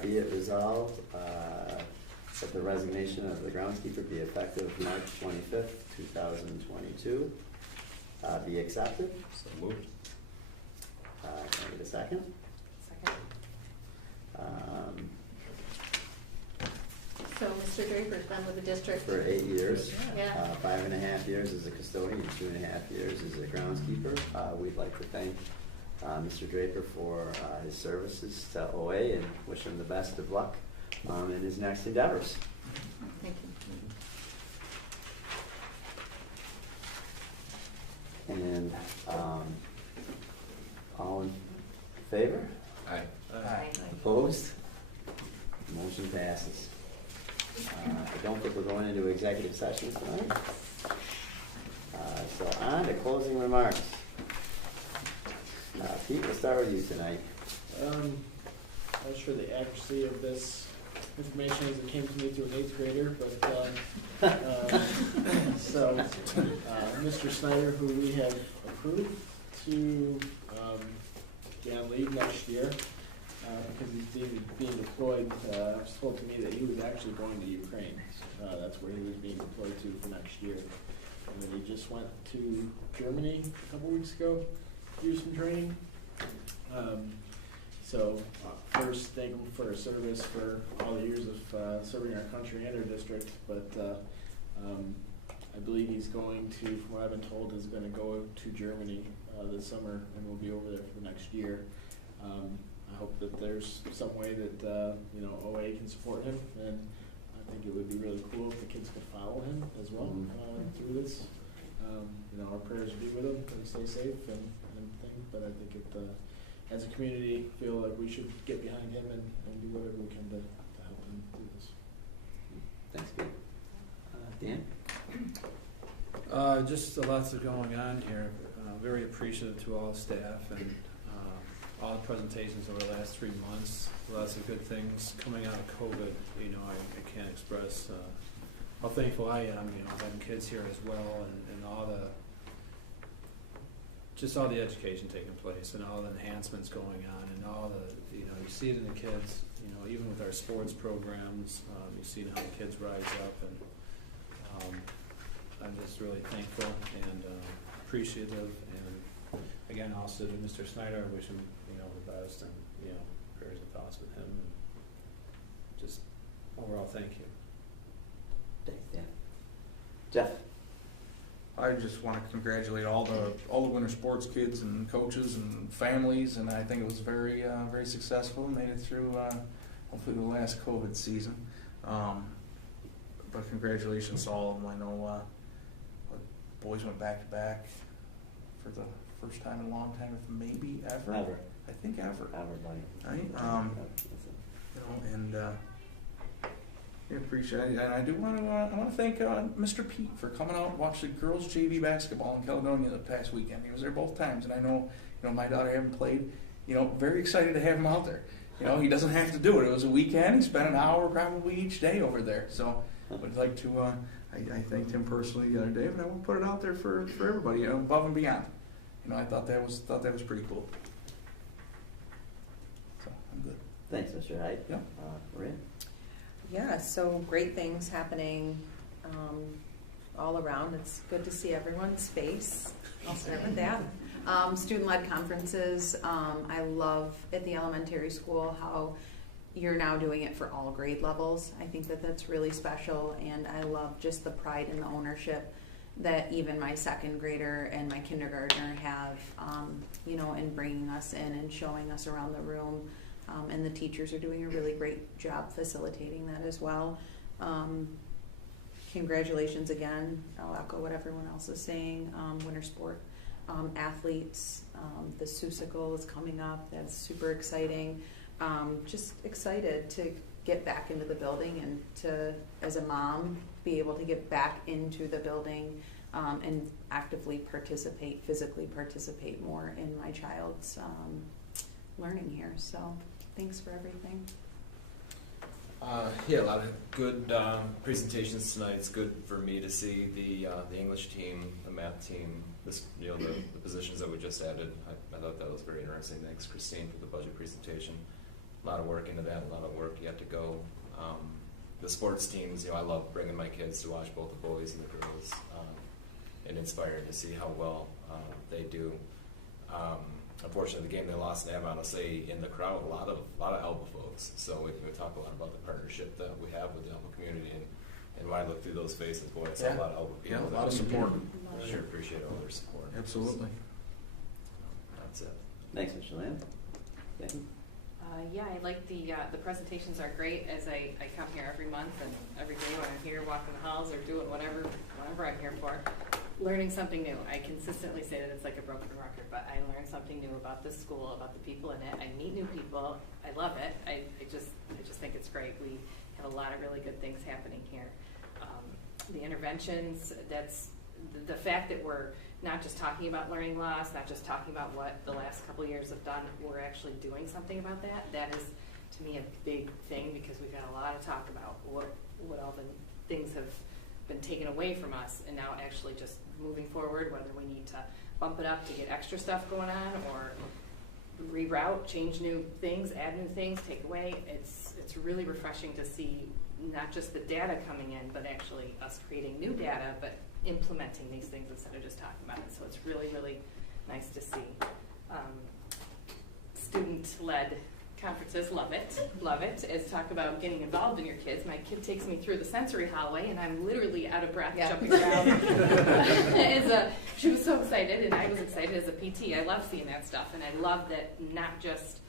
Be it resolved that the resignation of the groundskeeper be effective March 25th, 2022. Be accepted. So moved. Can I get a second? Second. So Mr. Draper's been with the district For 8 years. Yeah. 5.5 years as a custodian, 2.5 years as a groundskeeper. We'd like to thank Mr. Draper for his services to OA and wish him the best of luck in his next endeavors. Thank you. And all in favor? Aye. Aye. Opposed? Motion passes. I don't think we're going into executive session tonight. So on to closing remarks. Pete, we'll start with you tonight. I'm not sure the accuracy of this information as it came to me through an 8th grader, but Mr. Snyder, who we have approved to be on leave next year because he's being deployed, was told to me that he was actually going to Ukraine. That's where he was being deployed to for next year. And then he just went to Germany a couple weeks ago. do some training. So first, thank him for his service for all the years of serving our country and our district. But I believe he's going to, from what I've been told, is going to go to Germany this summer and will be over there for the next year. I hope that there's some way that OA can support him, and I think it would be really cool if the kids could follow him as well through this. Our prayers be with him, that he stay safe and everything. But I think it, as a community, feel like we should get behind him and do whatever we can to help him do this. Thanks, Pete. Dan? Just lots of going on here. Very appreciative to all the staff and all the presentations over the last 3 months. Lots of good things coming out of COVID. I can't express how thankful I am, having kids here as well, and all the education taking place and all the enhancements going on and all the, you see it in the kids, even with our sports programs, you see how the kids rise up, and I'm just really thankful and appreciative, and again, also to Mr. Snyder, I wish him, the best, and, prayers and thoughts with him, and just overall, thank you. Thanks, Dan. Jeff? I just want to congratulate all the winter sports kids and coaches and families, and I think it was very very successful. Made it through hopefully the last COVID season. But congratulations to all of them. I know boys went back to back for the first time in a long time, if maybe ever. Ever. I think ever. Ever, buddy. Right? And I appreciate it. And I do want to thank Mr. Pete for coming out and watching the girls JV basketball in Caledonia the past weekend. He was there both times, and I know my daughter haven't played. Very excited to have him out there. He doesn't have to do it. It was a weekend. He spent an hour probably each day over there. So I would like to. I thanked him personally the other day, but I want to put it out there for everybody, above and beyond. I thought that was pretty cool. So I'm good. Thanks, Mr. Hyde. Yeah. Maria? Yeah, so great things happening all around. It's good to see everyone's face. I'll start with that. Student-led conferences. I love at the elementary school how you're now doing it for all grade levels. I think that's really special, and I love just the pride and the ownership that even my second grader and my kindergartner have, in bringing us in and showing us around the room. And the teachers are doing a really great job facilitating that as well. Congratulations again. I'll echo what everyone else is saying. Winter sport athletes, the Susicle is coming up. That's super exciting. Just excited to get back into the building and to, as a mom, be able to get back into the building and actively physically participate more in my child's learning here. So thanks for everything. A lot of good presentations tonight. It's good for me to see the English team, the math team, the positions that we just added. I thought that was very interesting. Thanks, Christine, for the budget presentation. A lot of work into that, a lot of work yet to go. The sports teams, I love bringing my kids to watch both the boys and the girls, and inspired to see how well they do. Unfortunately, the game they lost, and I want to say in the crowd, a lot of Elba folks. So we talk a lot about the partnership that we have with the Elba community, and when I look through those faces, boy, I saw a lot of Elba people. Yeah, a lot of support. I sure appreciate all their support. Absolutely. That's it. Thanks, Mr. Lamb. Okay. I like the presentations are great, as I come here every month and every day when I'm here walking the halls or doing whatever I'm here for, learning something new. I consistently say that it's like a broken record, but I learn something new about this school, about the people in it. I meet new people. I love it. I just think it's great. We have a lot of really good things happening here. The interventions, that's the fact that we're not just talking about learning loss, not just talking about what the last couple of years have done, we're actually doing something about that. That is, to me, a big thing, because we've had a lot of talk about what all the things have been taken away from us, and now actually just moving forward, whether we need to bump it up to get extra stuff going on, or reroute, change new things, add new things, take away. It's really refreshing to see not just the data coming in, but actually us creating new data, but implementing these things instead of just talking about it. So it's really, really nice to see. student-led conferences, love it, is talk about getting involved in your kids. My kid takes me through the sensory hallway, and I'm literally out of breath jumping around. She was so excited, and I was excited as a PT. I love seeing that stuff, and I love that not just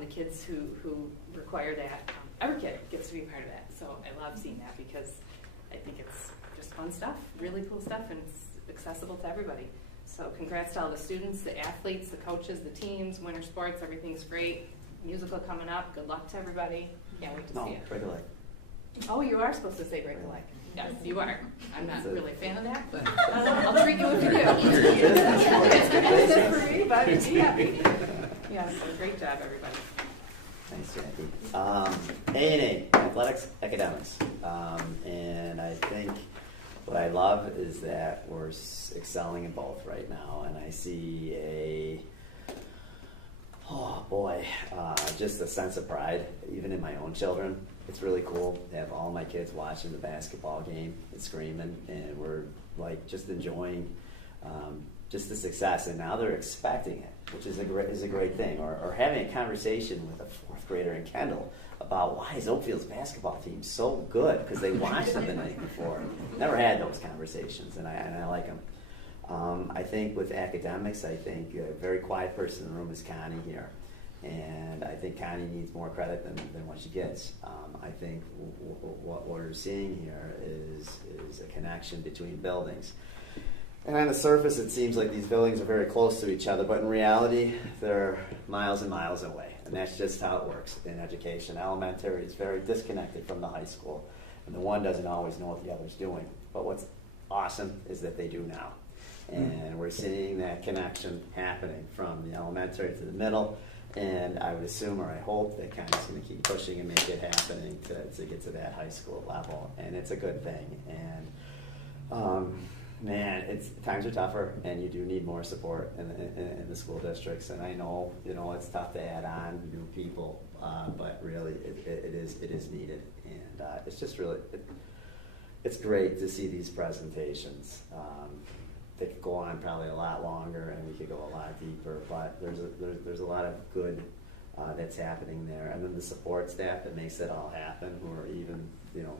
the kids who require that, every kid gets to be part of that. So I love seeing that because I think it's just fun stuff, really cool stuff, and it's accessible to everybody. So congrats to all the students, the athletes, the coaches, the teams, winter sports, everything's great. Musical coming up. Good luck to everybody. Can't wait to see it. Break a leg. Oh, you are supposed to say break a leg. Yes, you are. I'm not really a fan of that, but I'll treat you if you do. It's good business for me, but yeah, so great job, everybody. Thanks, Jackie. A&A, athletics, academics. And I think what I love is that we're excelling in both right now. And I see just a sense of pride, even in my own children. It's really cool to have all my kids watching the basketball game and screaming, and we're like just enjoying just the success. And now they're expecting it, which is a great thing. Or having a conversation with a fourth grader in Kendall about why is Oakfield's basketball team so good, because they watched them the night before. Never had those conversations, and I like them. I think with academics, I think a very quiet person in the room is Connie here. And I think Connie needs more credit than what she gets. I think what we're seeing here is a connection between buildings. And on the surface, it seems like these buildings are very close to each other, but in reality, they're miles and miles away. And that's just how it works in education. Elementary is very disconnected from the high school, and the one doesn't always know what the other's doing. But what's awesome is that they do now. And we're seeing that connection happening from the elementary to the middle. And I would assume, or I hope, that Connie's going to keep pushing and make it happening to get to that high school level. And it's a good thing. And man, times are tougher, and you do need more support in the school districts. And I know, it's tough to add on new people, but really, it is needed. And it's just really, it's great to see these presentations. They could go on probably a lot longer, and we could go a lot deeper. But there's a lot of good that's happening there, and then the support staff that makes it all happen, who are even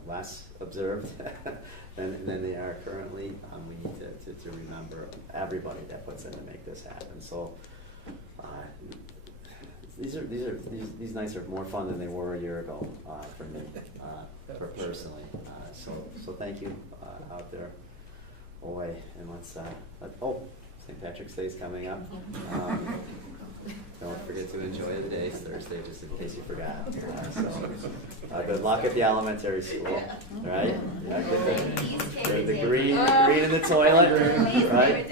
less observed than they are currently. We need to remember everybody that puts in to make this happen. So these nights are more fun than they were a year ago for me, personally. So thank you out there. Boy, and let's St. Patrick's Day is coming up. Don't forget to enjoy the day. It's Thursday, just in case you forgot. Good luck at the elementary school, right? The green in the toilet, right?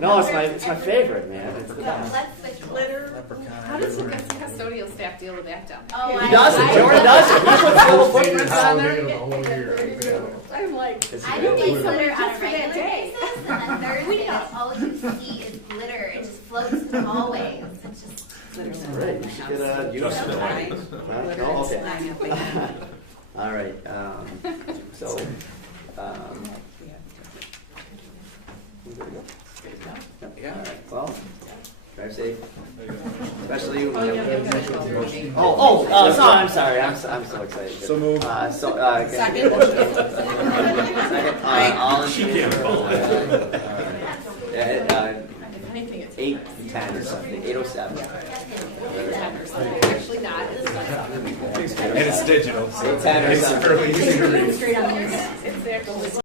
No, it's my favorite, man. It's the best. Glitter. How does the custodial staff deal with that down there? He does it. Jordan does it. He puts little footprints on there. I'm like, I don't need glitter on a regular basis, and then Thursday, all you see is glitter. It just floats in the hallways. It's just glitter's great. You should get a okay. All right. Yeah. All right. Well, drive safe. Especially you. So I'm sorry. I'm so excited. So moved. Second. All in favor. 8:10 or something. 8:07. Actually not. And it's digital. So 8:10 or it's something. fairly easy to read.